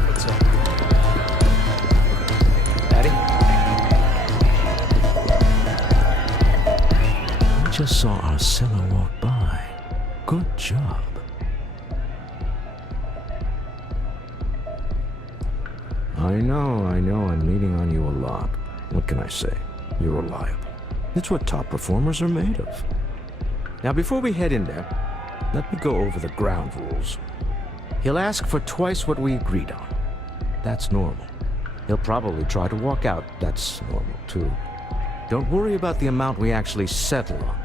What's up? Daddy? We just saw our seller walk by. Good job. I know I'm leaning on you a lot. What can I say? You're reliable. It's what top performers are made of. Now, before we head in there, let me go over the ground rules. He'll ask for twice what we agreed on. That's normal. He'll probably try to walk out. That's normal, too. Don't worry about the amount we actually settle on.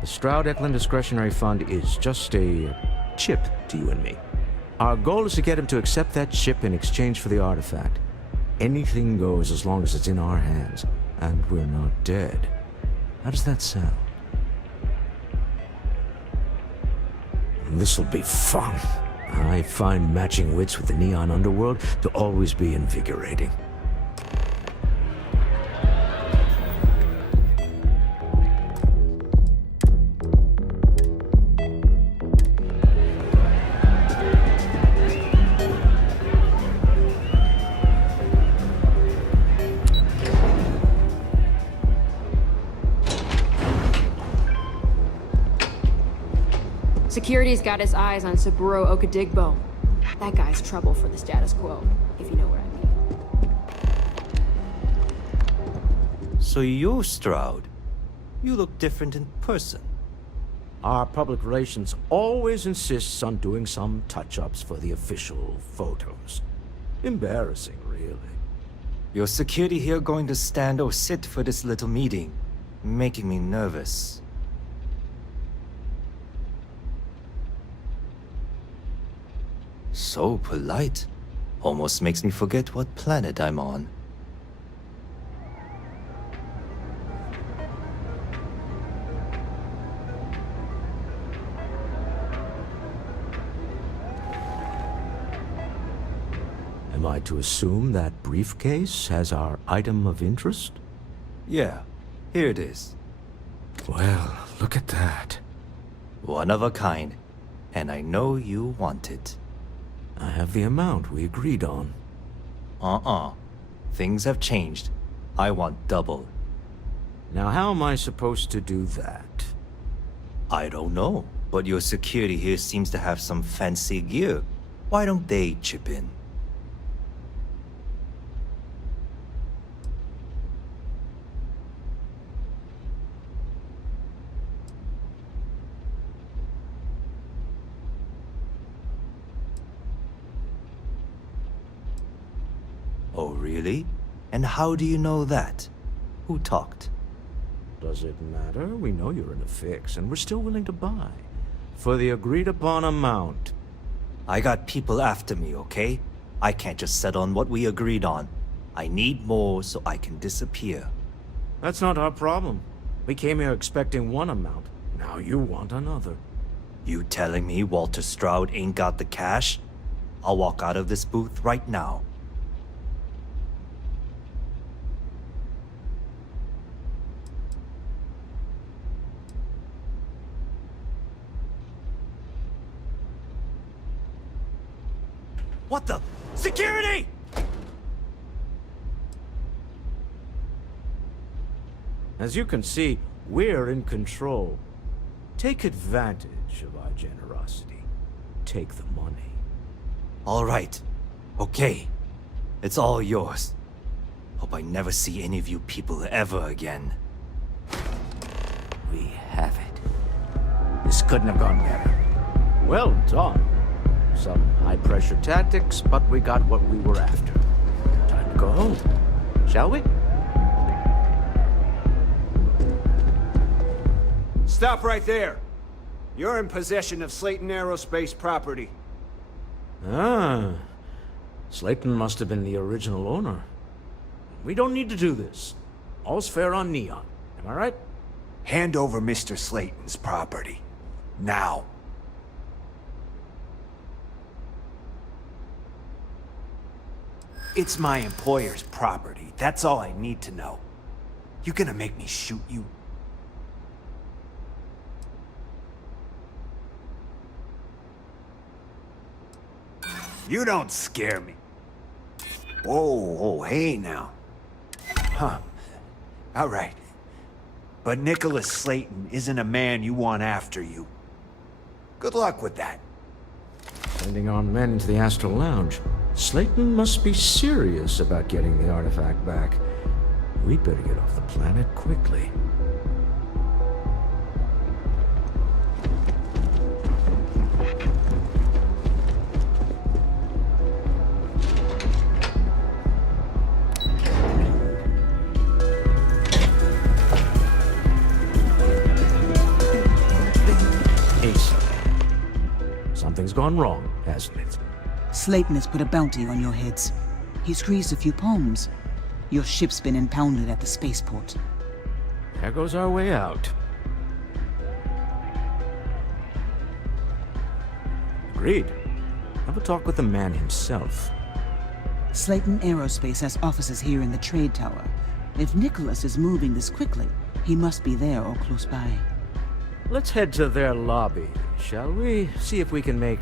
The Stroud-Eklund Discretionary Fund is just a chip to you and me. Our goal is to get him to accept that chip in exchange for the artifact. Anything goes as long as it's in our hands, and we're not dead. How does that sound? This'll be fun. I find matching wits with the Neon Underworld to always be invigorating. Security's got his eyes on Saburo Okadigbo. That guy's trouble for the status quo, if you know what I mean. So you're Stroud. You look different in person. Our public relations always insists on doing some touch-ups for the official photos. Embarrassing, really. Your security here going to stand or sit for this little meeting, making me nervous. So polite. Almost makes me forget what planet I'm on. Am I to assume that briefcase has our item of interest? Yeah, here it is. Well, look at that. One of a kind, and I know you want it. I have the amount we agreed on. Things have changed. I want double. Now how am I supposed to do that? I don't know, but your security here seems to have some fancy gear. Why don't they chip in? Oh, really? And how do you know that? Who talked? Does it matter? We know you're in a fix, and we're still willing to buy. For the agreed-upon amount. I got people after me, okay? I can't just settle on what we agreed on. I need more so I can disappear. That's not our problem. We came here expecting one amount. Now you want another. You telling me Walter Stroud ain't got the cash? I'll walk out of this booth right now. What the? Security! As you can see, we're in control. Take advantage of our generosity. Take the money. All right. Okay. It's all yours. Hope I never see any of you people ever again. We have it. This couldn't have gone better. Well done. Some high-pressure tactics, but we got what we were after. Time to go home. Shall we? Stop right there. You're in possession of Slayton Aerospace property. Ah. Slayton must have been the original owner. We don't need to do this. All's fair on Neon. Am I right? Hand over Mr. Slayton's property. Now. It's my employer's property. That's all I need to know. You gonna make me shoot you? You don't scare me. Oh, hey now. Huh. All right. But Nicholas Slayton isn't a man you want after you. Good luck with that. Sending our men into the Astral Lounge. Slayton must be serious about getting the artifact back. We'd better get off the planet quickly. Something's gone wrong, hasn't it? Slayton has put a bounty on your heads. He's greased a few palms. Your ship's been impounded at the spaceport. There goes our way out. Agreed. Have a talk with the man himself. Slayton Aerospace has offices here in the trade tower. If Nicholas is moving this quickly, he must be there or close by. Let's head to their lobby, shall we? See if we can make...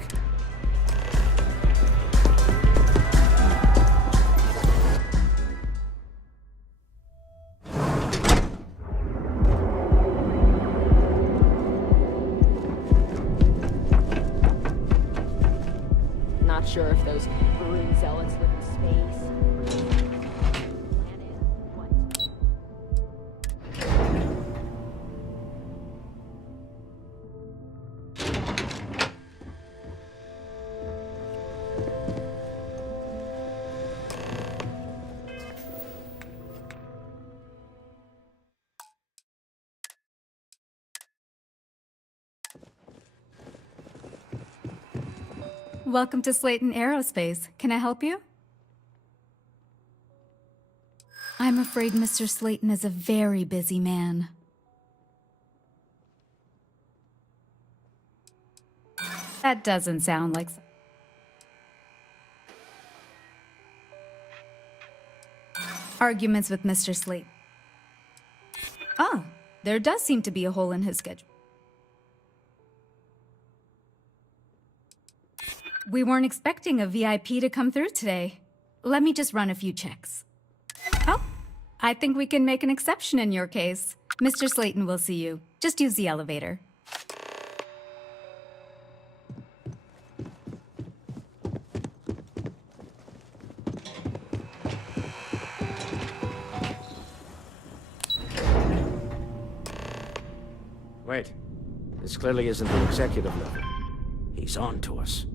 Not sure if those Maroon zealots live in space. Welcome to Slayton Aerospace. Can I help you? I'm afraid Mr. Slayton is a very busy man. That doesn't sound like... Arguments with Mr. Slayton. Ah, there does seem to be a hole in his schedule. We weren't expecting a VIP to come through today. Let me just run a few checks. Oh, I think we can make an exception in your case. Mr. Slayton will see you. Just use the elevator. Wait. This clearly isn't the executive level. He's on to us.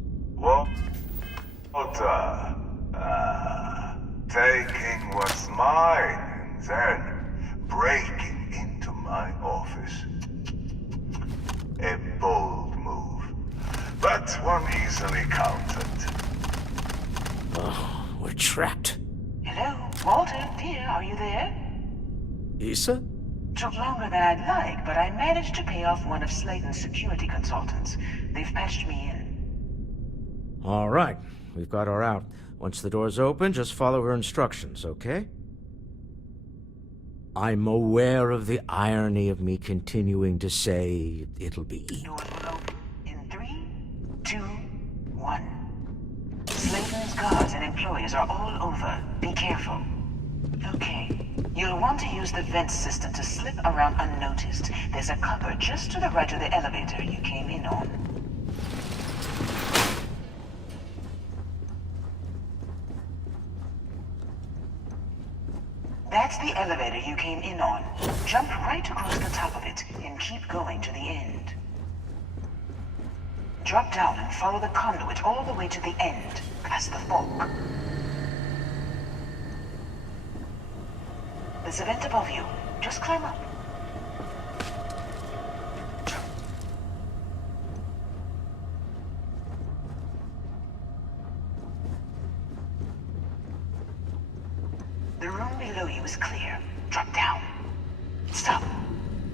Walter, taking what's mine and then breaking into my my office. A bold move, but one easily countered. Oh, we're trapped. Hello, Walter, dear, are you there? Issa? Took longer than I'd like, but I managed to pay off one of Slayton's security consultants. They've patched me in. All right, we've got her out. Once the door's open, just follow her instructions, okay? I'm aware of the irony of me continuing to say it'll be easy. Doors will open in 3, 2, 1. Slayton's guards and employees are all over. Be careful. Okay. You'll want to use the vent system to slip around unnoticed. There's a cupboard just to the right of the elevator you came in on. That's the elevator you came in on. Jump right across the top of it and keep going to the end. Drop down and follow the conduit all the way to the end, past the fork. There's a vent above you. Just climb up. The room below you is clear. Drop down. Stop.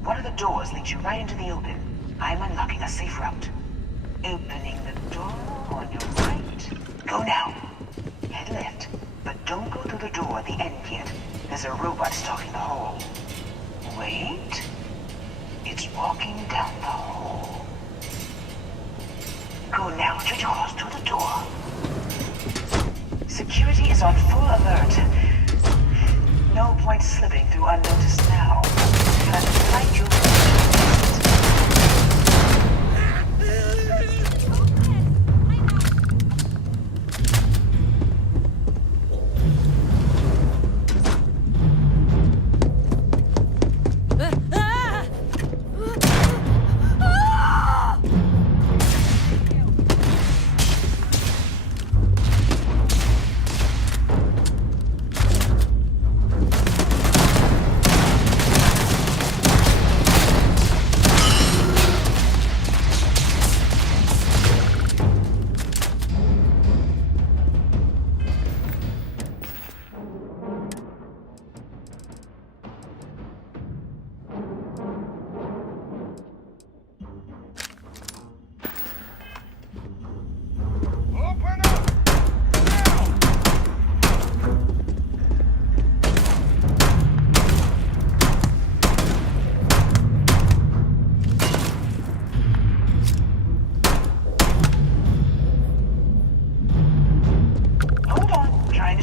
One of the doors leads you right into the open. I'm unlocking a safe route. Opening the door on your right. Go now. Head left, but don't go through the door at the end yet. There's a robot stalking the hall. Wait. It's walking down the hall. Go now, straight across to the door. Security is on full alert. No point slipping through unnoticed now. But fight your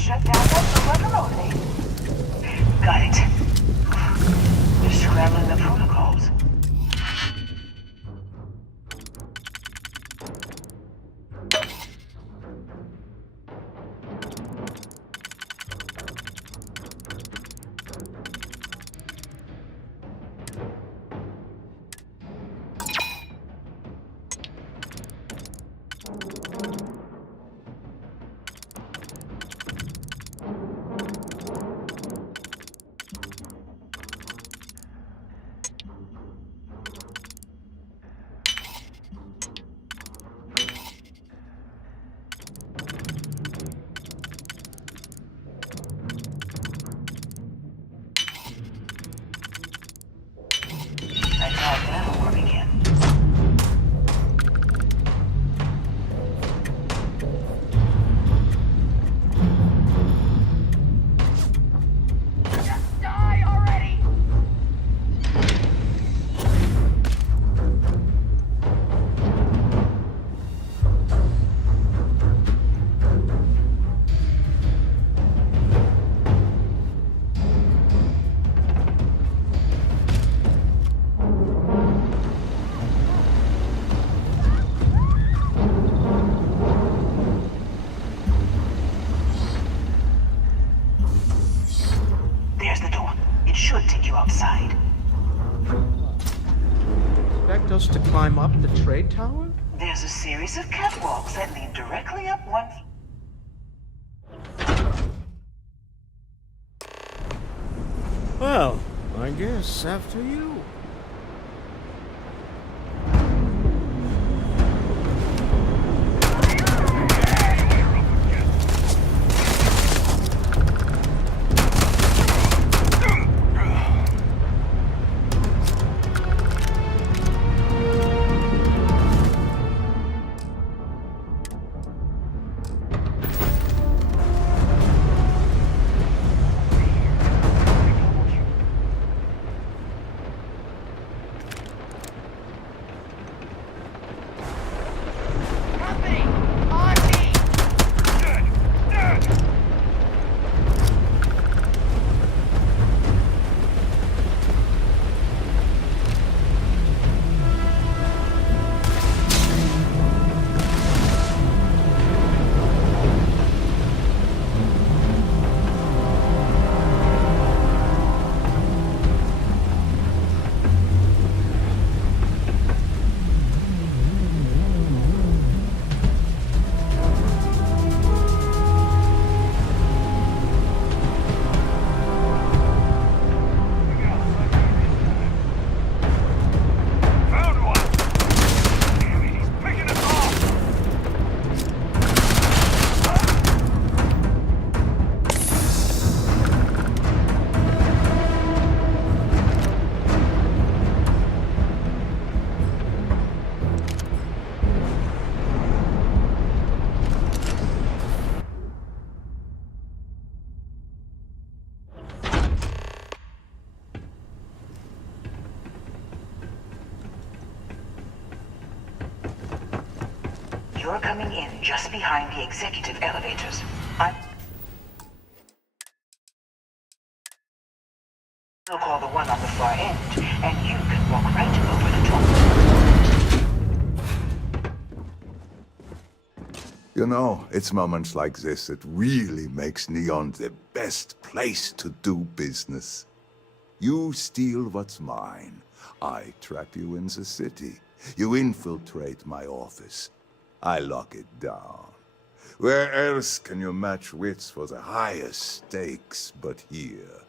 shut down that door remotely. Got it. You're scrambling the protocols. Expect us to climb up the trade tower? There's a series of catwalks that lead directly up one... Well, I guess after you. You're coming in just behind the executive elevators. I'll call the one on the far end, and you can walk right over the top. You know, it's moments like this that really makes Neon the best place to do business. You steal what's mine. I trap you in the city. You infiltrate my office. I lock it down. Where else can you match wits for the highest stakes but here?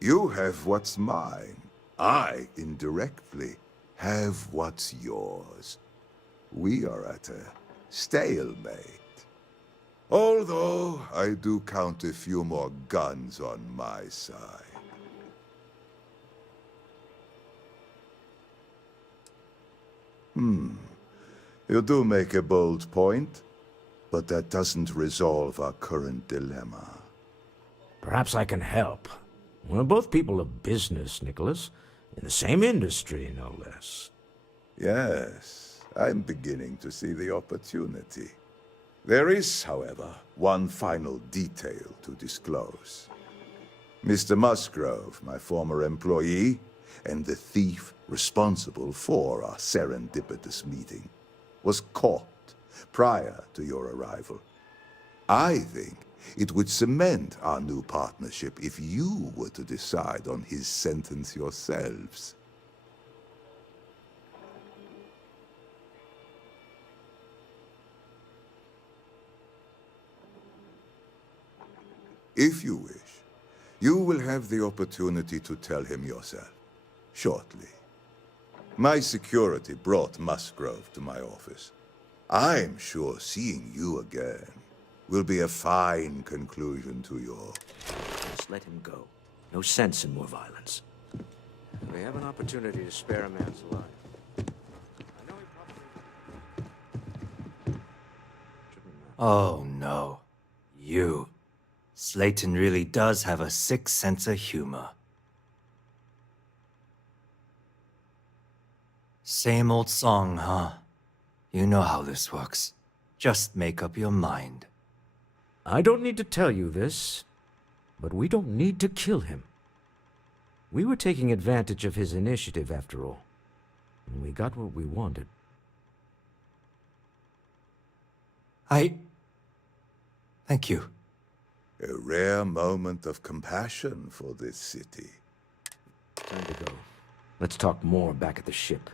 You have what's mine. I, indirectly, have what's yours. We are at a stalemate. Although I do count a few more guns on my side. You do make a bold point, but that doesn't resolve our current dilemma. Perhaps I can help. We're both people of business, Nicholas. In the same industry, no less. Yes, I'm beginning to see the opportunity. There is, however, one final detail to disclose. Mr. Musgrove, my former employee, and the thief responsible for our serendipitous meeting, was caught prior to your arrival. I think it would cement our new partnership if you were to decide on his sentence yourselves. If you wish, you will have the opportunity to tell him yourself, shortly. My security brought Musgrove to my office. I'm sure seeing you again will be a fine conclusion to your... Just let him go. No sense in more violence. We have an opportunity to spare a man's life. Oh no. You. Slayton really does have a sick sense of humor. Same old song, huh? You know how this works. Just make up your mind. I don't need to tell you this, but we don't need to kill him. We were taking advantage of his initiative, after all. And we got what we wanted. Thank you. A rare moment of compassion for this city. Time to go. Let's talk more back at the ship.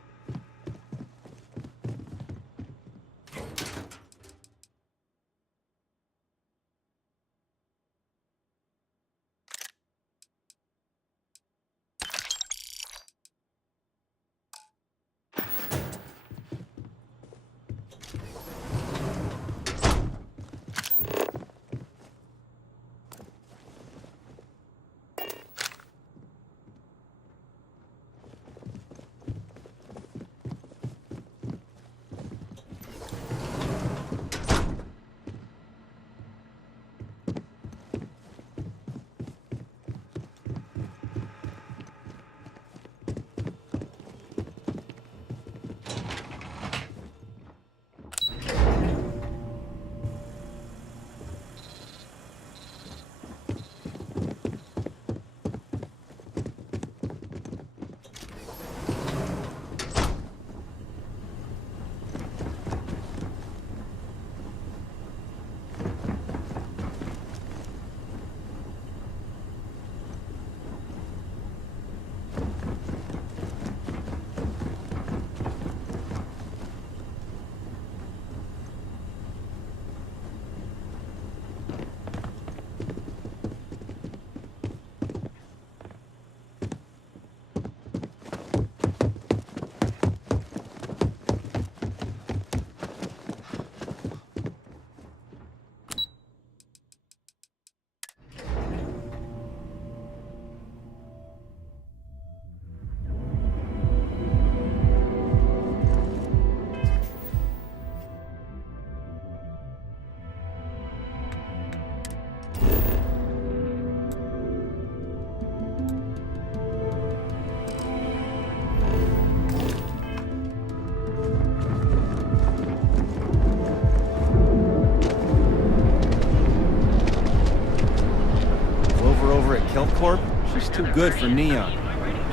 Corp, she's too good for Neon.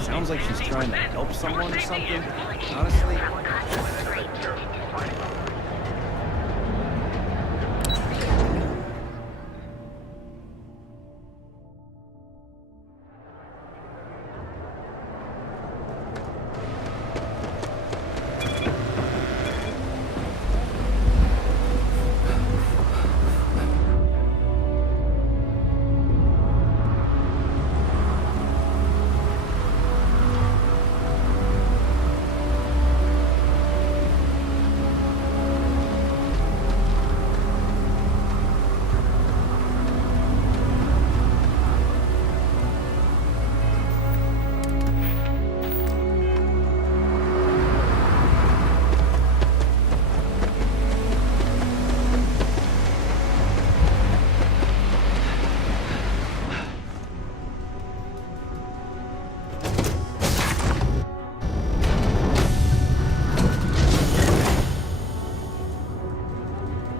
Sounds like she's trying to help someone or something. Honestly...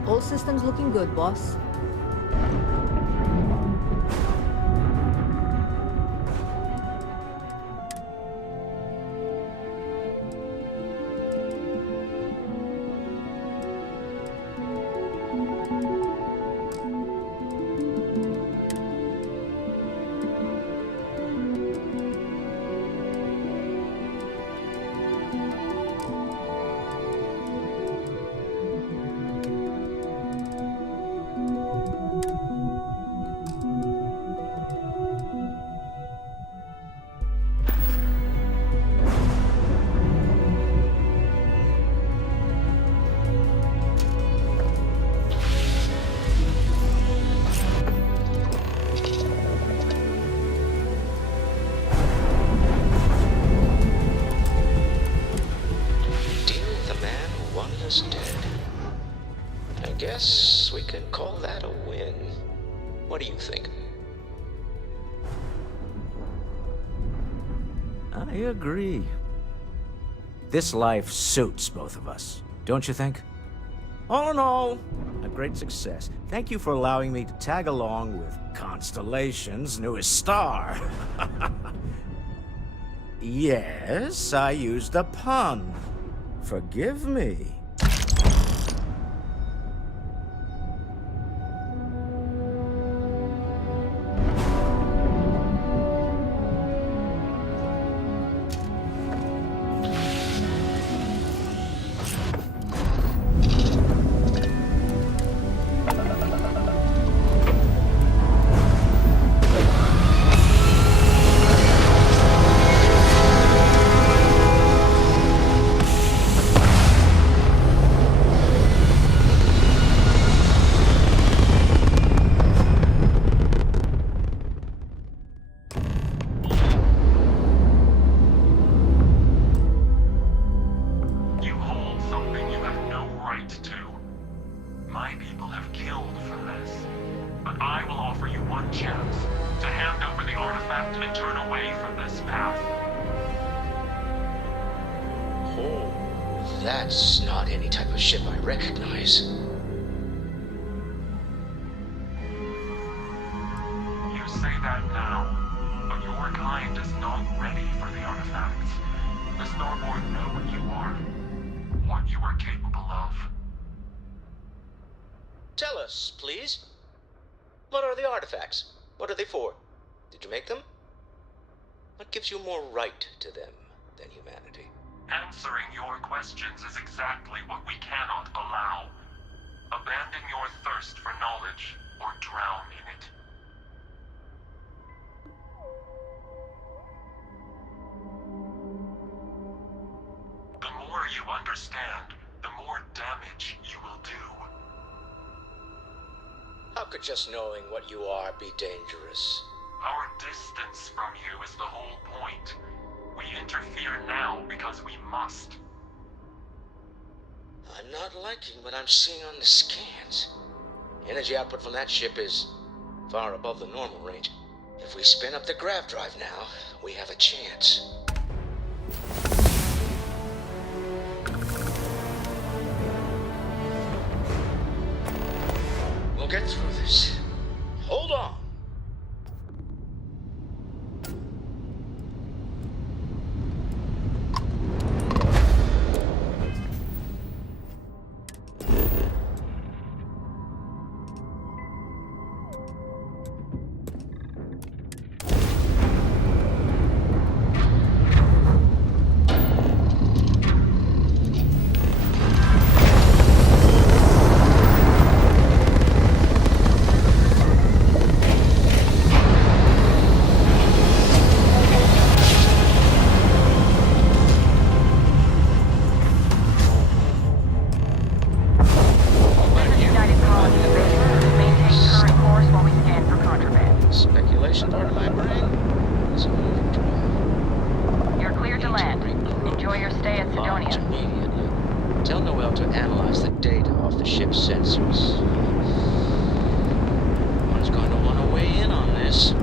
All systems looking good, boss. Guess we can call that a win. What do you think? I agree. This life suits both of us, don't you think? All in all, a great success. Thank you for allowing me to tag along with Constellation's newest star. Yes, I used a pun. Forgive me. That's not any type of ship I recognize. You say that now, but your kind is not ready for the artifacts. The Starborn know what you are, what you are capable of. Tell us, please. What are the artifacts? What are they for? Did you make them? What gives you more right to them than humanity? Answering your questions is exactly what we cannot allow. Abandon your thirst for knowledge, or drown in it. The more you understand, the more damage you will do. How could just knowing what you are be dangerous? Our distance from you is the whole point. We interfere now because we must. I'm not liking what I'm seeing on the scans. Energy output from that ship is far above the normal range. If we spin up the grav drive now, we have a chance. We'll get through this. Hold on. your stay at Launch Sidonia. immediately. Tell Noel to analyze the data off the ship's sensors. One's going to want to weigh in on this.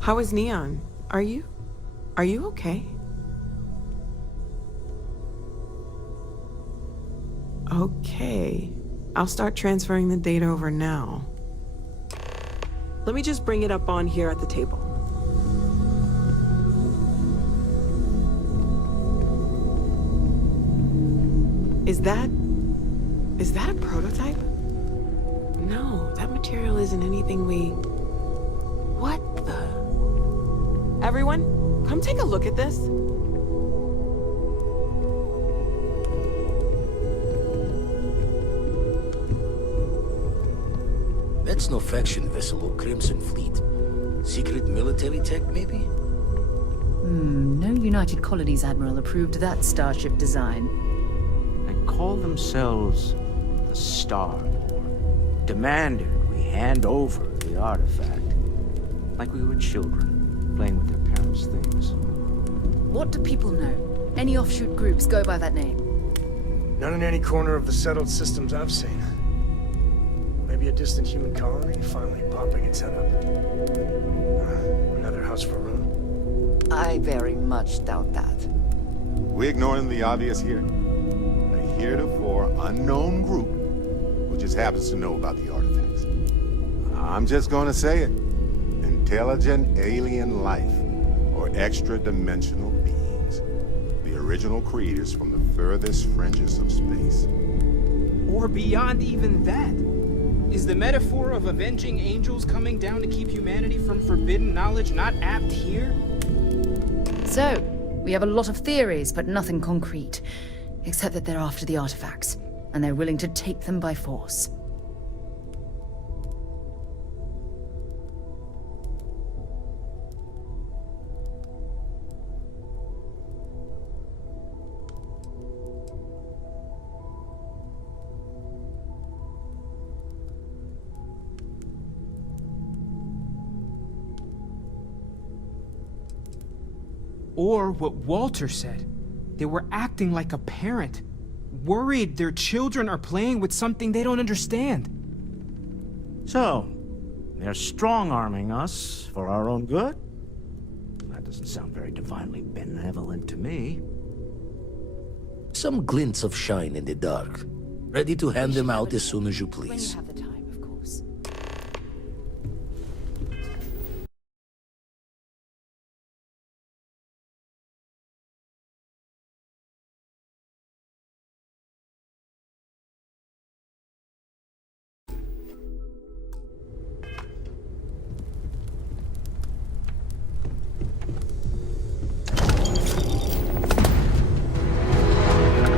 How is Neon? Are you okay? Okay. I'll start transferring the data over now. Let me just bring it up on here at the table. Is that a prototype? No, that material isn't anything we... What the... Everyone, come take a look at this. That's no faction vessel or Crimson Fleet. Secret military tech, maybe? No United Colonies Admiral approved that starship design. They call themselves the Starboard. Demanded we hand over the artifact. Like we were children, playing with their parents' things. What do people know? Any offshoot groups go by that name? None in any corner of the settled systems I've seen. Maybe a distant human colony finally popping its head up. Another house for Rune. I very much doubt that. We ignoring the obvious here? A heretofore unknown group who just happens to know about the artifacts. I'm just gonna say it. Intelligent alien life, or extra-dimensional beings. The original creators from the furthest fringes of space. Or beyond even that. Is the metaphor of avenging angels coming down to keep humanity from forbidden knowledge not apt here? So, we have a lot of theories, but nothing concrete. Except that they're after the artifacts, and they're willing to take them by force. Or what Walter said. They were acting like a parent, worried their children are playing with something they don't understand. So, they're strong-arming us for our own good? That doesn't sound very divinely benevolent to me. Some glints of shine in the dark. Ready to hand them out as soon as you please. When you have the time, of course.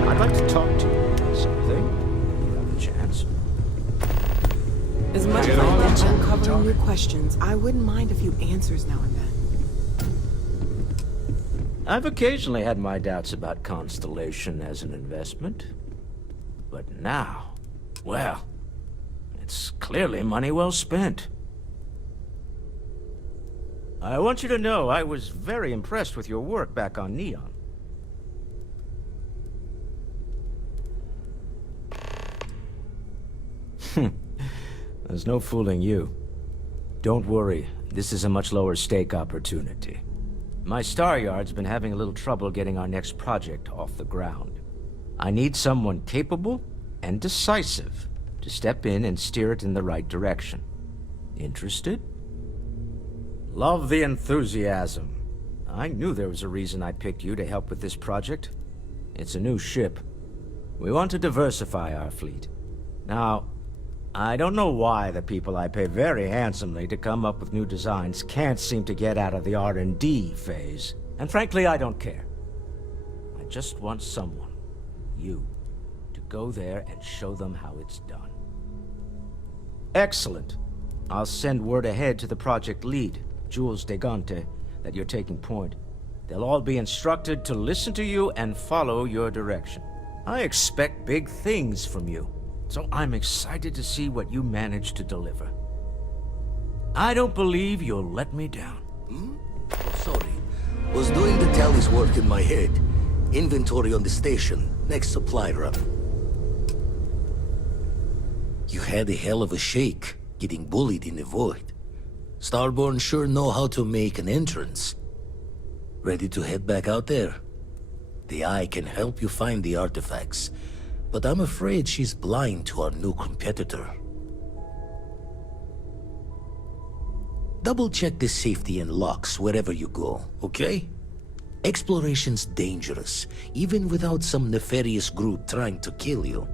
I'd like to talk to you about something. You have a chance. As much as I love uncovering new questions, I wouldn't mind a few answers now and then. I've occasionally had my doubts about Constellation as an investment. But now, well, it's clearly money well spent. I want you to know I was very impressed with your work back on Neon. There's no fooling you. Don't worry, this is a much lower stake opportunity. My Star Yard's been having a little trouble getting our next project off the ground. I need someone capable and decisive to step in and steer it in the right direction. Interested? Love the enthusiasm. I knew there was a reason I picked you to help with this project. It's a new ship. We want to diversify our fleet. Now, I don't know why the people I pay very handsomely to come up with new designs can't seem to get out of the R&D phase. And frankly, I don't care. I just want someone, you, to go there and show them how it's done. Excellent. I'll send word ahead to the project lead, Jules Degante, that you're taking point. They'll all be instructed to listen to you and follow your direction. I expect big things from you, so I'm excited to see what you manage to deliver. I don't believe you'll let me down. Sorry. Was doing the tally's work in my head. Inventory on the station, next supply run. You had a hell of a shake, getting bullied in the void. Starborn sure know how to make an entrance. Ready to head back out there? The Eye can help you find the artifacts, but I'm afraid she's blind to our new competitor. Double-check the safety and locks wherever you go, okay? Exploration's dangerous, even without some nefarious group trying to kill you.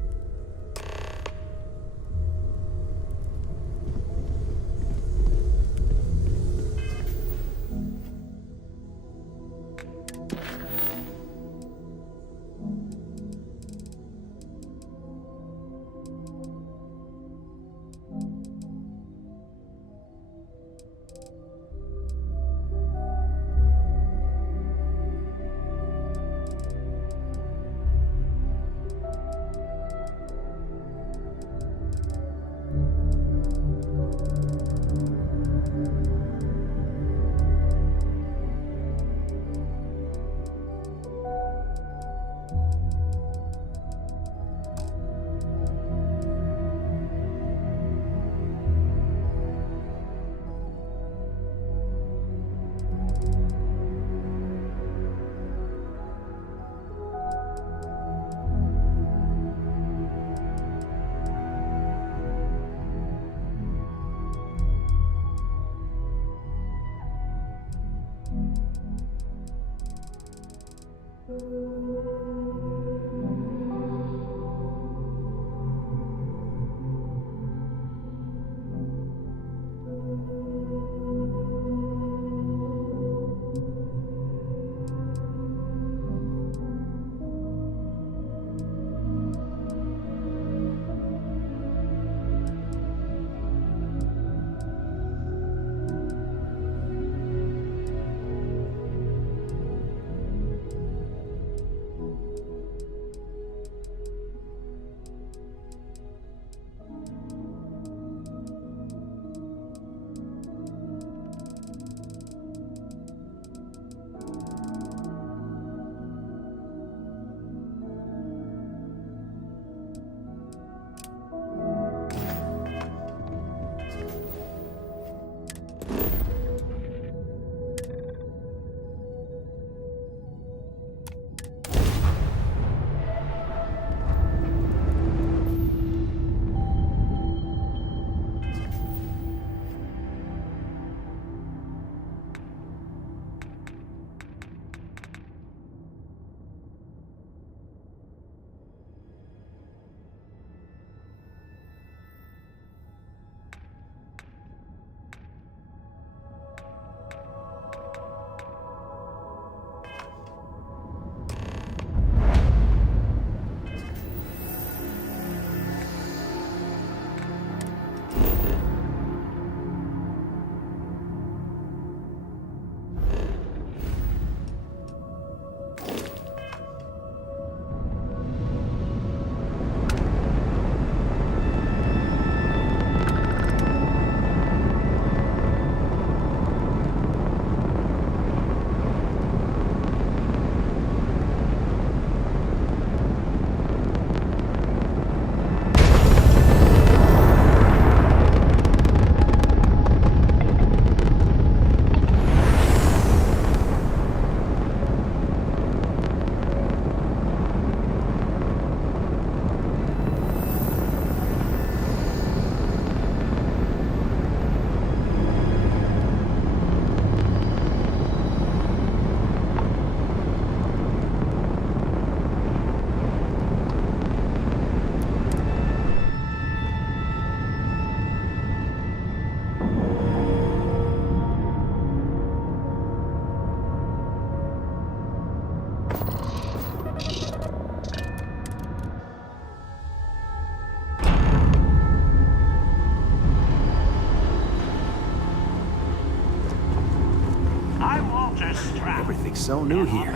Everything's so new here.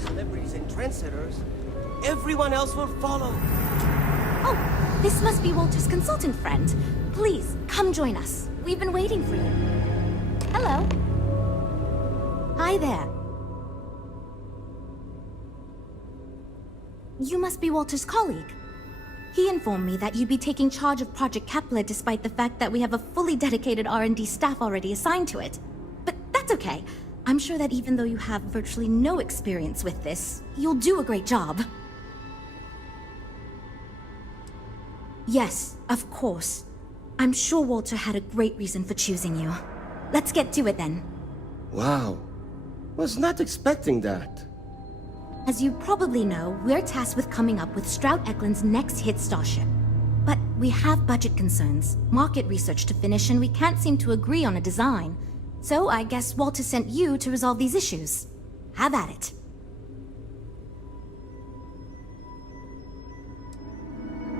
Celebrities and trendsetters. Everyone else will follow. Oh, this must be Walter's consultant friend. Please, come join us. We've been waiting for you. Hello. Hi there. You must be Walter's colleague. He informed me that you'd be taking charge of Project Kepler despite the fact that we have a fully dedicated R&D staff already assigned to it. But that's okay. I'm sure that even though you have virtually no experience with this, you'll do a great job. Yes, of course. I'm sure Walter had a great reason for choosing you. Let's get to it then. Wow. Was not expecting that. As you probably know, we're tasked with coming up with Stroud Eklund's next hit starship. But we have budget concerns, market research to finish, and we can't seem to agree on a design. So I guess Walter sent you to resolve these issues. Have at it.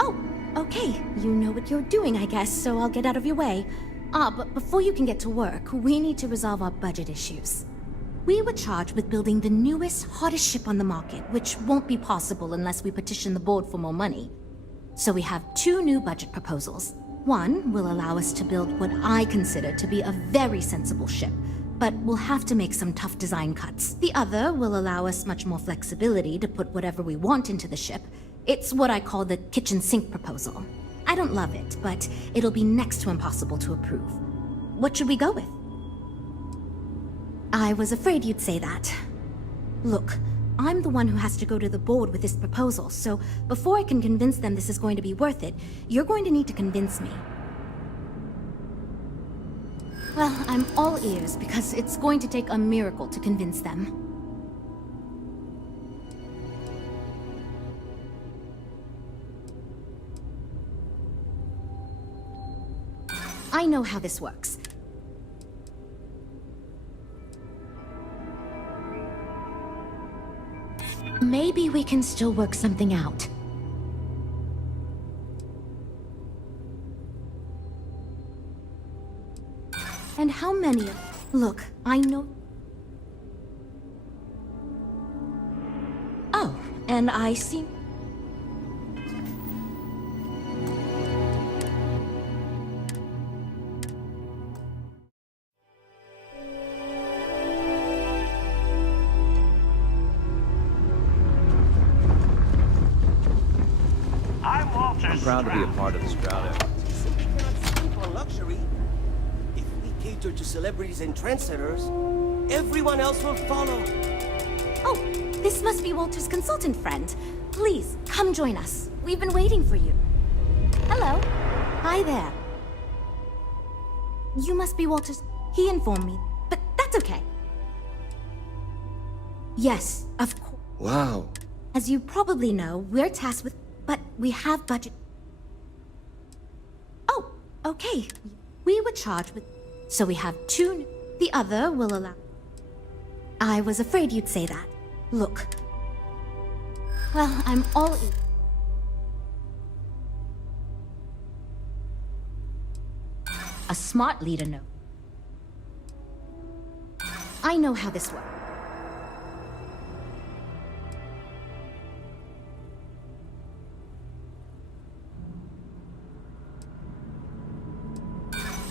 Oh, okay. You know what you're doing, I guess, so I'll get out of your way. But before you can get to work, we need to resolve our budget issues. We were charged with building the newest, hottest ship on the market, which won't be possible unless we petition the board for more money. So we have two new budget proposals. One will allow us to build what I consider to be a very sensible ship, but we'll have to make some tough design cuts. The other will allow us much more flexibility to put whatever we want into the ship. It's what I call the kitchen sink proposal. I don't love it, but it'll be next to impossible to approve. What should we go with? I was afraid you'd say that. Look, I'm the one who has to go to the board with this proposal, so before I can convince them this is going to be worth it, you're going to need to convince me. Well, I'm all ears because it's going to take a miracle to convince them. I know how this works. Maybe we can still work something out. And how many of... Look, I know... Oh, and I see... I'm proud to be a part of this crowd. For luxury. If we cater to celebrities and trendsetters, everyone else will follow. Oh, this must be Walter's consultant friend. Please, come join us. We've been waiting for you. Hello. Hi there. You must be Walter's... He informed me, but that's okay. Yes, of course. Wow. As you probably know, we're tasked with... But we have budget... Oh, okay. We were charged with... So we have two... The other will allow... I was afraid you'd say that. Look. Well, I'm all... A smart leader knows. I know how this works.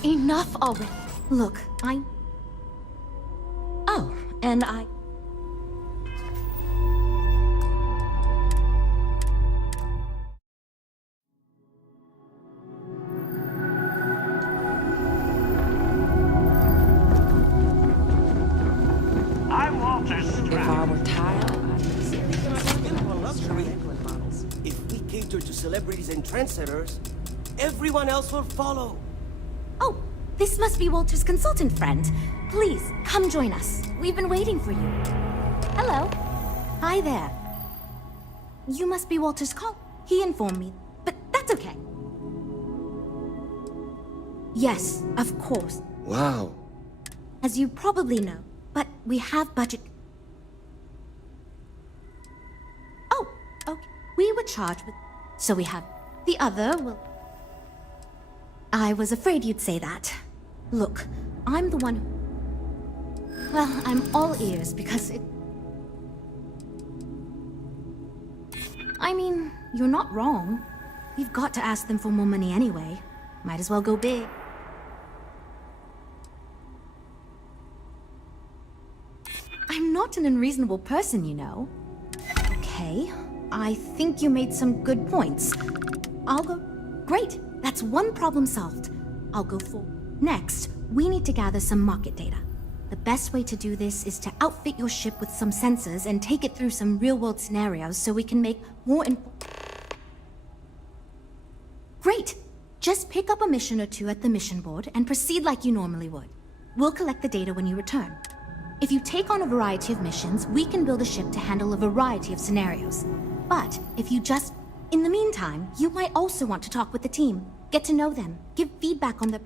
Enough already. Look, I'm... Oh, and I... I'm Walter Stroud. If I were tired, I'd be sitting for luxury. If we cater to celebrities and trendsetters, everyone else will follow. Oh, this must be Walter's consultant friend. Please, come join us. We've been waiting for you. Hello. Hi there. You must be Walter's call. He informed me, but that's okay. Yes, of course. Wow. As you probably know, but we have budget... Oh, okay. We were charged with... So we have... The other will... I was afraid you'd say that. Look, I'm the one. Well, I'm all ears because it. I mean, you're not wrong. We've got to ask them for more money anyway. Might as well go big. I'm not an unreasonable person, you know. Okay, I think you made some good points. I'll go... Great, that's one problem solved. I'll go for... Next, we need to gather some market data. The best way to do this is to outfit your ship with some sensors and take it through some real-world scenarios so we can make more Great! Just pick up a mission or two at the mission board and proceed like you normally would. We'll collect the data when you return. If you take on a variety of missions, we can build a ship to handle a variety of scenarios. But if you just... In the meantime, you might also want to talk with the team. Get to know them. Give feedback on the...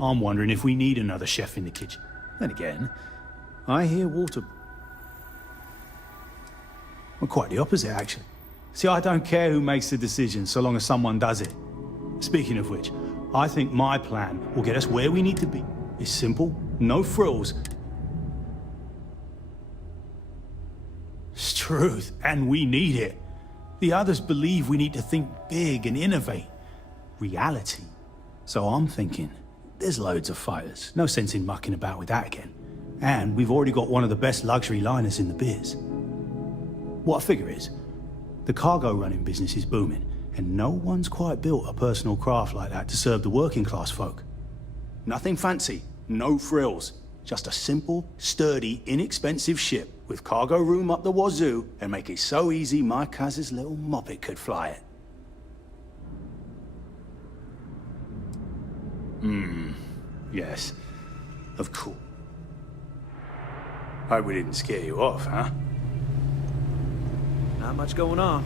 I'm wondering if we need another chef in the kitchen. Then again, I hear water... Well, quite the opposite, actually. See, I don't care who makes the decision, so long as someone does it. Speaking of which, I think my plan will get us where we need to be. It's simple, no frills. It's truth, and we need it. The others believe we need to think big and innovate. Reality. So I'm thinking... There's loads of fighters. No sense in mucking about with that again. And we've already got one of the best luxury liners in the biz. What I figure is, the cargo running business is booming, and no one's quite built a personal craft like that to serve the working class folk. Nothing fancy, no frills. Just a simple, sturdy, inexpensive ship with cargo room up the wazoo and make it so easy my cousin's little moppet could fly it. Yes, of course. Hope we didn't scare you off, huh? Not much going on.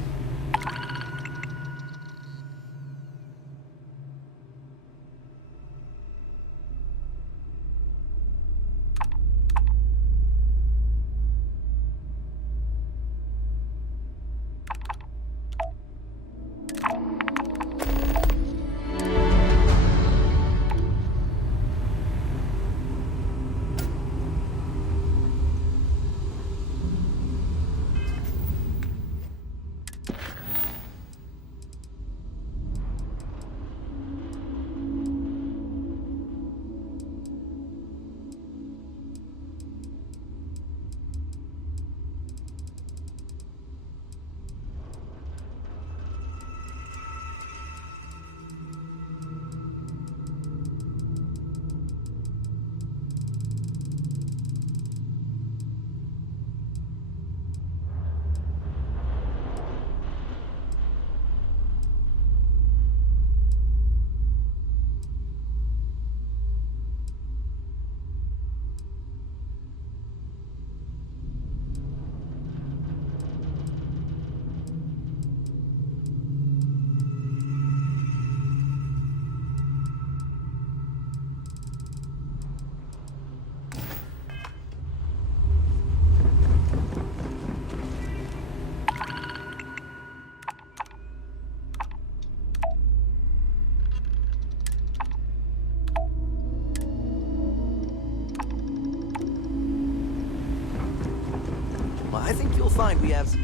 I think you'll find we have...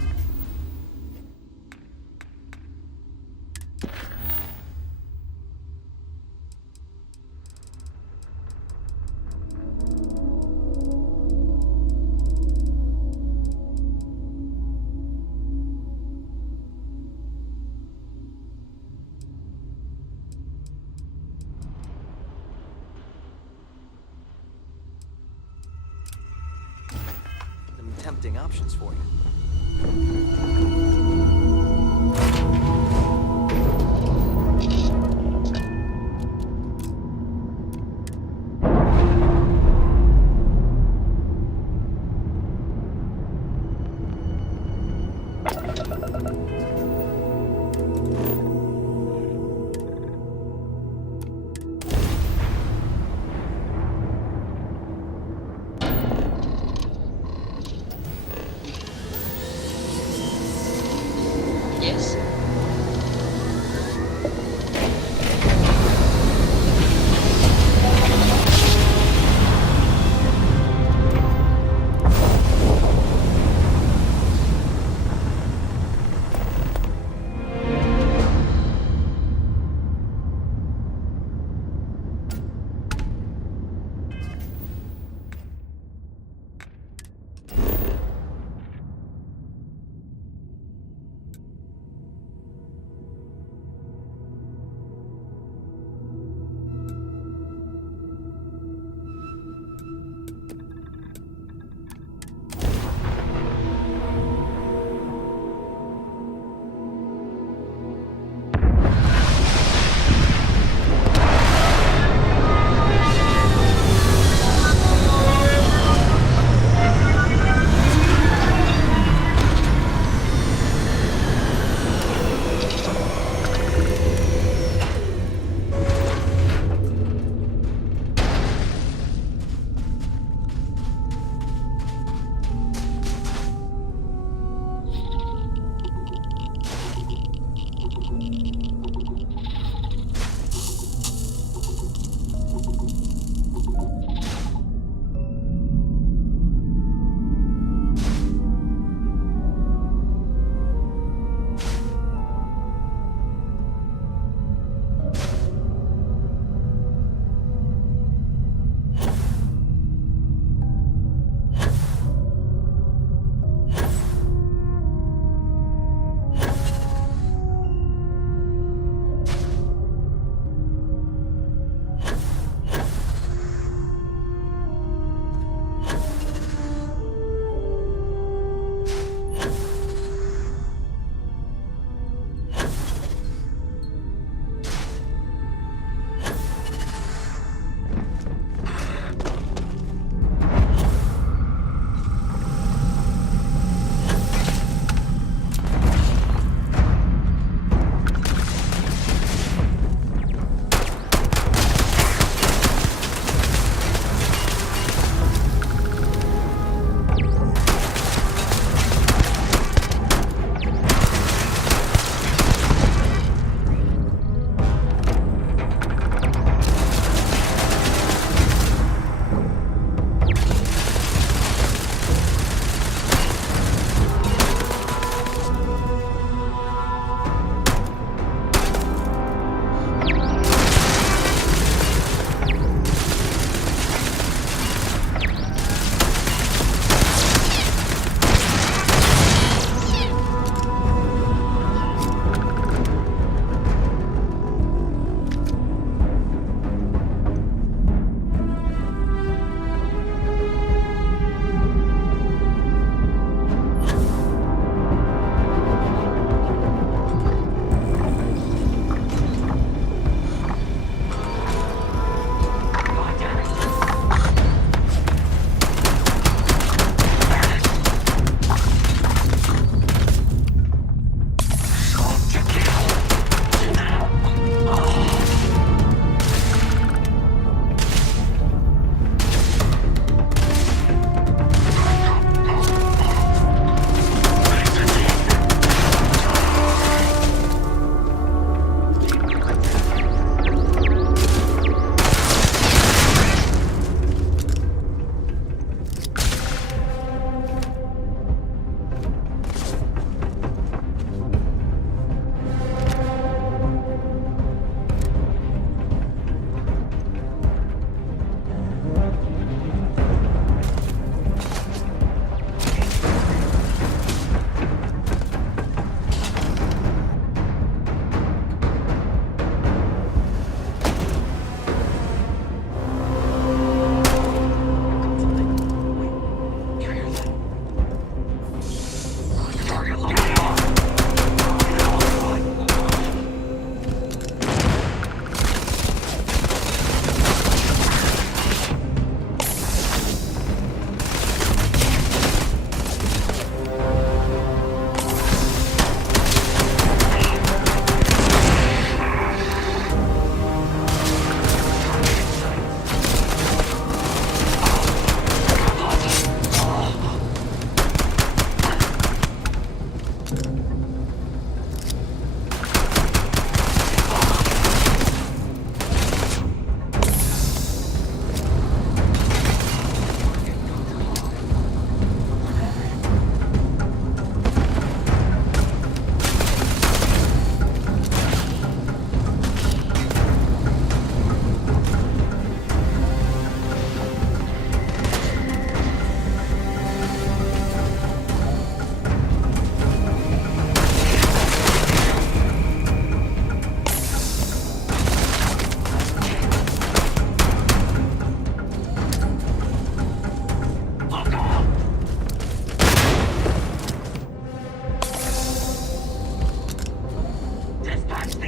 tempting options for you. Yes?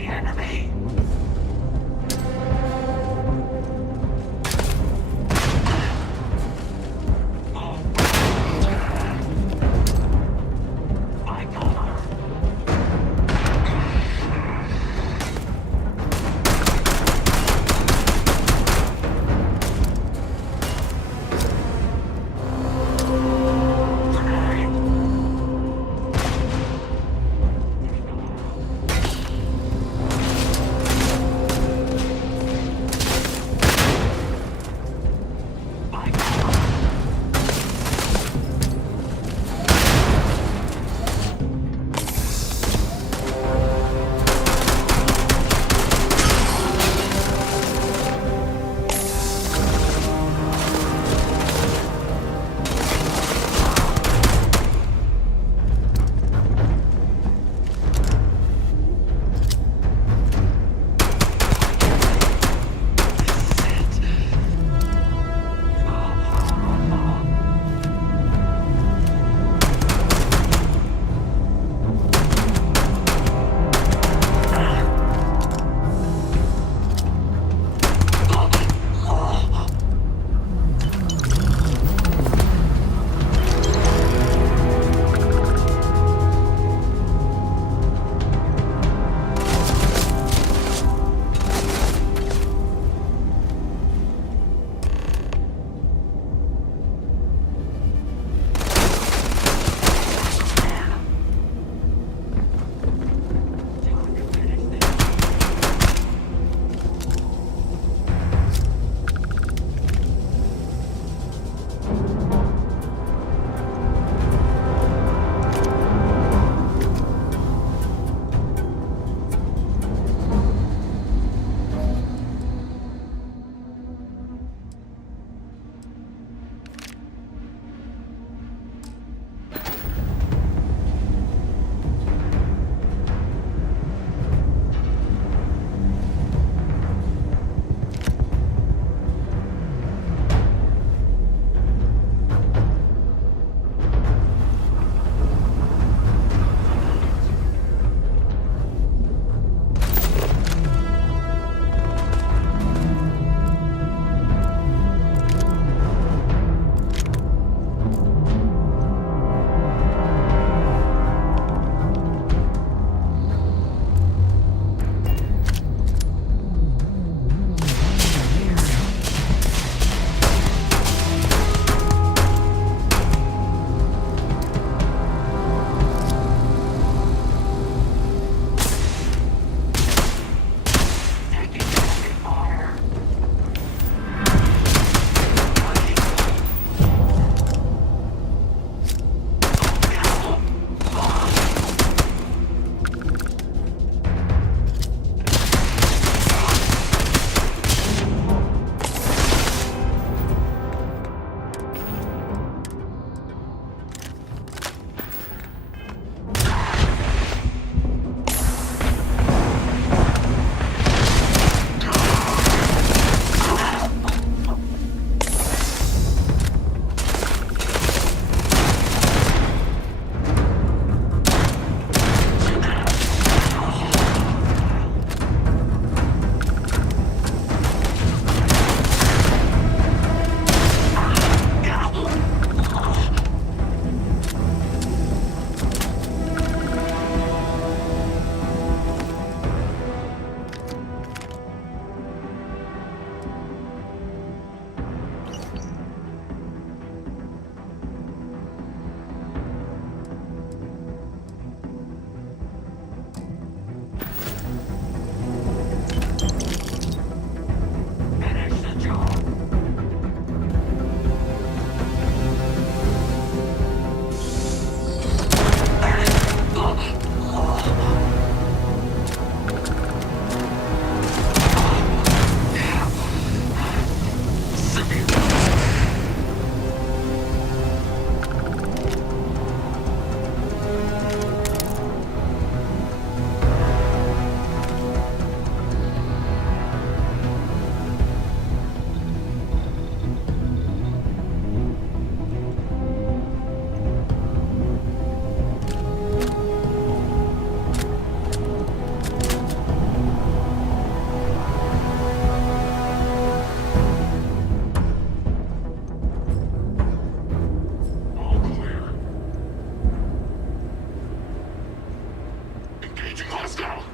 the enemy. Detecting hostile.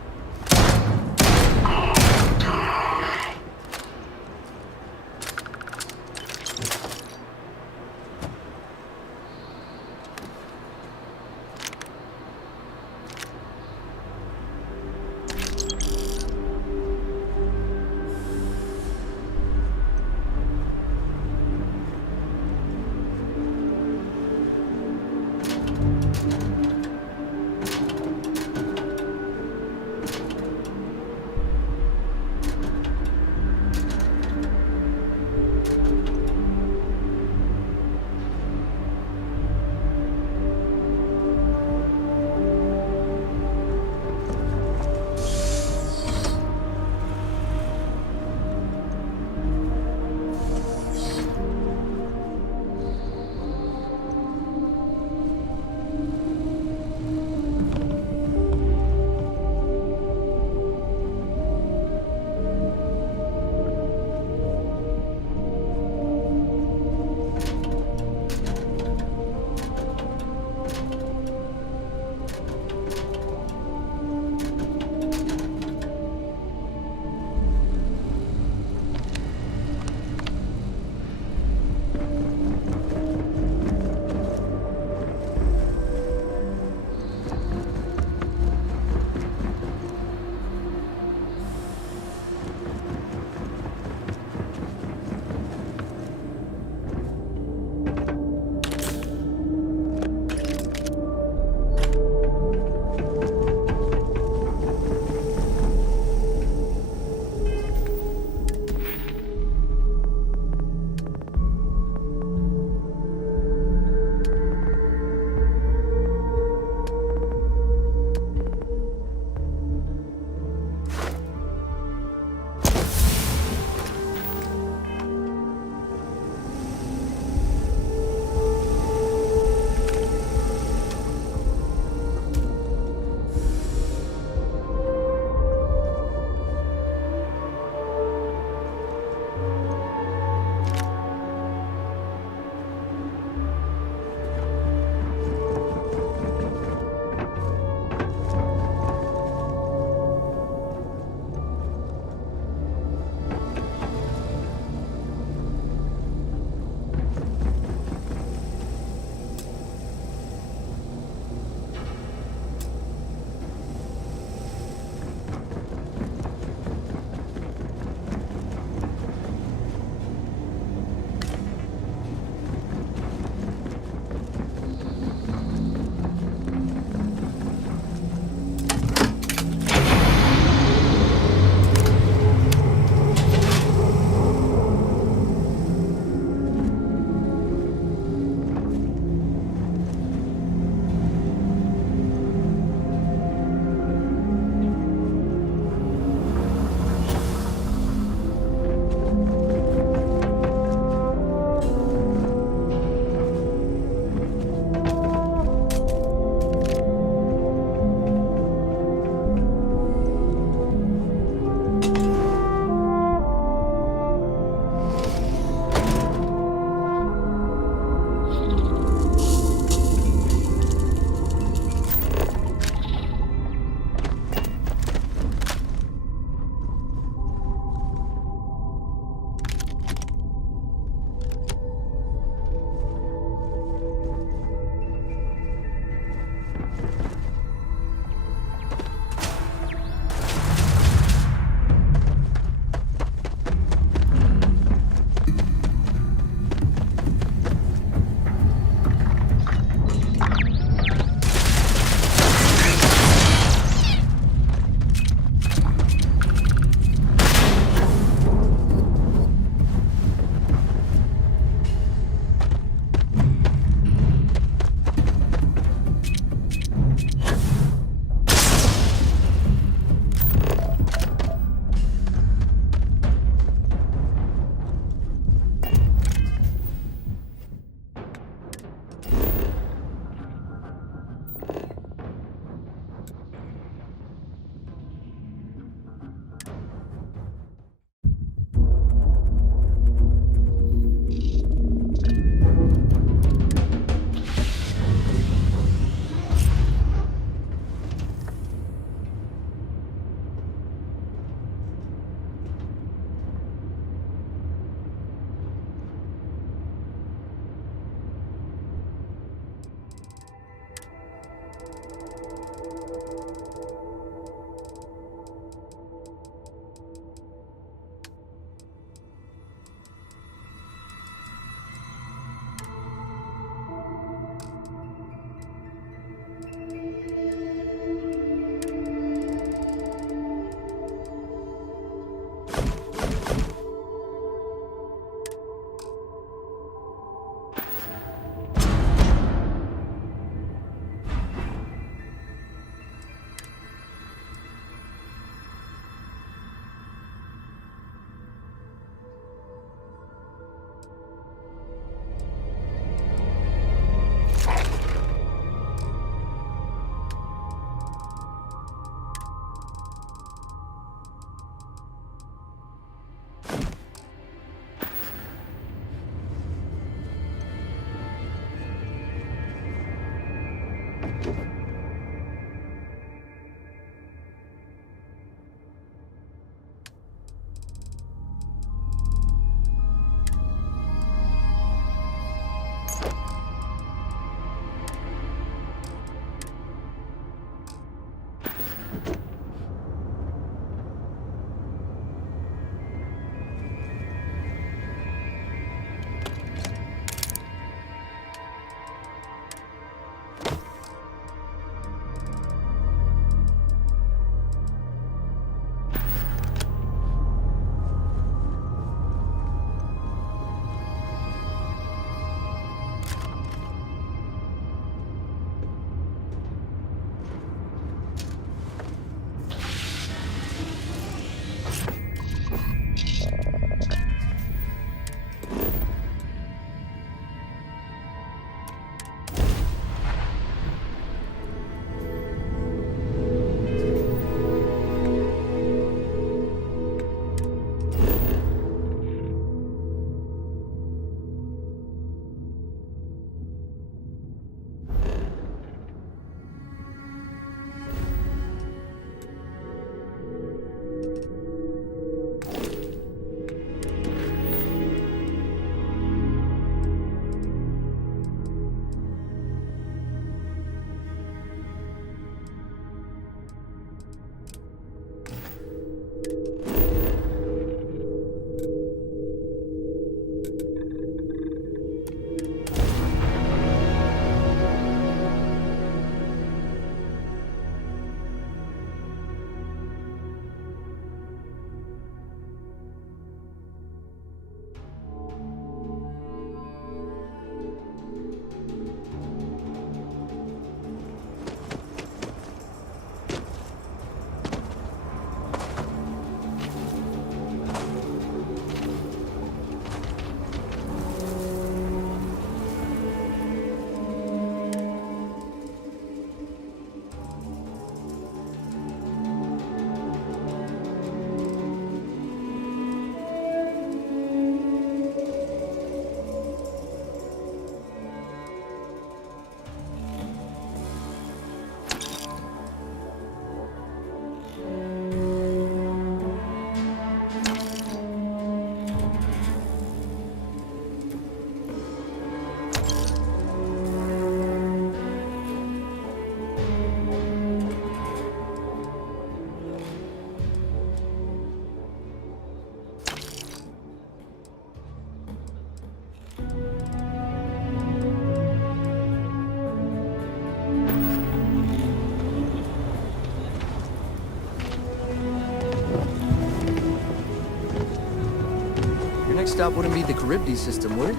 Next stop wouldn't be the Charybdis system, would it?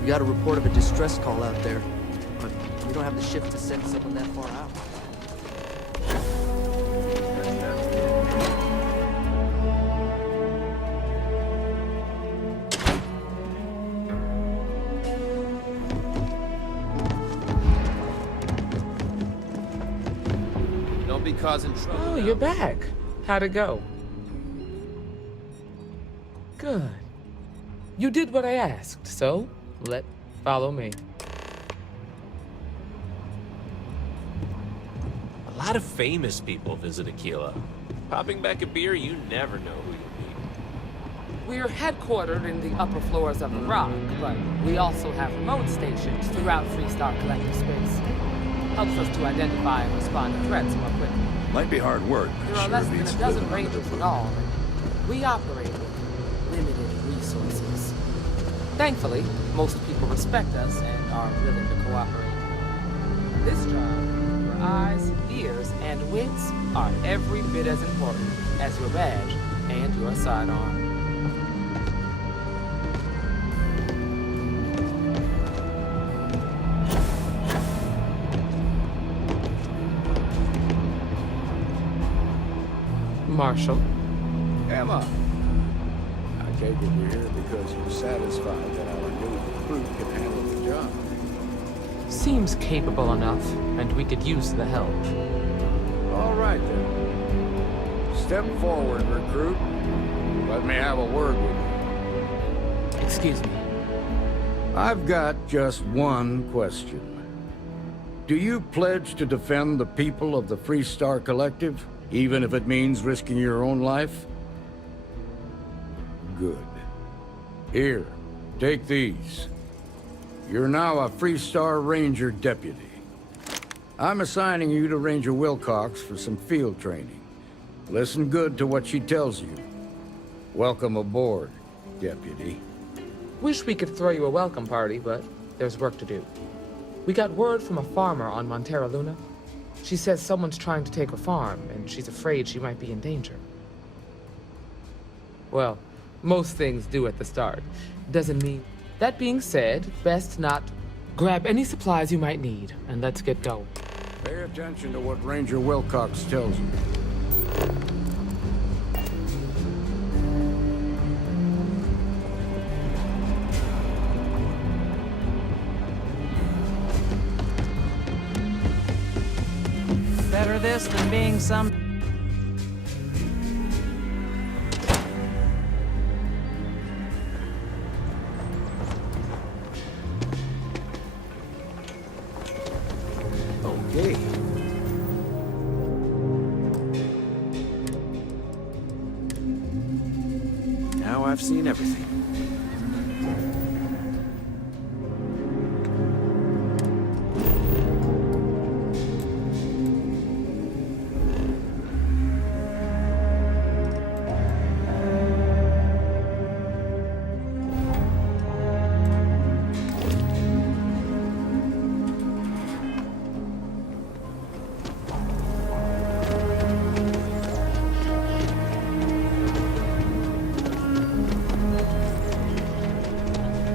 We got a report of a distress call out there, but we don't have the ship to send someone that far out. Don't be causing trouble. Oh, you're back. How'd it go? Good. You did what I asked, so follow me. A lot of famous people visit Aquila. Popping back a beer, you never know who you'll meet. We're headquartered in the upper floors of the Rock, but we also have remote stations throughout Freestar Collective space. Helps us to identify and respond to threats more quickly. Might be hard work. There are less than a dozen rangers in all, and we operate with limited resources. Thankfully, most people respect us and are willing to cooperate. This job, your eyes, ears, and wits are every bit as important as your badge and your sidearm. Marshall. Emma! I take it you're here because you're satisfied that our new recruit can handle the job. Seems capable enough, and we could use the help. All right, then. Step forward, recruit. Let me have a word with you. Excuse me. I've got just one question. Do you pledge to defend the people of the Freestar Collective, even if it means risking your own life? Good. Here, take these. You're now a Freestar Ranger deputy. I'm assigning you to Ranger Wilcox for some field training. Listen good to what she tells you. Welcome aboard, deputy. Wish we could throw you a welcome party, but there's work to do. We got word from a farmer on Montera Luna. She says someone's trying to take her farm, and she's afraid she might be in danger. Well, most things do at the start. Doesn't mean... That being said, best not... Grab any supplies you might need, and let's get going. Pay attention to what Ranger Wilcox tells you. Better this than being some... Okay. Now I've seen everything.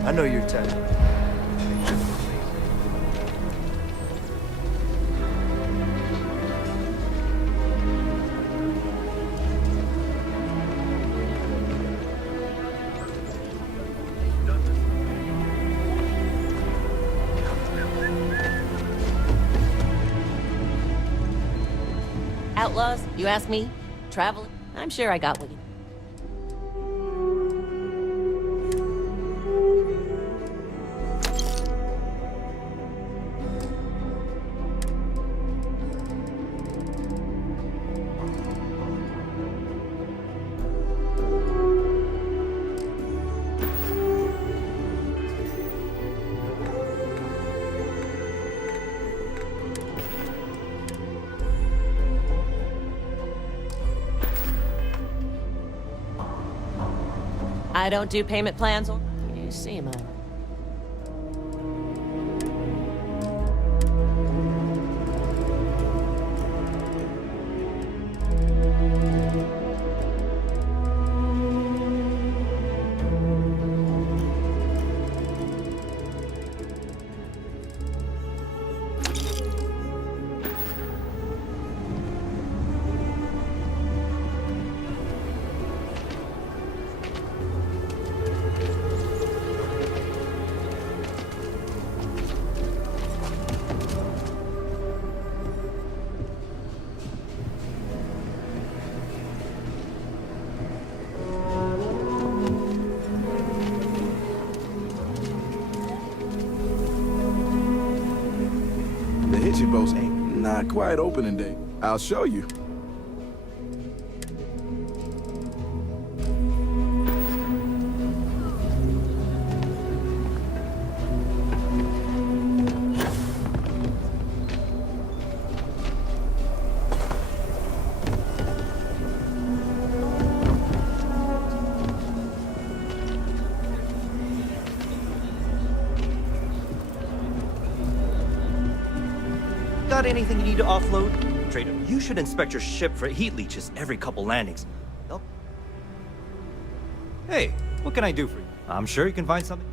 I know your type. Outlaws, you ask me? Traveling? I'm sure I got what you... I don't do payment plans or... You see, man. Not quite opening day. I'll show you. Got anything you need to offload? Trader, you should inspect your ship for heat leeches every couple landings. They'll- Hey, what can I do for you? I'm sure you can find something.